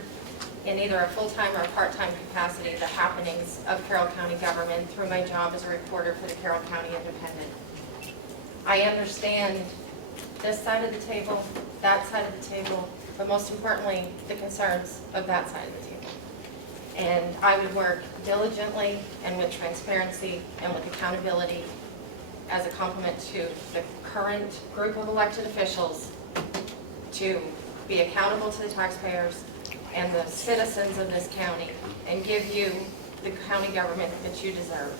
in either a full-time or a part-time capacity the happenings of Carroll County government through my job as a reporter for the Carroll County Independent. I understand this side of the table, that side of the table, but most importantly, the concerns of that side of the table. And I would work diligently and with transparency and with accountability as a complement to the current group of elected officials to be accountable to the taxpayers and the citizens of this county and give you the county government that you deserve.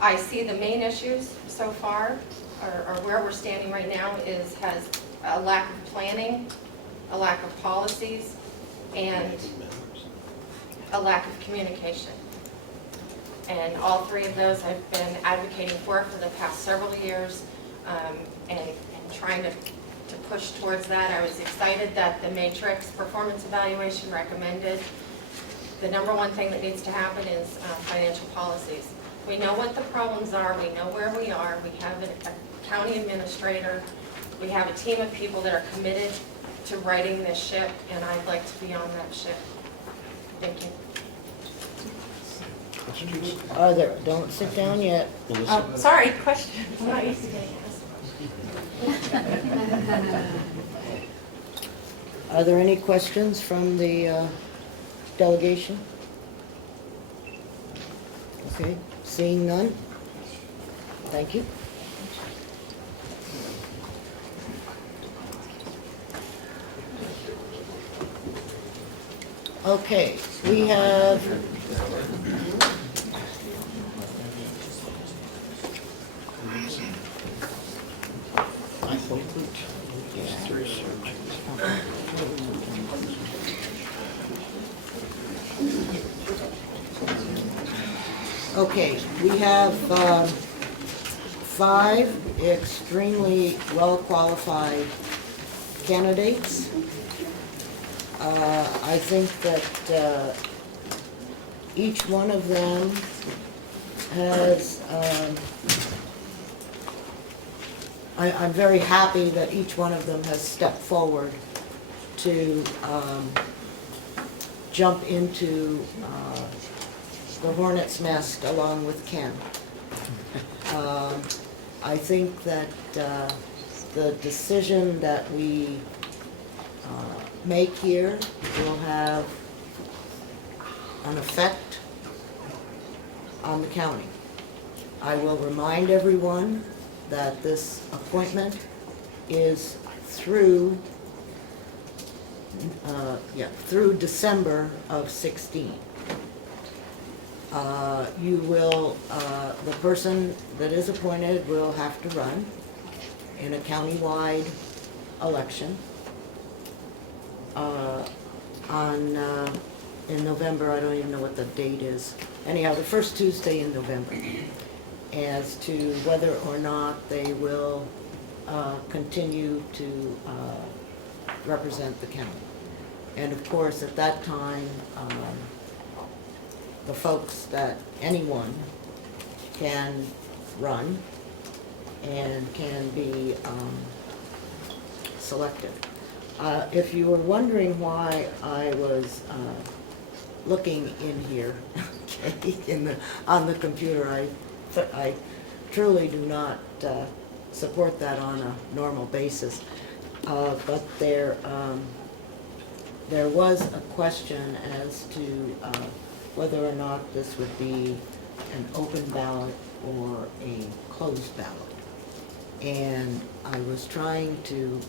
I see the main issues so far, or where we're standing right now, has a lack of planning, a lack of policies, and a lack of communication. And all three of those I've been advocating for the past several years, and trying to push towards that. I was excited that the Matrix performance evaluation recommended the number one thing that needs to happen is financial policies. We know what the problems are, we know where we are, we have a county administrator, we have a team of people that are committed to righting this ship, and I'd like to be on that ship. Thank you. Are there, don't sit down yet. Oh, sorry, question. I'm not used to getting asked. Are there any questions from the delegation? Okay, seeing none? Thank you. Okay, we have Okay, we have 5 extremely well-qualified candidates. I think that each one of them has, I'm very happy that each one of them has stepped forward to jump into the hornet's nest along with Ken. I think that the decision that we make here will have an effect on the county. I will remind everyone that this appointment is through December of 16. The person that is appointed will have to run in a countywide election in November. I don't even know what the date is. Anyhow, the first Tuesday in November, as to whether or not they will continue to represent the county. And of course, at that time, the folks that anyone can run and can be selected. If you were wondering why I was looking in here, okay, on the computer, I truly do not support that on a normal basis. But there was a question as to whether or not this would be an open ballot or a closed ballot. And I was trying to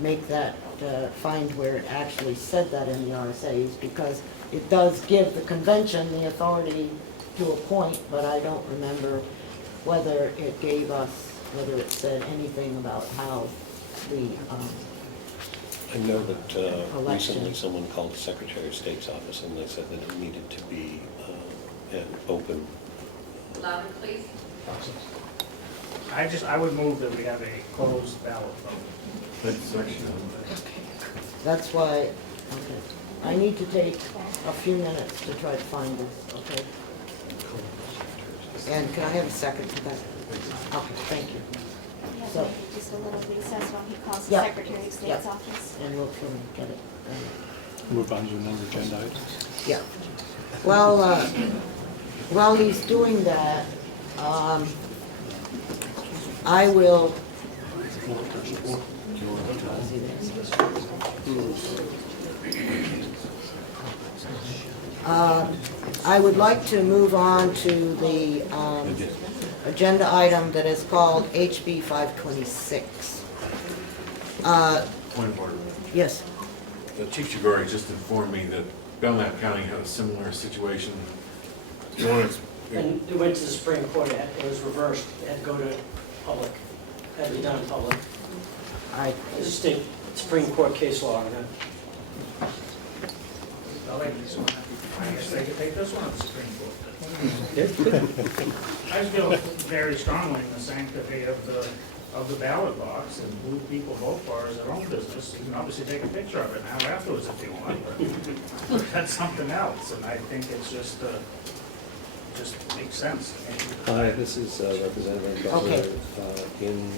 make that, find where it actually said that in the RSAs, because it does give the convention the authority to appoint, but I don't remember whether it gave us, whether it said anything about how the I know that Election. recently someone called the Secretary of State's office and they said that it needed to be an open Louder, please. process. I would move that we have a closed ballot vote. That's why, okay, I need to take a few minutes to try to find this, okay? And can I have a second to that? Okay, thank you. Yeah, So- maybe just a little recess while he calls the Yep. Secretary of State's Yep. office. And we'll get it done. Move on to another agenda item. Yeah. Well, while he's doing that, I will. I would like to move on to the agenda item that is called HB 526. Point of order. Yes. Chief Chagori just informed me that Belknap County had a similar situation. You want to And it went to the Supreme Court, it was reversed, it had to go to public, it had to be done in public. I just think Supreme Court case law, you know. I like this one. I guess they could take this one to the Supreme Court. I feel very strongly in the sanctity of the ballot box, and who people vote for is their own business. You can obviously take a picture of it now afterwards if you want, but that's something else, and I think it's just makes sense. Hi, this is Representative Butler Okay. in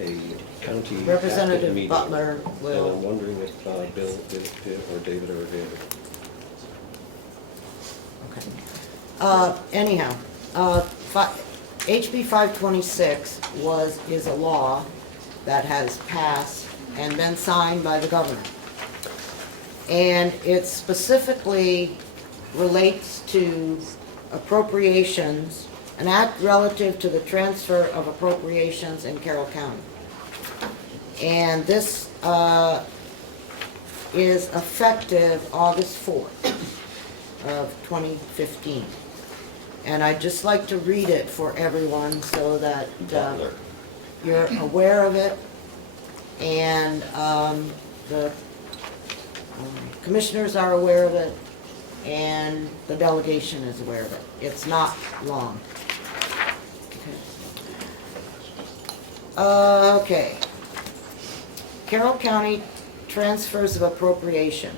a county Representative active meeting. Butler will- And I'm wondering if Bill or David are available. Anyhow, HB 526 is a law that has passed and been signed by the governor. And it specifically relates to appropriations, an act relative to the transfer of appropriations in Carroll County. And this is effective August 4th of 2015. And I'd just like to read it for everyone so that you're aware of it, and the commissioners are aware of it, and the delegation is aware of it. It's not long. Okay. Carroll County transfers of appropriation.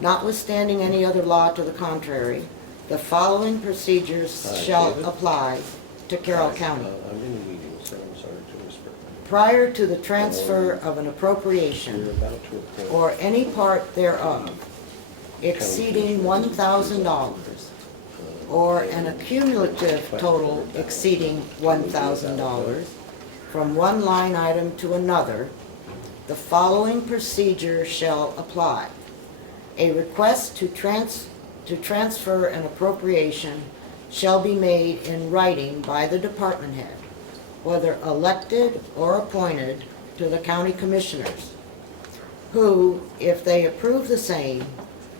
Notwithstanding any other law to the contrary, the following procedures shall apply to Carroll County. I'm in a meeting, so I'm sorry to whisper. Prior to the transfer of an appropriation We're about to appoint or any part thereof exceeding $1,000 or an accumulative total exceeding $1,000 from one line item to another, the following procedure shall apply. A request to transfer an appropriation shall be made in writing by the department head, whether elected or appointed, to the county commissioners, who, if they approve the same,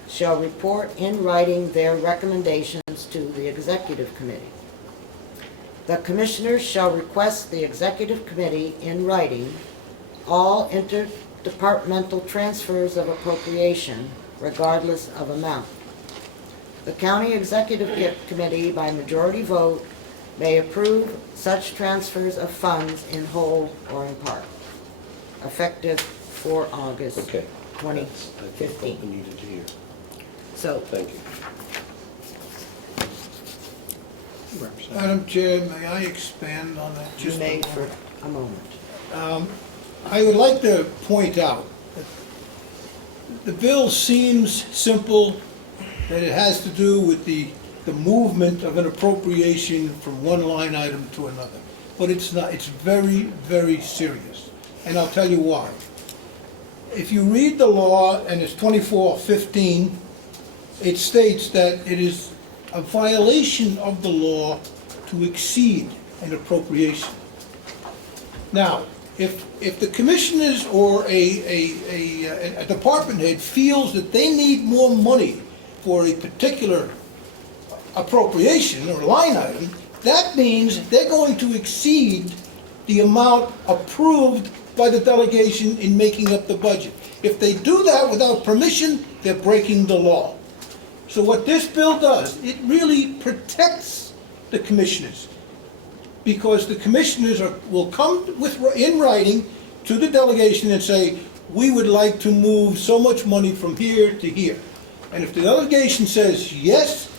shall report in writing their recommendations to the executive committee. The commissioners shall request the executive committee in writing all interdepartmental transfers of appropriation, regardless of amount. The county executive committee, by majority vote, may approve such transfers of funds in whole or in part, effective for August Okay. 2015. I needed to hear. So, Thank you. Madam Chair, may I expand on that you just may a for a moment. I would like to point out that the bill seems simple, that it has to do with the movement of an appropriation from one line item to another. But it's not. It's very, very serious. And I'll tell you why. If you read the law, and it's 2415, it states that it is a violation of the law to exceed an appropriation. Now, if the commissioners or a department head feels that they need more money for a particular appropriation or line item, that means they're going to exceed the amount approved by the delegation in making up the budget. If they do that without permission, they're breaking the law. So what this bill does, it really protects the commissioners, because the commissioners will come in writing to the delegation and say, we would like to move so much money from here to here. And if the delegation says yes,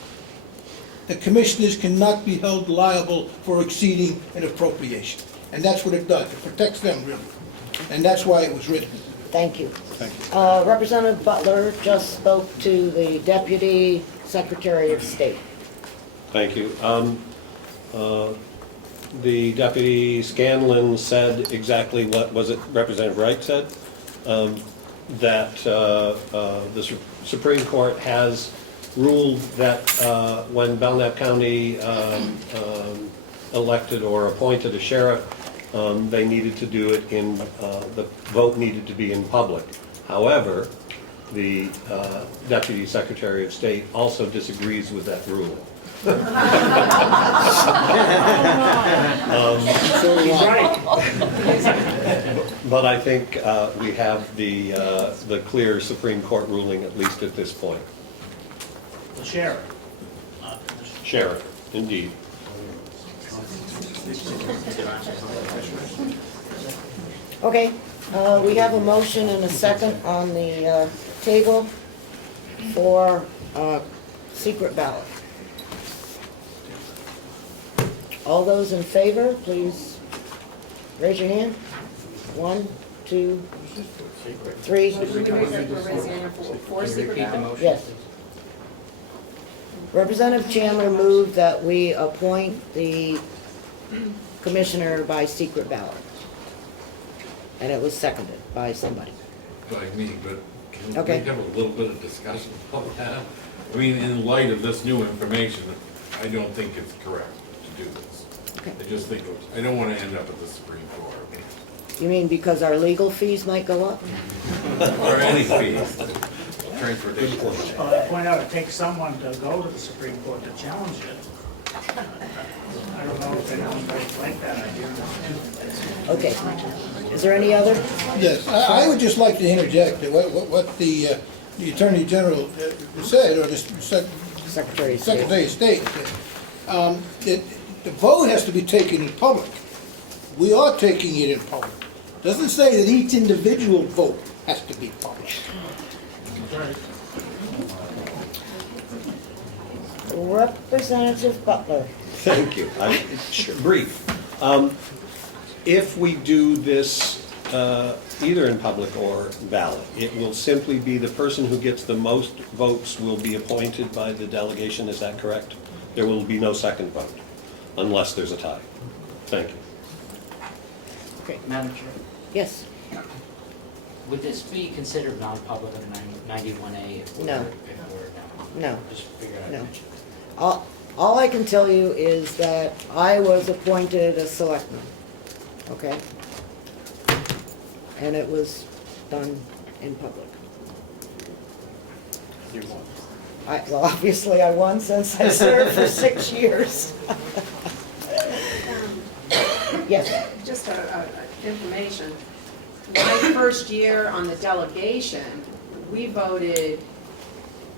the commissioners cannot be held liable for exceeding an appropriation. And that's what it does. It protects them, really. And that's why it was written. Thank you. Thank you. Representative Butler just spoke to the Deputy Secretary of State. Thank you. The Deputy Scanlon said exactly what, was it Representative Wright said? That the Supreme Court has ruled that when Belknap County elected or appointed a sheriff, they needed to do it in, the vote needed to be in public. However, the Deputy Secretary of State also disagrees with that ruling. But I think we have the clear Supreme Court ruling, at least at this point. The sheriff. Sheriff, indeed. Okay, we have a motion and a second on the table for secret ballot. All those in favor, please raise your hand. 1, 2, 3. Yes. Representative Chandler moved that we appoint the commissioner by secret ballot. And it was seconded by somebody. By me, but can Okay. we have a little bit of discussion about that? I mean, in light of this new information, I don't think it's correct to do this. I just think, I don't want to end up at the Supreme Court. You mean because our legal fees might go up? Or any fees. Transportation. Well, I point out, it takes someone to go to the Supreme Court to challenge it. I don't know if anyone would like that idea. Okay. Is there any other? Yes, I would just like to interject that what the Attorney General said, or the Secretary of State. Secretary of State, that the vote has to be taken in public. We are taking it in public. Doesn't say that each individual vote has to be public. Representative Butler. Thank you. Brief. If we do this either in public or ballot, it will simply be the person who gets the most votes will be appointed by the delegation. Is that correct? There will be no second vote unless there's a tie. Thank you. Okay. Madam Chair, Yes. would this be considered non-public under 91A if we're, No. No. Just figure out. No. All I can tell you is that I was appointed a selectman, okay? And it was done in public. You won. Well, obviously I won since I served for 6 years. Yes. Just information. My first year on the delegation, we voted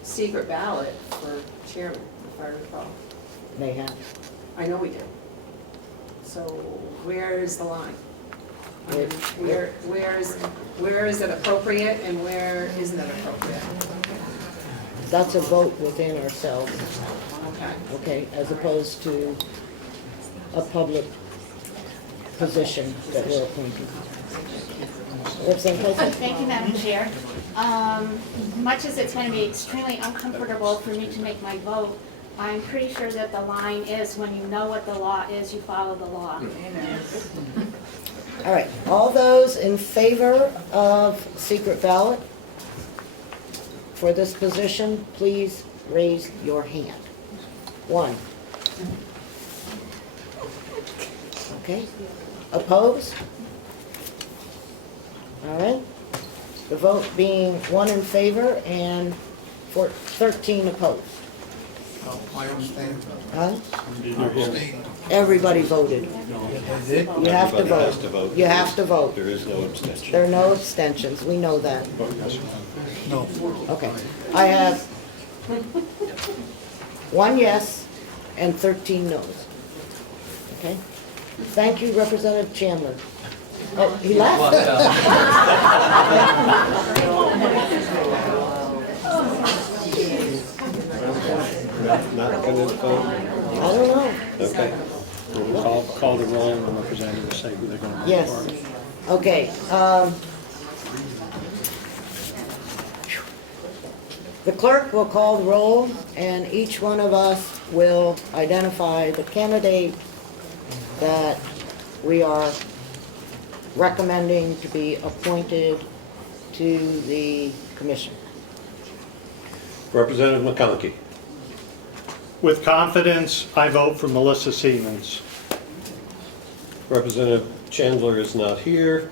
secret ballot for chairman, if I recall. They have. I know we did. So where is the line? I mean, where is it appropriate and where isn't it appropriate? That's a vote within ourselves, Okay. okay, as opposed to a public position that we're appointing. Representative Clayton? Thank you, Madam Chair. Much as it's going to be extremely uncomfortable for me to make my vote, I'm pretty sure that the line is when you know what the law is, you follow the law. All right, all those in favor of secret ballot for this position, please raise your hand. 1. Okay, opposed? All right, the vote being 1 in favor and 13 opposed. I understand. Huh? I understand. Everybody voted. Is it? You have to Everybody has to vote. vote. You have to vote. There is no abstention. There are no abstentions, we know that. No. Okay. I have 1 yes and 13 noes. Okay? Thank you, Representative Chandler. Oh, he left? Not going to vote? I don't know. Okay. Call the roll and representatives say who they're going to vote Yes. for. Okay. The clerk will call the roll, and each one of us will identify the candidate that we are recommending to be appointed to the commission. Representative McConkey. With confidence, I vote for Melissa Siemens. Representative Chandler is not here.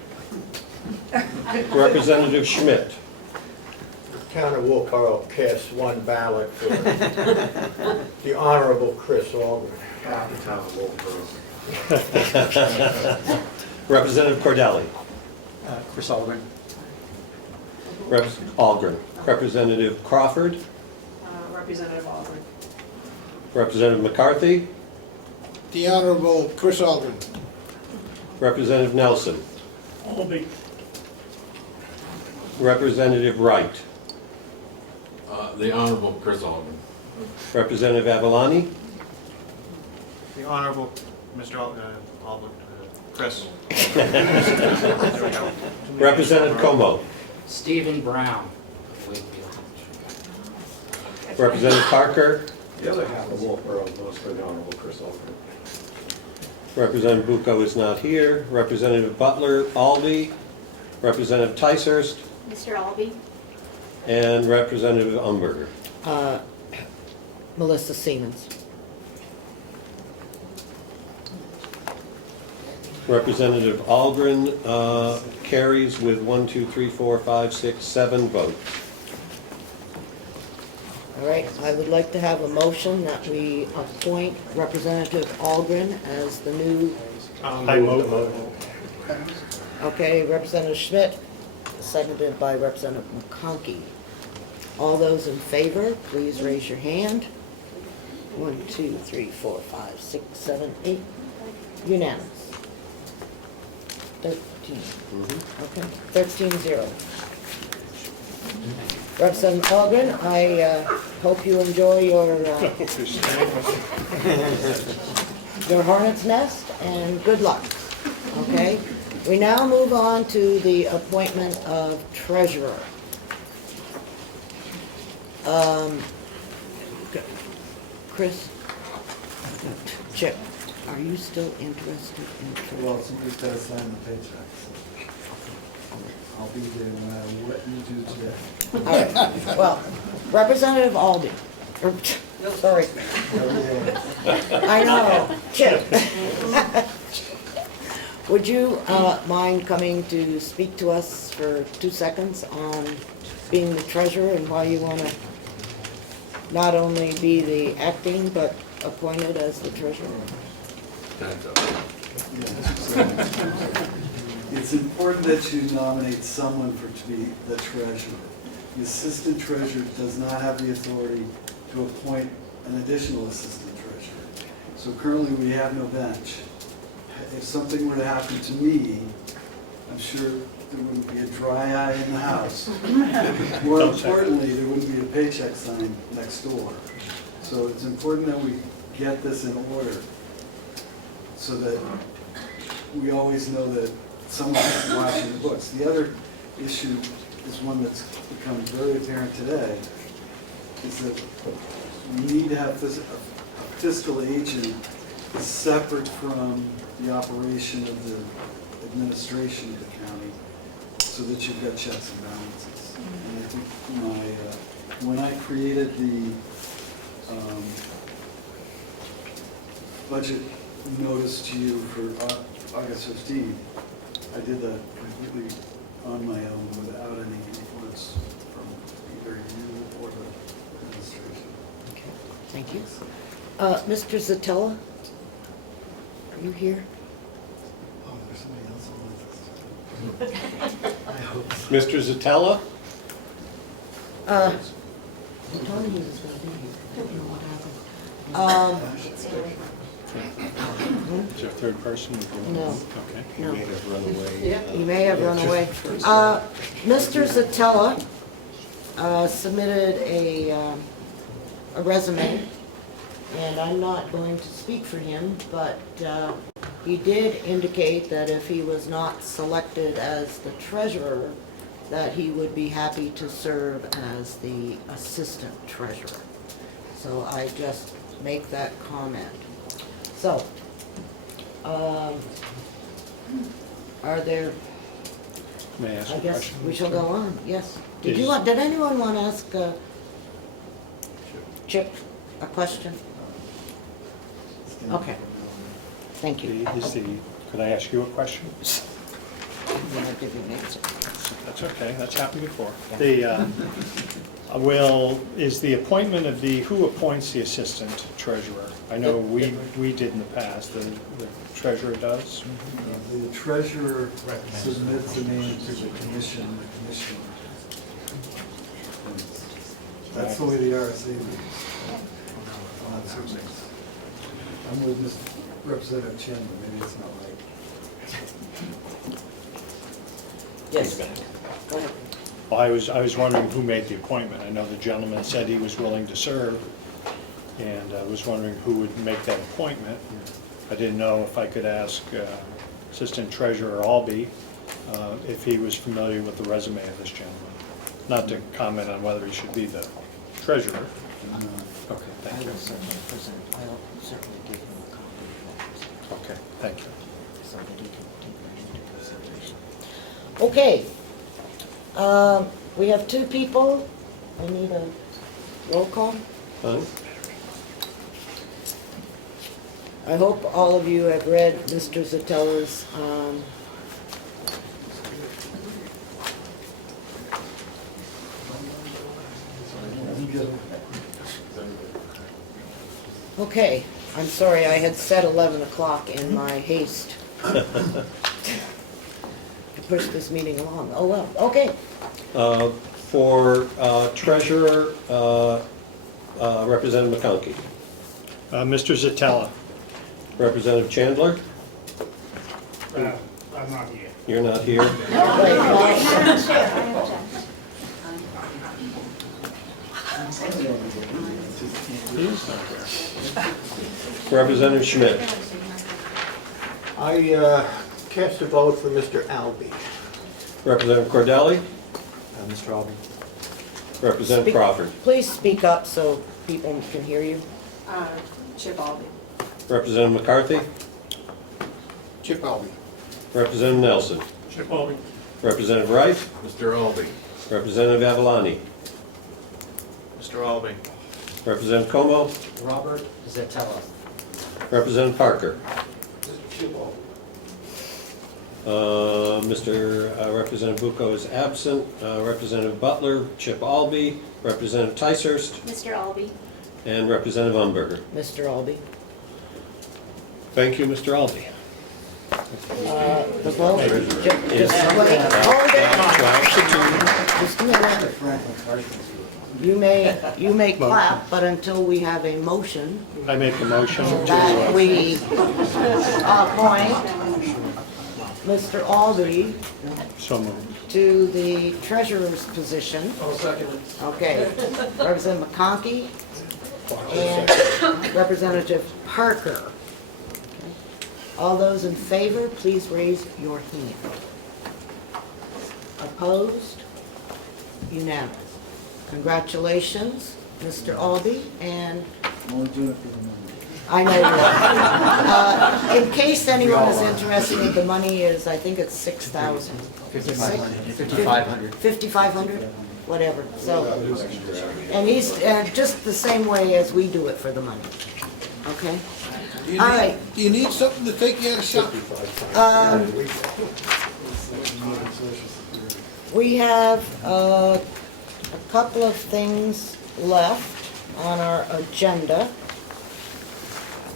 Representative Schmidt. Town of Will Carroll casts one ballot for the Honorable Chris Alden. Half the town of Will Carroll. Representative Cordelli. Chris Algren. Algren. Representative Crawford. Representative Auburn. Representative McCarthy. The Honorable Chris Alden. Representative Nelson. Albee. Representative Wright. The Honorable Chris Alden. Representative Avalani. The Honorable Mr. Alden, Chris. There we go. Representative Comeau. Stephen Brown. Representative Parker. The other half of Will Carroll votes for the Honorable Chris Alden. Representative Bucco is not here. Representative Butler, Albee. Representative Ticehurst. Mr. Albee? And Representative Umberger. Melissa Siemens. Representative Algren carries with 1, 2, 3, 4, 5, 6, 7 votes. All right, I would like to have a motion that we appoint Representative Algren as the new, I move. okay, Representative Schmidt, seconded by Representative McConkey. All those in favor, please raise your hand. 1, 2, 3, 4, 5, 6, 7, 8. Unanimous. 13. Okay, 13-0. Representative Algren, I hope you enjoy your hornet's nest, and good luck. Okay? We now move on to the appointment of treasurer. Chris, Chip, are you still interested in treasurer? Well, somebody's got to sign the paychecks. I'll be there no matter what you do today. All right, well, Representative Alden, sorry. I know, Chip. Would you mind coming to speak to us for 2 seconds on being the treasurer and why you want to not only be the acting, but appointed as the treasurer? It's important that you nominate someone to be the treasurer. The assistant treasurer does not have the authority to appoint an additional assistant treasurer. So currently we have no bench. If something were to happen to me, I'm sure there wouldn't be a dry eye in the house. More importantly, there wouldn't be a paycheck signed next door. So it's important that we get this in order so that we always know that someone's watching the books. The other issue is one that's become very apparent today, is that we need to have a fiscal agent separate from the operation of the administration of the county, so that you've got checks and balances. And I think when I created the budget notice to you for August 15th, I did that completely on my own without any influence from either you or the administration. Okay, thank you. Mr. Zatella, are you here? Mr. Zatella? He told me he was gonna be here. Don't know what happened. Is there a third person? No. Okay. No. May have run away. He may have run away. Mr. Zatella submitted a resume, and I'm not going to speak for him, but he did indicate that if he was not selected as the treasurer, that he would be happy to serve as the assistant treasurer. So I just make that comment. So, are there, May I ask I a guess question? we shall go on, yes. Did Is- did anyone want to ask Chip a question? Okay, thank you. Could I ask you a question? Then I'll give you an answer. That's okay, that's happened before. Is the appointment of who appoints the assistant treasurer? I know we did in the past, the treasurer does. The treasurer submits the name to the commission, that's the way the RSA reads. I'm with Mr. Representative Chandler, maybe it's not right. Yes, go ahead. Well, I was wondering who made the appointment. I know the gentleman said he was willing to serve, and I was wondering who would make that appointment. I didn't know if I could ask Assistant Treasurer Albee if he was familiar with the resume of this gentleman. Not to comment on whether he should be the treasurer. Okay, thank you. I'll certainly give him a copy of that. Okay, thank you. So that he can take that into consideration. Okay. We have two people. I need a roll call. Fine. I hope all of you have read Mr. Zatella's okay, I'm sorry, I had said 11 o'clock in my haste to push this meeting along. Oh, well, okay. For treasurer, Representative McConkey. Mr. Zatella. Representative Chandler? I'm not here. You're not here? Representative Schmidt. I cast a vote for Mr. Albee. Representative Cordelli. Mr. Albee. Representative Crawford. Please speak up so people can hear you. Chip Albee. Representative McCarthy. Chip Albee. Representative Nelson. Chip Albee. Representative Wright. Mr. Albee. Representative Avalani. Mr. Albee. Representative Comeau. Robert Zatella. Representative Parker. Chip Albee. Representative Bucco is absent. Representative Butler, Chip Albee, Representative Ticehurst, Mr. Albee. and Representative Umberger. Mr. Albee. Thank you, Mr. Albee. The vote, just wait, hold it. Just a minute. You may clap, but until we have a motion I make a motion that to, we appoint Mr. Albee so moved. to the treasurer's position. I'll second it. Okay. Representative McConkey and Representative Parker. All those in favor, please raise your hand. Opposed? Unanimous. Congratulations, Mr. Albee, and I know you are. In case anyone is interested, the money is, I think it's 6,000. 5,500. 5,500, whatever, so. And he's, just the same way as we do it for the money, okay? All right. Do you need something to take you out of shop? We have a couple of things left on our agenda.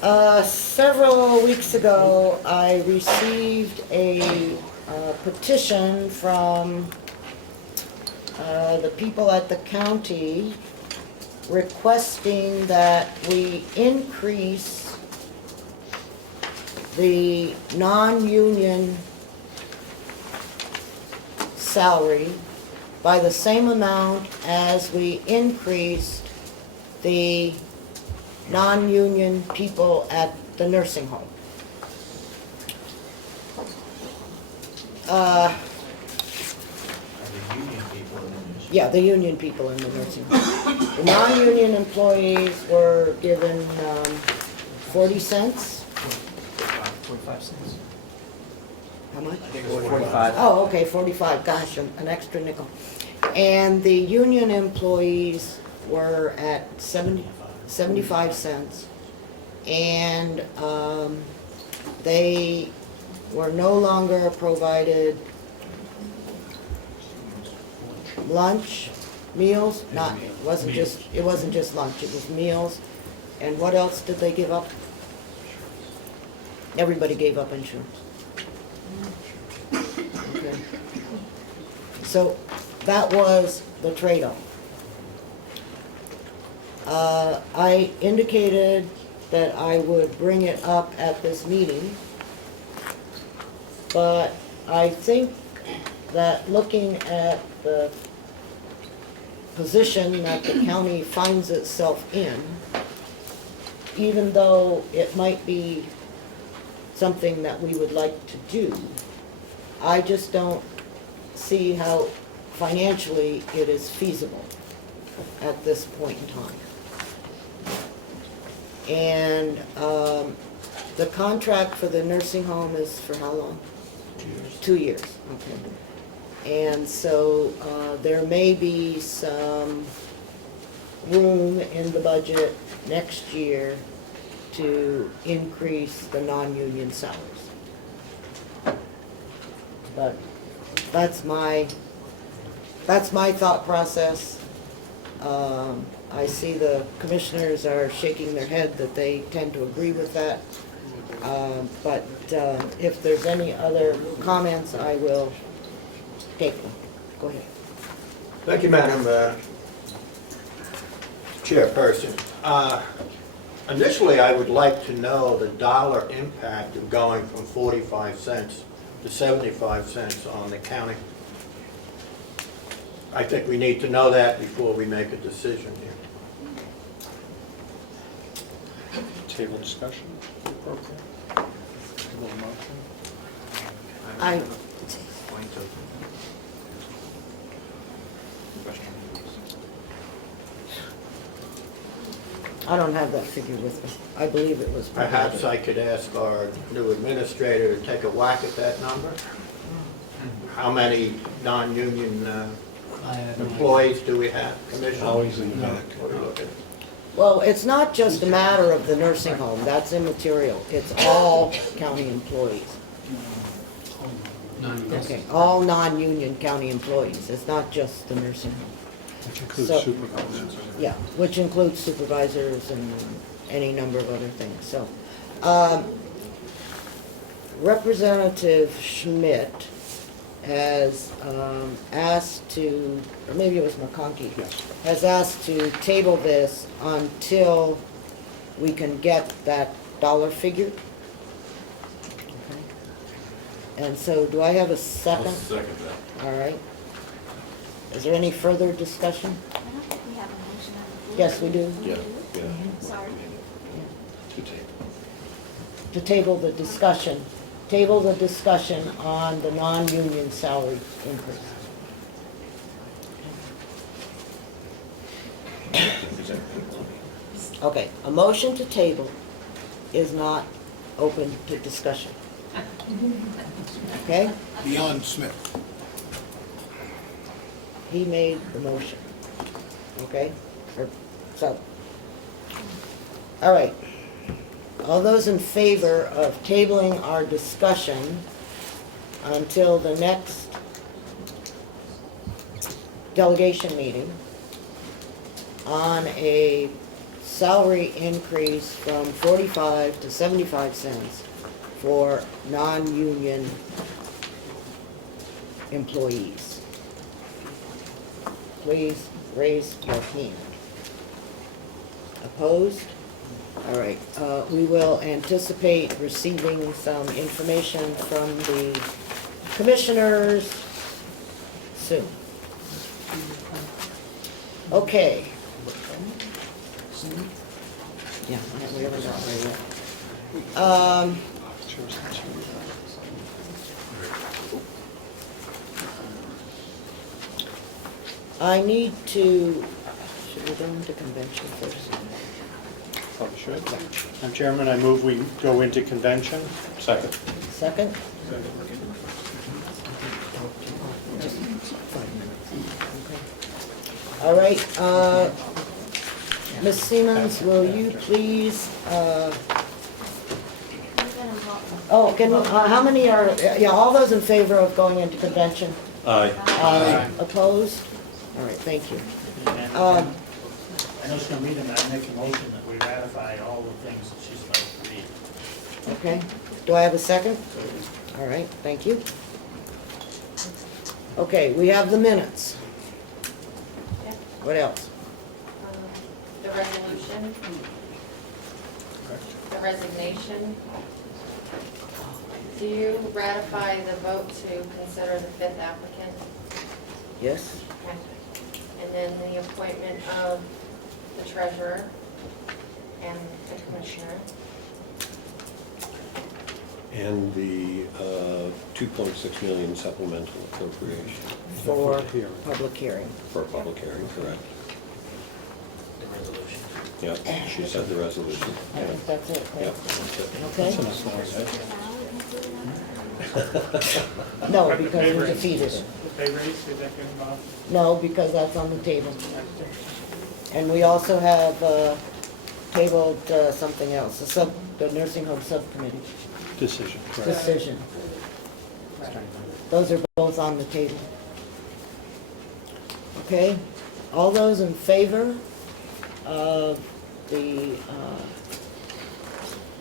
Several weeks ago, I received a petition from the people at the county requesting that we increase the non-union salary by the same amount as we increased the non-union people at the nursing home. Yeah, the union people in the nursing home. The non-union employees were given 40 cents. 45 cents. How much? I think it was 45. Oh, okay, 45, gosh, an extra nickel. And the union employees were at 75 cents. And they were no longer provided lunch, meals, it wasn't just lunch, it was meals. And what else did they give up? Everybody gave up insurance. Okay. So that was the trade-off. I indicated that I would bring it up at this meeting, but I think that looking at the position that the county finds itself in, even though it might be something that we would like to do, I just don't see how financially it is feasible at this point in time. And the contract for the nursing home is for how long? 2 years. 2 years, okay. And so there may be some room in the budget next year to increase the non-union salaries. But that's my thought process. I see the commissioners are shaking their head that they tend to agree with that. But if there's any other comments, I will take them. Go ahead. Thank you, Madam Chairperson. Initially, I would like to know the dollar impact of going from 45 cents to 75 cents on the county. I think we need to know that before we make a decision here. Table discussion, appropriate. Table motion. I don't have that figure with me. I believe it was. Perhaps I could ask our new administrator to take a whack at that number? How many non-union employees do we have, Commissioner? Always in the back. Well, it's not just a matter of the nursing home, that's immaterial. It's all county employees. Okay, all non-union county employees. It's not just the nursing home. Which includes So- supervisors. Yeah, which includes supervisors and any number of other things, so. Representative Schmidt has asked to, or maybe it was McConkey. Yes. Has asked to table this until we can get that dollar figure. Okay. And so, do I have a I'll second? second that. All right. Is there any further discussion? I don't think we have a motion on the floor. Yes, we do. Yeah. Sorry. To table the discussion. Table the discussion on the non-union salary increase. Okay, a motion to table is not open to discussion. Okay? Beyond Smith. He made the motion. Okay? So, all right. All those in favor of tabling our discussion until the next delegation meeting on a salary increase from 45 to 75 cents for non-union employees. Please raise your hand. Opposed? All right, we will anticipate receiving some information from the commissioners soon. Okay. Yeah, we haven't got there yet. I need to, should we go into convention first? Probably should. Madam Chairman, I move we go into convention. Second. Second? All right, Ms. Siemens, will you please, oh, can, how many are, yeah, all those in favor of going into convention? Aye. Aye. Opposed? All right, thank you. I know it's gonna meet, and I make a motion that we ratify all the things that she's about to read. Okay, do I have a second? All right, thank you. Okay, we have the minutes. What else? The resolution, the resignation. Do you ratify the vote to consider the 5th applicant? Yes? Okay. And then the appointment of the treasurer and the commissioner. And the 2.6 million supplemental appropriation. For public hearing. For a public hearing, correct. The resolution. Yeah, she said the resolution. I think that's it, right? Yeah, that's it. Okay? No, because we defeated it. The pay raise, did that get involved? No, because that's on the table. And we also have tabled something else, the nursing home subcommittee Decision. Correct. decision. Those are both on the table. Okay, all those in favor of the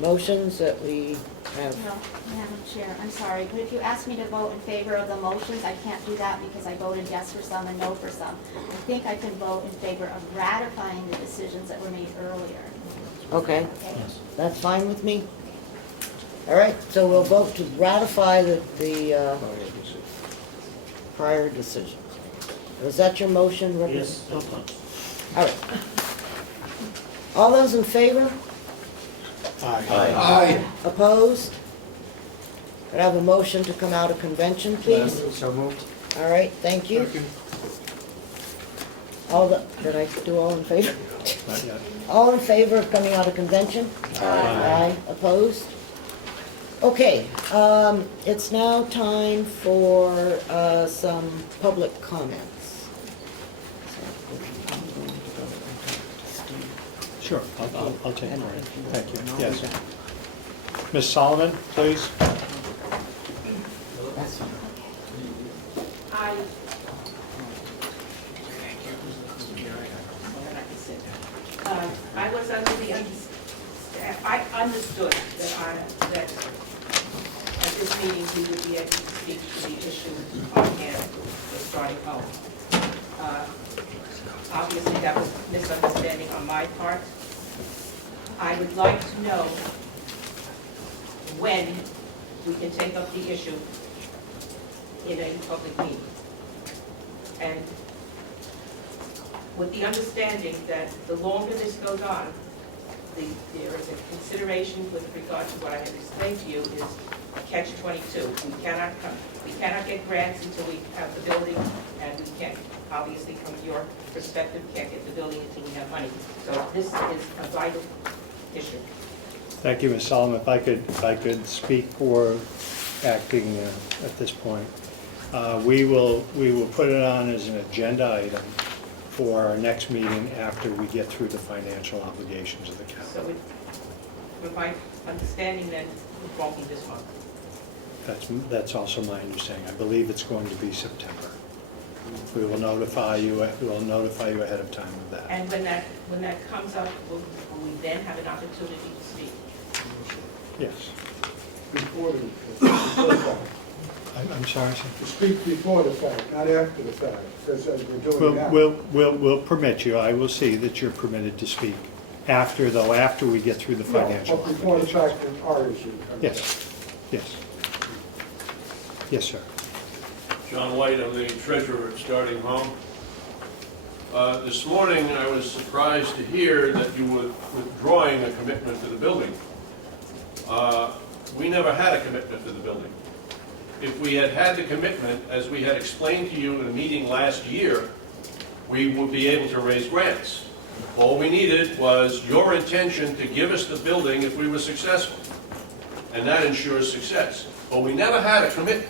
motions that we have? No, Madam Chair, I'm sorry, but if you ask me to vote in favor of the motions, I can't do that because I voted yes for some and no for some. I think I can vote in favor of ratifying the decisions that were made earlier. Okay, that's fine with me. All right, so we'll vote to ratify the prior decision. Was that your motion, Yes. Representative? All right. All those in favor? Aye. Opposed? Could I have a motion to come out of convention, please? So moved. All right, thank you. Did I do all in favor? Not yet. All in favor of coming out of convention? Aye. Opposed? Okay, it's now time for some public comments. Sure, I'll take it. Thank you. Yes. Ms. Solomon, please. I was under the I understood that at this meeting, we would be able to speak to the issue on hand with starting home. Obviously, that was misunderstanding on my part. I would like to know when we can take up the issue in a public meeting. And with the understanding that the longer this goes on, there is a consideration with regard to what I have explained to you is a catch-22. We cannot get grants until we have the building, and we can't, obviously from your perspective, can't get the building until we have money. So this is a vital issue. Thank you, Ms. Solomon. If I could speak for acting at this point. We will put it on as an agenda item for our next meeting after we get through the financial obligations of the county. So with my understanding then, it won't be this month. That's also my understanding. I believe it's going to be September. We will notify you ahead of time of that. And when that comes up, will we then have an opportunity to speak? Yes. Before the fact. I'm sorry, sir. To speak before the fact, not after the fact, because as we're doing now. We'll permit you. I will see that you're permitted to speak. After we get through the financial. But before the fact, our issue. Yes, yes. Yes, sir. John White, I'm the treasurer at Starting Home. This morning, I was surprised to hear that you were withdrawing a commitment to the building. We never had a commitment to the building. If we had had the commitment, as we had explained to you in a meeting last year, we would be able to raise grants. All we needed was your intention to give us the building if we were successful. And that ensures success. But we never had a commitment.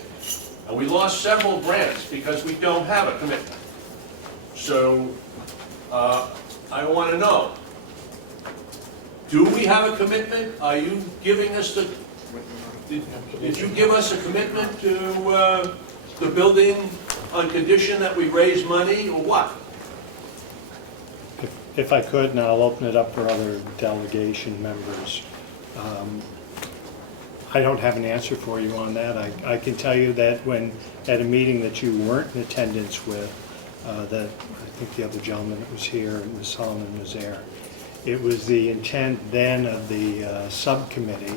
And we lost several grants because we don't have a commitment. So I want to know, do we have a commitment? Are you giving us the, did you give us a commitment to the building on condition that we raise money or what? If I could, and I'll open it up for other delegation members. I don't have an answer for you on that. I can tell you that when, at a meeting that you weren't in attendance with, that I think the other gentleman that was here, and Ms. Solomon was there, it was the intent then of the subcommittee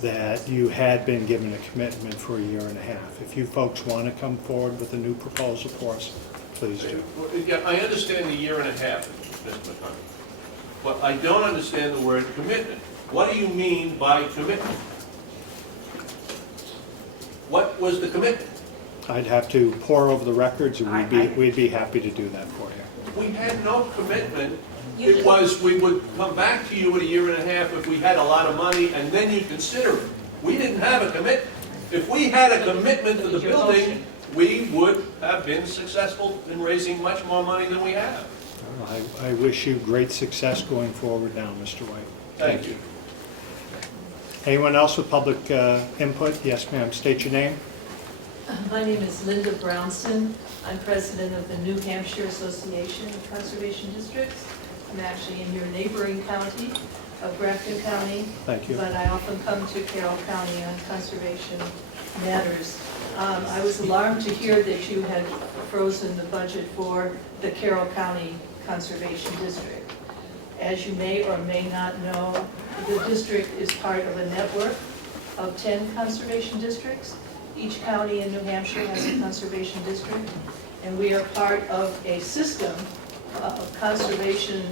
that you had been given a commitment for 1.5 years. If you folks want to come forward with a new proposal for us, please do. Yeah, I understand the 1.5 years, Mr. McConnell, but I don't understand the word commitment. What do you mean by commitment? What was the commitment? I'd have to pore over the records, and we'd be happy to do that for you. We had no commitment. It was, we would come back to you in 1.5 years if we had a lot of money, and then you'd consider it. We didn't have a commitment. If we had a commitment to the building, we would have been successful in raising much more money than we have. I wish you great success going forward now, Mr. White. Thank you. Anyone else with public input? Yes, ma'am. State your name. My name is Linda Brownson. I'm president of the New Hampshire Association of Conservation Districts. I'm actually in your neighboring county of Grafton County. Thank you. But I often come to Carroll County on conservation matters. I was alarmed to hear that you had frozen the budget for the Carroll County Conservation District. As you may or may not know, the district is part of a network of 10 conservation districts. Each county in New Hampshire has a conservation district, and we are part of a system of conservation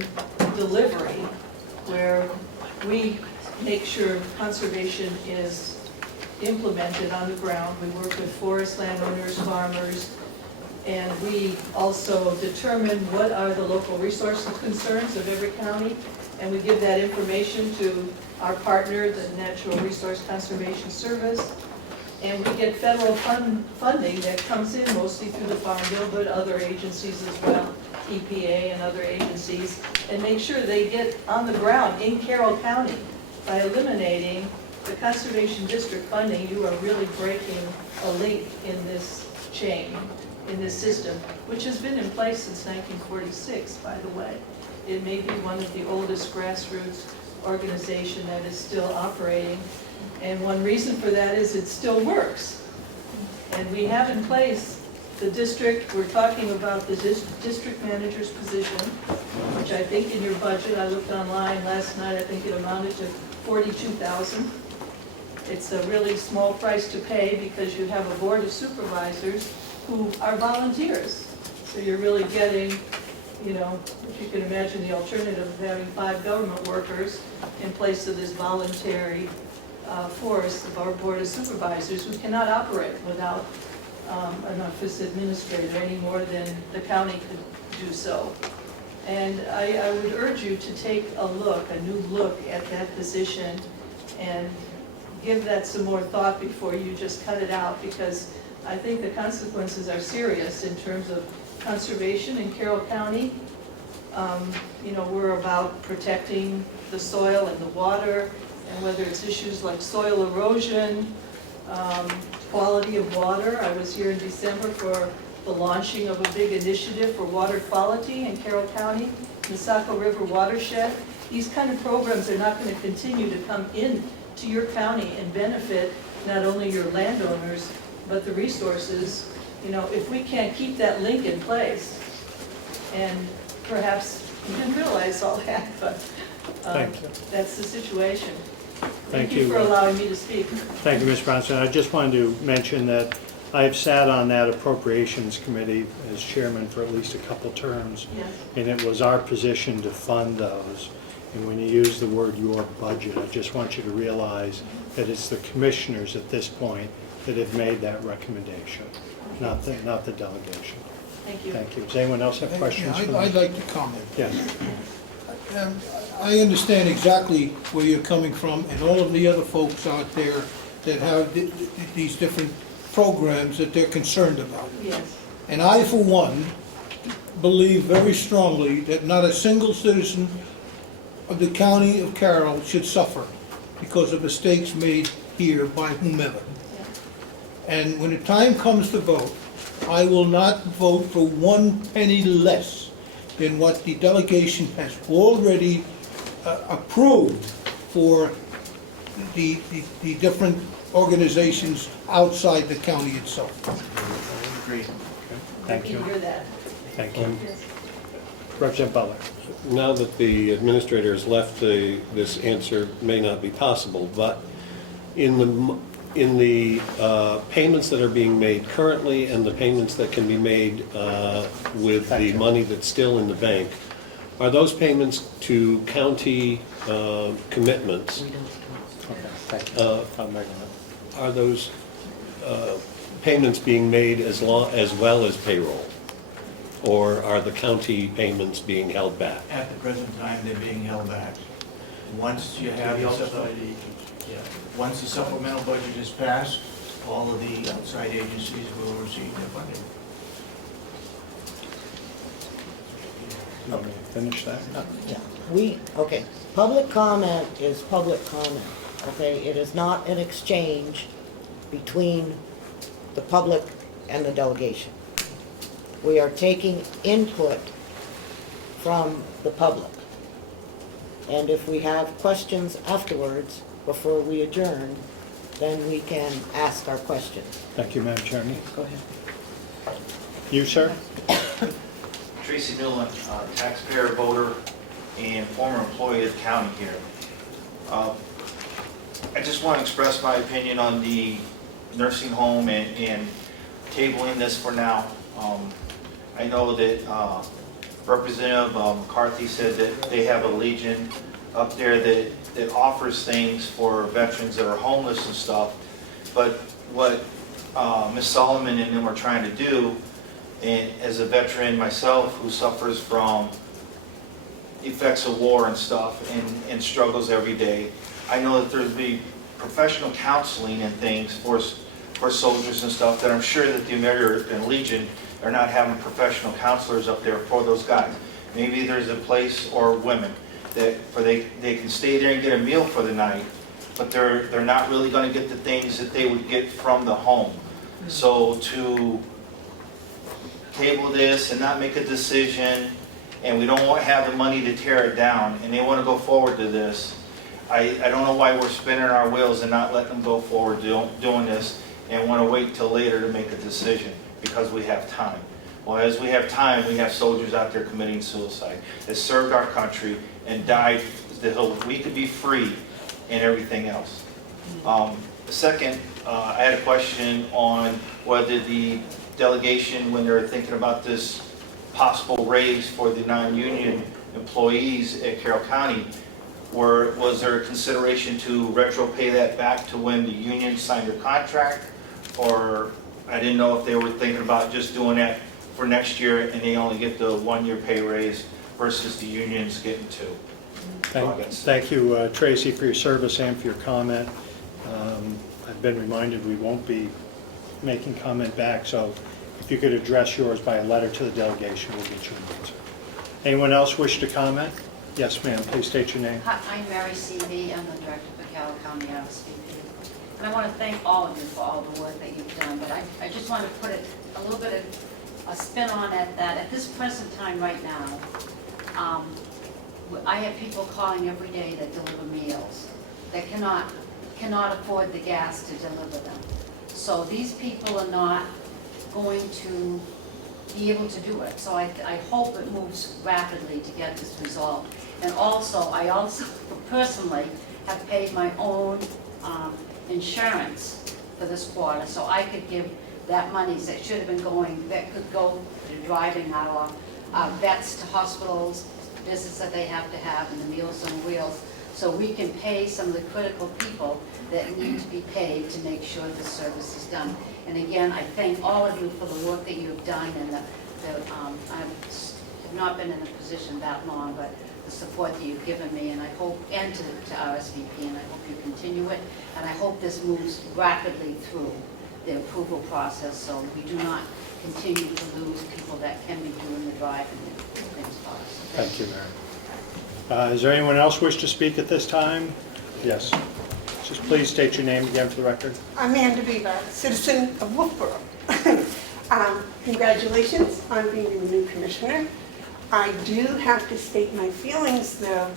delivery where we make sure conservation is implemented on the ground. We work with forest landowners, farmers, and we also determine what are the local resource concerns of every county, and we give that information to our partner, the Natural Resource Conservation Service. And we get federal funding that comes in mostly through the Farm Bill, but other agencies as well, EPA and other agencies, and make sure they get on the ground in Carroll County. By eliminating the conservation district funding, you are really breaking a link in this chain, in this system, which has been in place since 1946, by the way. It may be one of the oldest grassroots organization that is still operating. And one reason for that is it still works. And we have in place the district, we're talking about the district manager's position, which I think in your budget, I looked online last night, I think it amounted to $42,000. It's a really small price to pay because you have a board of supervisors who are volunteers. So you're really getting, you know, if you can imagine the alternative of having 5 government workers in place of this voluntary force of our board of supervisors who cannot operate without an office administrator any more than the county could do so. And I would urge you to take a look, a new look at that position and give that some more thought before you just cut it out, because I think the consequences are serious in terms of conservation in Carroll County. You know, we're about protecting the soil and the water, and whether it's issues like soil erosion, quality of water. I was here in December for the launching of a big initiative for water quality in Carroll County, the Saco River watershed. These kind of programs are not going to continue to come in to your county and benefit not only your landowners, but the resources. You know, if we can't keep that link in place, and perhaps you didn't realize all that, but Thank you. that's the situation. Thank Thank you you. for allowing me to speak. Thank you, Ms. Bronson. I just wanted to mention that I've sat on that Appropriations Committee as chairman for at least a couple terms. Yes. And it was our position to fund those. And when you use the word "your budget," I just want you to realize that it's the commissioners at this point that have made that recommendation, not the delegation. Thank you. Thank you. Does anyone else have questions? Yeah, for I'd me? like to comment. Yes. I understand exactly where you're coming from and all of the other folks out there that have these different programs that they're concerned about. Yes. And I, for one, believe very strongly that not a single citizen of the county of Carroll should suffer because of mistakes made here by whomever. And when the time comes to vote, I will not vote for 1 penny less than what the delegation has already approved for the different organizations outside the county itself. Agreed. Thank you. hear that. Thank you. Representative Butler. Now that the administrator has left, this answer may not be possible, but in the payments that are being made currently and the payments that can be made with the money that's still in the bank, are those payments to county commitments? Are those payments being made as well as payroll? Or are the county payments being held back? At the present time, they're being held back. Once you have the once the supplemental budget is passed, all of the outside agencies will receive their funding. You want me to finish that? Yeah, okay, public comment is public comment, okay? It is not an exchange between the public and the delegation. We are taking input from the public. And if we have questions afterwards, before we adjourn, then we can ask our questions. Thank you, Madam Chairman. Go ahead. You, sir? Tracy Newland, taxpayer, voter, and former employee of the county here. I just want to express my opinion on the nursing home and tabling this for now. I know that Representative McCarthy said that they have a legion up there that offers things for veterans that are homeless and stuff. But what Ms. Solomon and them are trying to do, and as a veteran myself who suffers from effects of war and stuff and struggles every day, I know that there'd be professional counseling and things for soldiers and stuff that I'm sure that the American Legion are not having professional counselors up there for those guys. Maybe there's a place, or women, that they can stay there and get a meal for the night, but they're not really going to get the things that they would get from the home. So to table this and not make a decision, and we don't have the money to tear it down, and they want to go forward to this, I don't know why we're spinning our wheels and not letting them go forward doing this, and want to wait till later to make a decision because we have time. Well, as we have time, we have soldiers out there committing suicide that served our country and died that we could be free and everything else. Second, I had a question on whether the delegation, when they're thinking about this possible raise for the non-union employees at Carroll County, was there a consideration to retro pay that back to when the union signed their contract? Or I didn't know if they were thinking about just doing that for next year and they only get the 1-year pay raise versus the unions getting 2. Thank you, Tracy, for your service and for your comment. I've been reminded we won't be making comment back, so if you could address yours by a letter to the delegation, we'll get you an answer. Anyone else wish to comment? Yes, ma'am. Please state your name. Hi, I'm Mary C.B. I'm the director for Carroll County Ossipee. And I want to thank all of you for all the work that you've done, but I just want to put it a little bit of a spin on it that at this present time right now, I have people calling every day that deliver meals that cannot afford the gas to deliver them. So these people are not going to be able to do it. So I hope it moves rapidly to get this resolved. And also, I also personally have paid my own insurance for this quarter, so I could give that money that should have been going, that could go to driving our vets to hospitals, visits that they have to have, and the Meals on Wheels, so we can pay some of the critical people that need to be paid to make sure the service is done. And again, I thank all of you for the work that you've done, and I've not been in a position that long, but the support that you've given me, and I hope, and to RSVP, and I hope you continue it, and I hope this moves rapidly through the approval process, so we do not continue to lose people that can be doing the driving and things for us. Thank you, Mary. Is there anyone else wish to speak at this time? Yes. Just please state your name again for the record. Amanda Beaver, citizen of Wolfboro. Congratulations on being the new commissioner. I do have to state my feelings, though,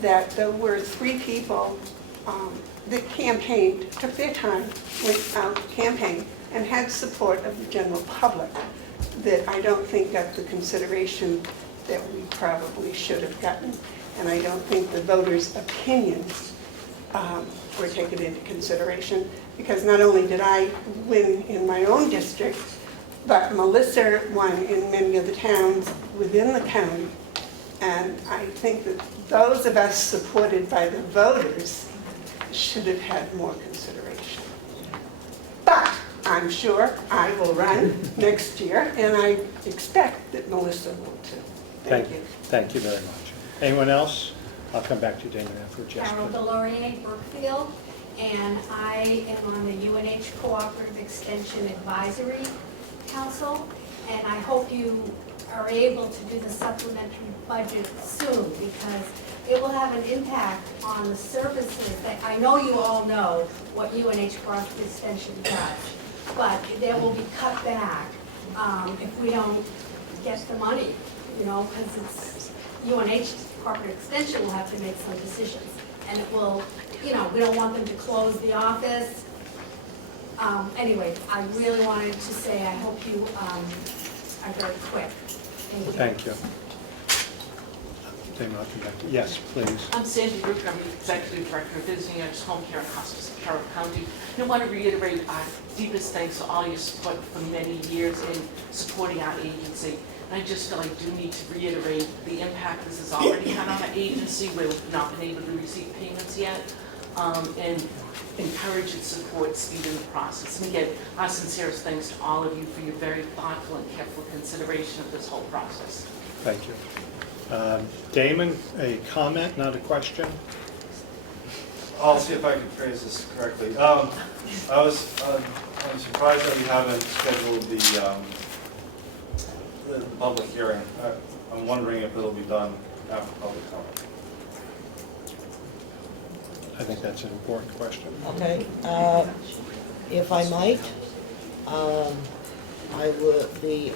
that there were 3 people that campaigned, took their time, went out to campaign, and had support of the general public that I don't think got the consideration that we probably should have gotten. And I don't think the voters' opinions were taken into consideration, because not only did I win in my own district, but Melissa won in many of the towns within the county. And I think that those of us supported by the voters should have had more consideration. But I'm sure I will run next year, and I expect that Melissa will too. Thank you. Thank you very much. Anyone else? I'll come back to you, Dana, after Jessica. Carol Delorier, Brookfield, and I am on the UNH Cooperative Extension Advisory Council, and I hope you are able to do the supplementary budget soon, because it will have an impact on the services that, I know you all know what UNH Cooperative Extension does, but there will be cut back if we don't get the money, you know, because it's UNH Cooperative Extension will have to make some decisions, and it will, you know, we don't want them to close the office. Anyway, I really wanted to say I hope you are very quick. Thank you. Thank you. Dana, I'll come back to you. Yes, please. I'm Sandy Brook. I'm the Executive Director of Visiting Nurse Home Care and Hospice in Carroll County. And I want to reiterate our deepest thanks for all your support for many years in supporting our agency. And I just feel I do need to reiterate the impact this has already had on our agency, where we've not been able to receive payments yet, and encourage and support speed in the process. And again, our sincerest thanks to all of you for your very thoughtful and careful consideration of this whole process. Thank you. Damon, a comment, not a question? I'll see if I can phrase this correctly. I'm surprised that we haven't scheduled the public hearing. I'm wondering if it'll be done after public comment. I think that's an important question. Okay, if I might, I would, the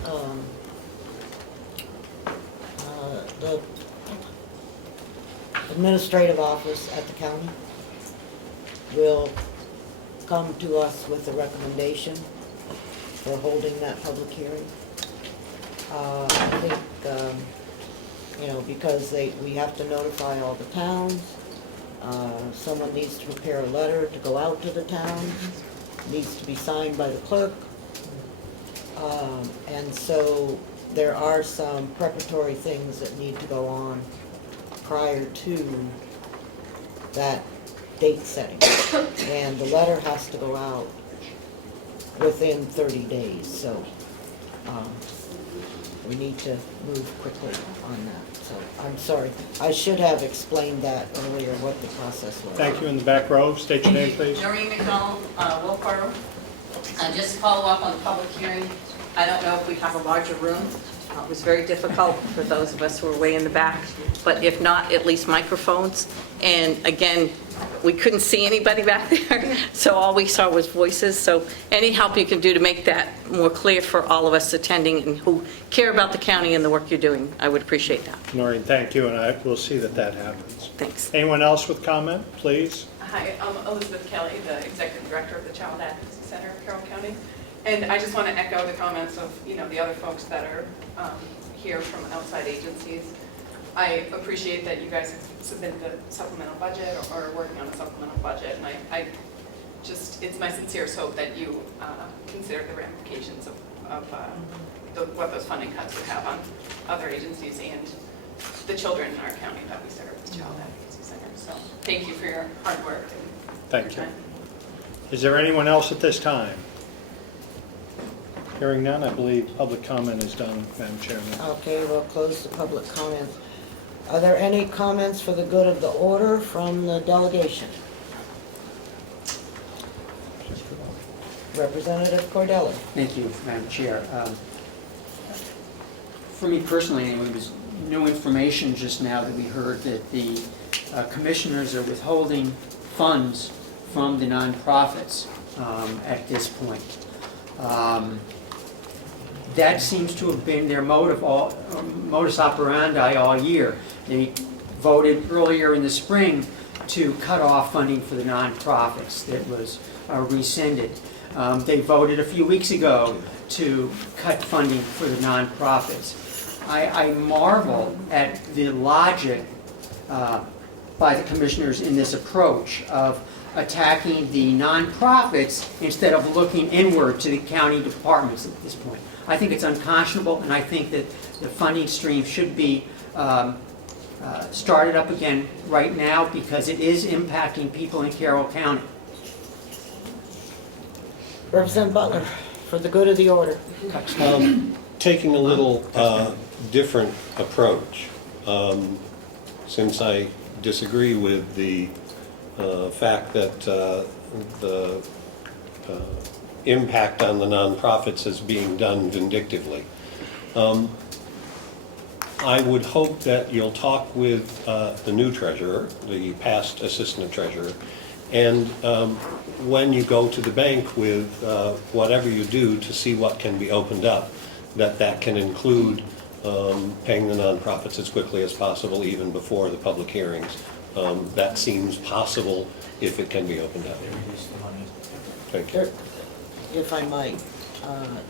administrative office at the county will come to us with a recommendation for holding that public hearing. I think, you know, because we have to notify all the towns. Someone needs to prepare a letter to go out to the towns, needs to be signed by the clerk. And so there are some preparatory things that need to go on prior to that date setting. And the letter has to go out within 30 days, so we need to move quickly on that. So I'm sorry, I should have explained that earlier, what the process was. Thank you. In the back row, state your name, please. Noreen McDonald, Wolfboro. Just to follow up on the public hearing, I don't know if we have a larger room, It was very difficult for those of us who were way in the back, but if not, at least microphones. And again, we couldn't see anybody back there, so all we saw was voices. So any help you can do to make that more clear for all of us attending and who care about the county and the work you're doing, I would appreciate that. Noreen, thank you, and I will see that that happens. Thanks. Anyone else with comment, please? Hi, I'm Elizabeth Kelly, the Executive Director of the Child Advocacy Center of Carroll County. And I just want to echo the comments of, the other folks that are here from outside agencies. I appreciate that you guys have submitted the supplemental budget or are working on a supplemental budget. And I just, it's my sincerest hope that you consider the ramifications of what those funding cuts would have on other agencies and the children in our county that we serve as Child Advocacy Center. So thank you for your hard work. And Thank your you. time. Is there anyone else at this time? Hearing none, I believe public comment is done, Madam Chairman. Okay, we'll close the public comment. Are there any comments for the good of the order from the delegation? Representative Cordelli. Thank you, Madam Chair. For me personally, anyway, it was new information just now that we heard that the commissioners are withholding funds from the nonprofits at this point. That seems to have been their modus operandi all year. They voted earlier in the spring to cut off funding for the nonprofits that was rescinded. They voted a few weeks ago to cut funding for the nonprofits. I marvel at the logic by the commissioners in this approach of attacking the nonprofits instead of looking inward to the county departments at this point. I think it's unconscionable, and I think that the funding stream should be started up again right now because it is impacting people in Carroll County. Representative Butler, for the good of the order. Taking a little different approach, since I disagree with the fact that the impact on the nonprofits is being done vindictively. I would hope that you'll talk with the new treasurer, the past assistant treasurer, and when you go to the bank with whatever you do to see what can be opened up, that can include paying the nonprofits as quickly as possible, even before the public hearings. That seems possible if it can be opened up. Thank you. If I might,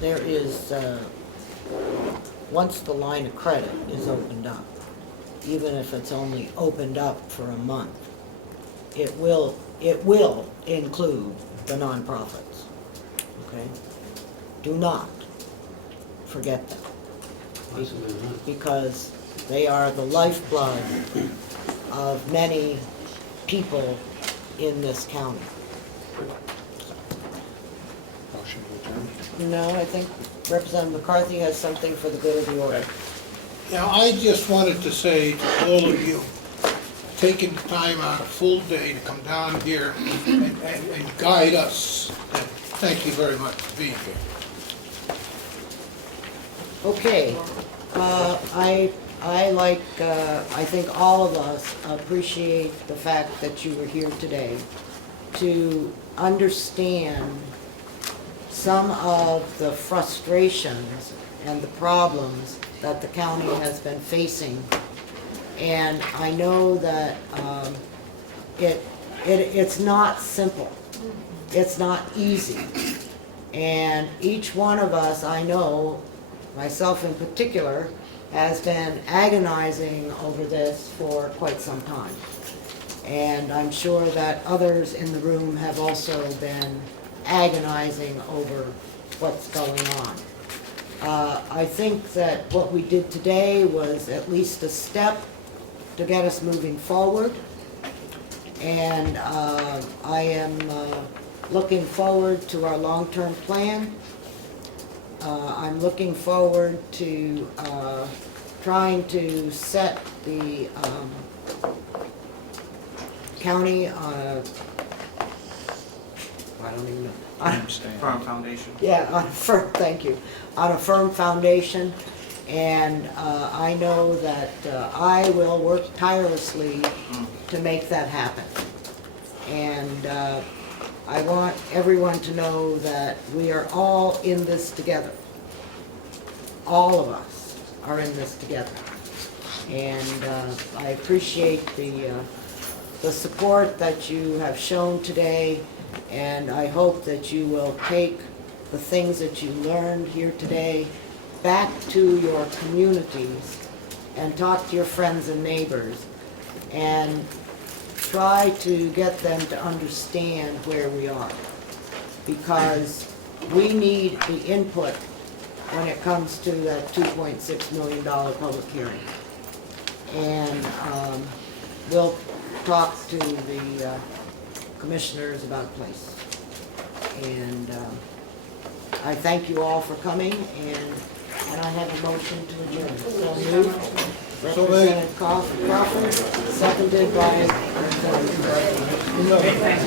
there is, once the line of credit is opened up, even if it's only opened up for a month, it will include the nonprofits, okay? Do not forget them. Because they are the lifeblood of many people in this county. No, I think Representative McCarthy has something for the good of the order. Now, I just wanted to say to all of you, taking the time out a full day to come down here and guide us, and thank you very much for being here. Okay, I think all of us appreciate the fact that you were here today to understand some of the frustrations and the problems that the county has been facing. And I know that it's not simple. It's not easy. And each one of us, I know, myself in particular, has been agonizing over this for quite some time. And I'm sure that others in the room have also been agonizing over what's going on. I think that what we did today was at least a step to get us moving forward. And I am looking forward to our long-term plan. I'm looking forward to trying to set the county on a, I don't even know. Firm foundation. Yeah, on a firm, thank you, on a firm foundation. And I know that I will work tirelessly to make that happen. And I want everyone to know that we are all in this together. All of us are in this together. And I appreciate the support that you have shown today, and I hope that you will take the things that you learned here today back to your communities and talk to your friends and neighbors and try to get them to understand where we are, because we need the input when it comes to that $2.6 million public hearing. And we'll talk to the commissioners about a place. And I thank you all for coming, and I have a motion to adjourn. So moved. Representative Crawford, seconded by Melissa.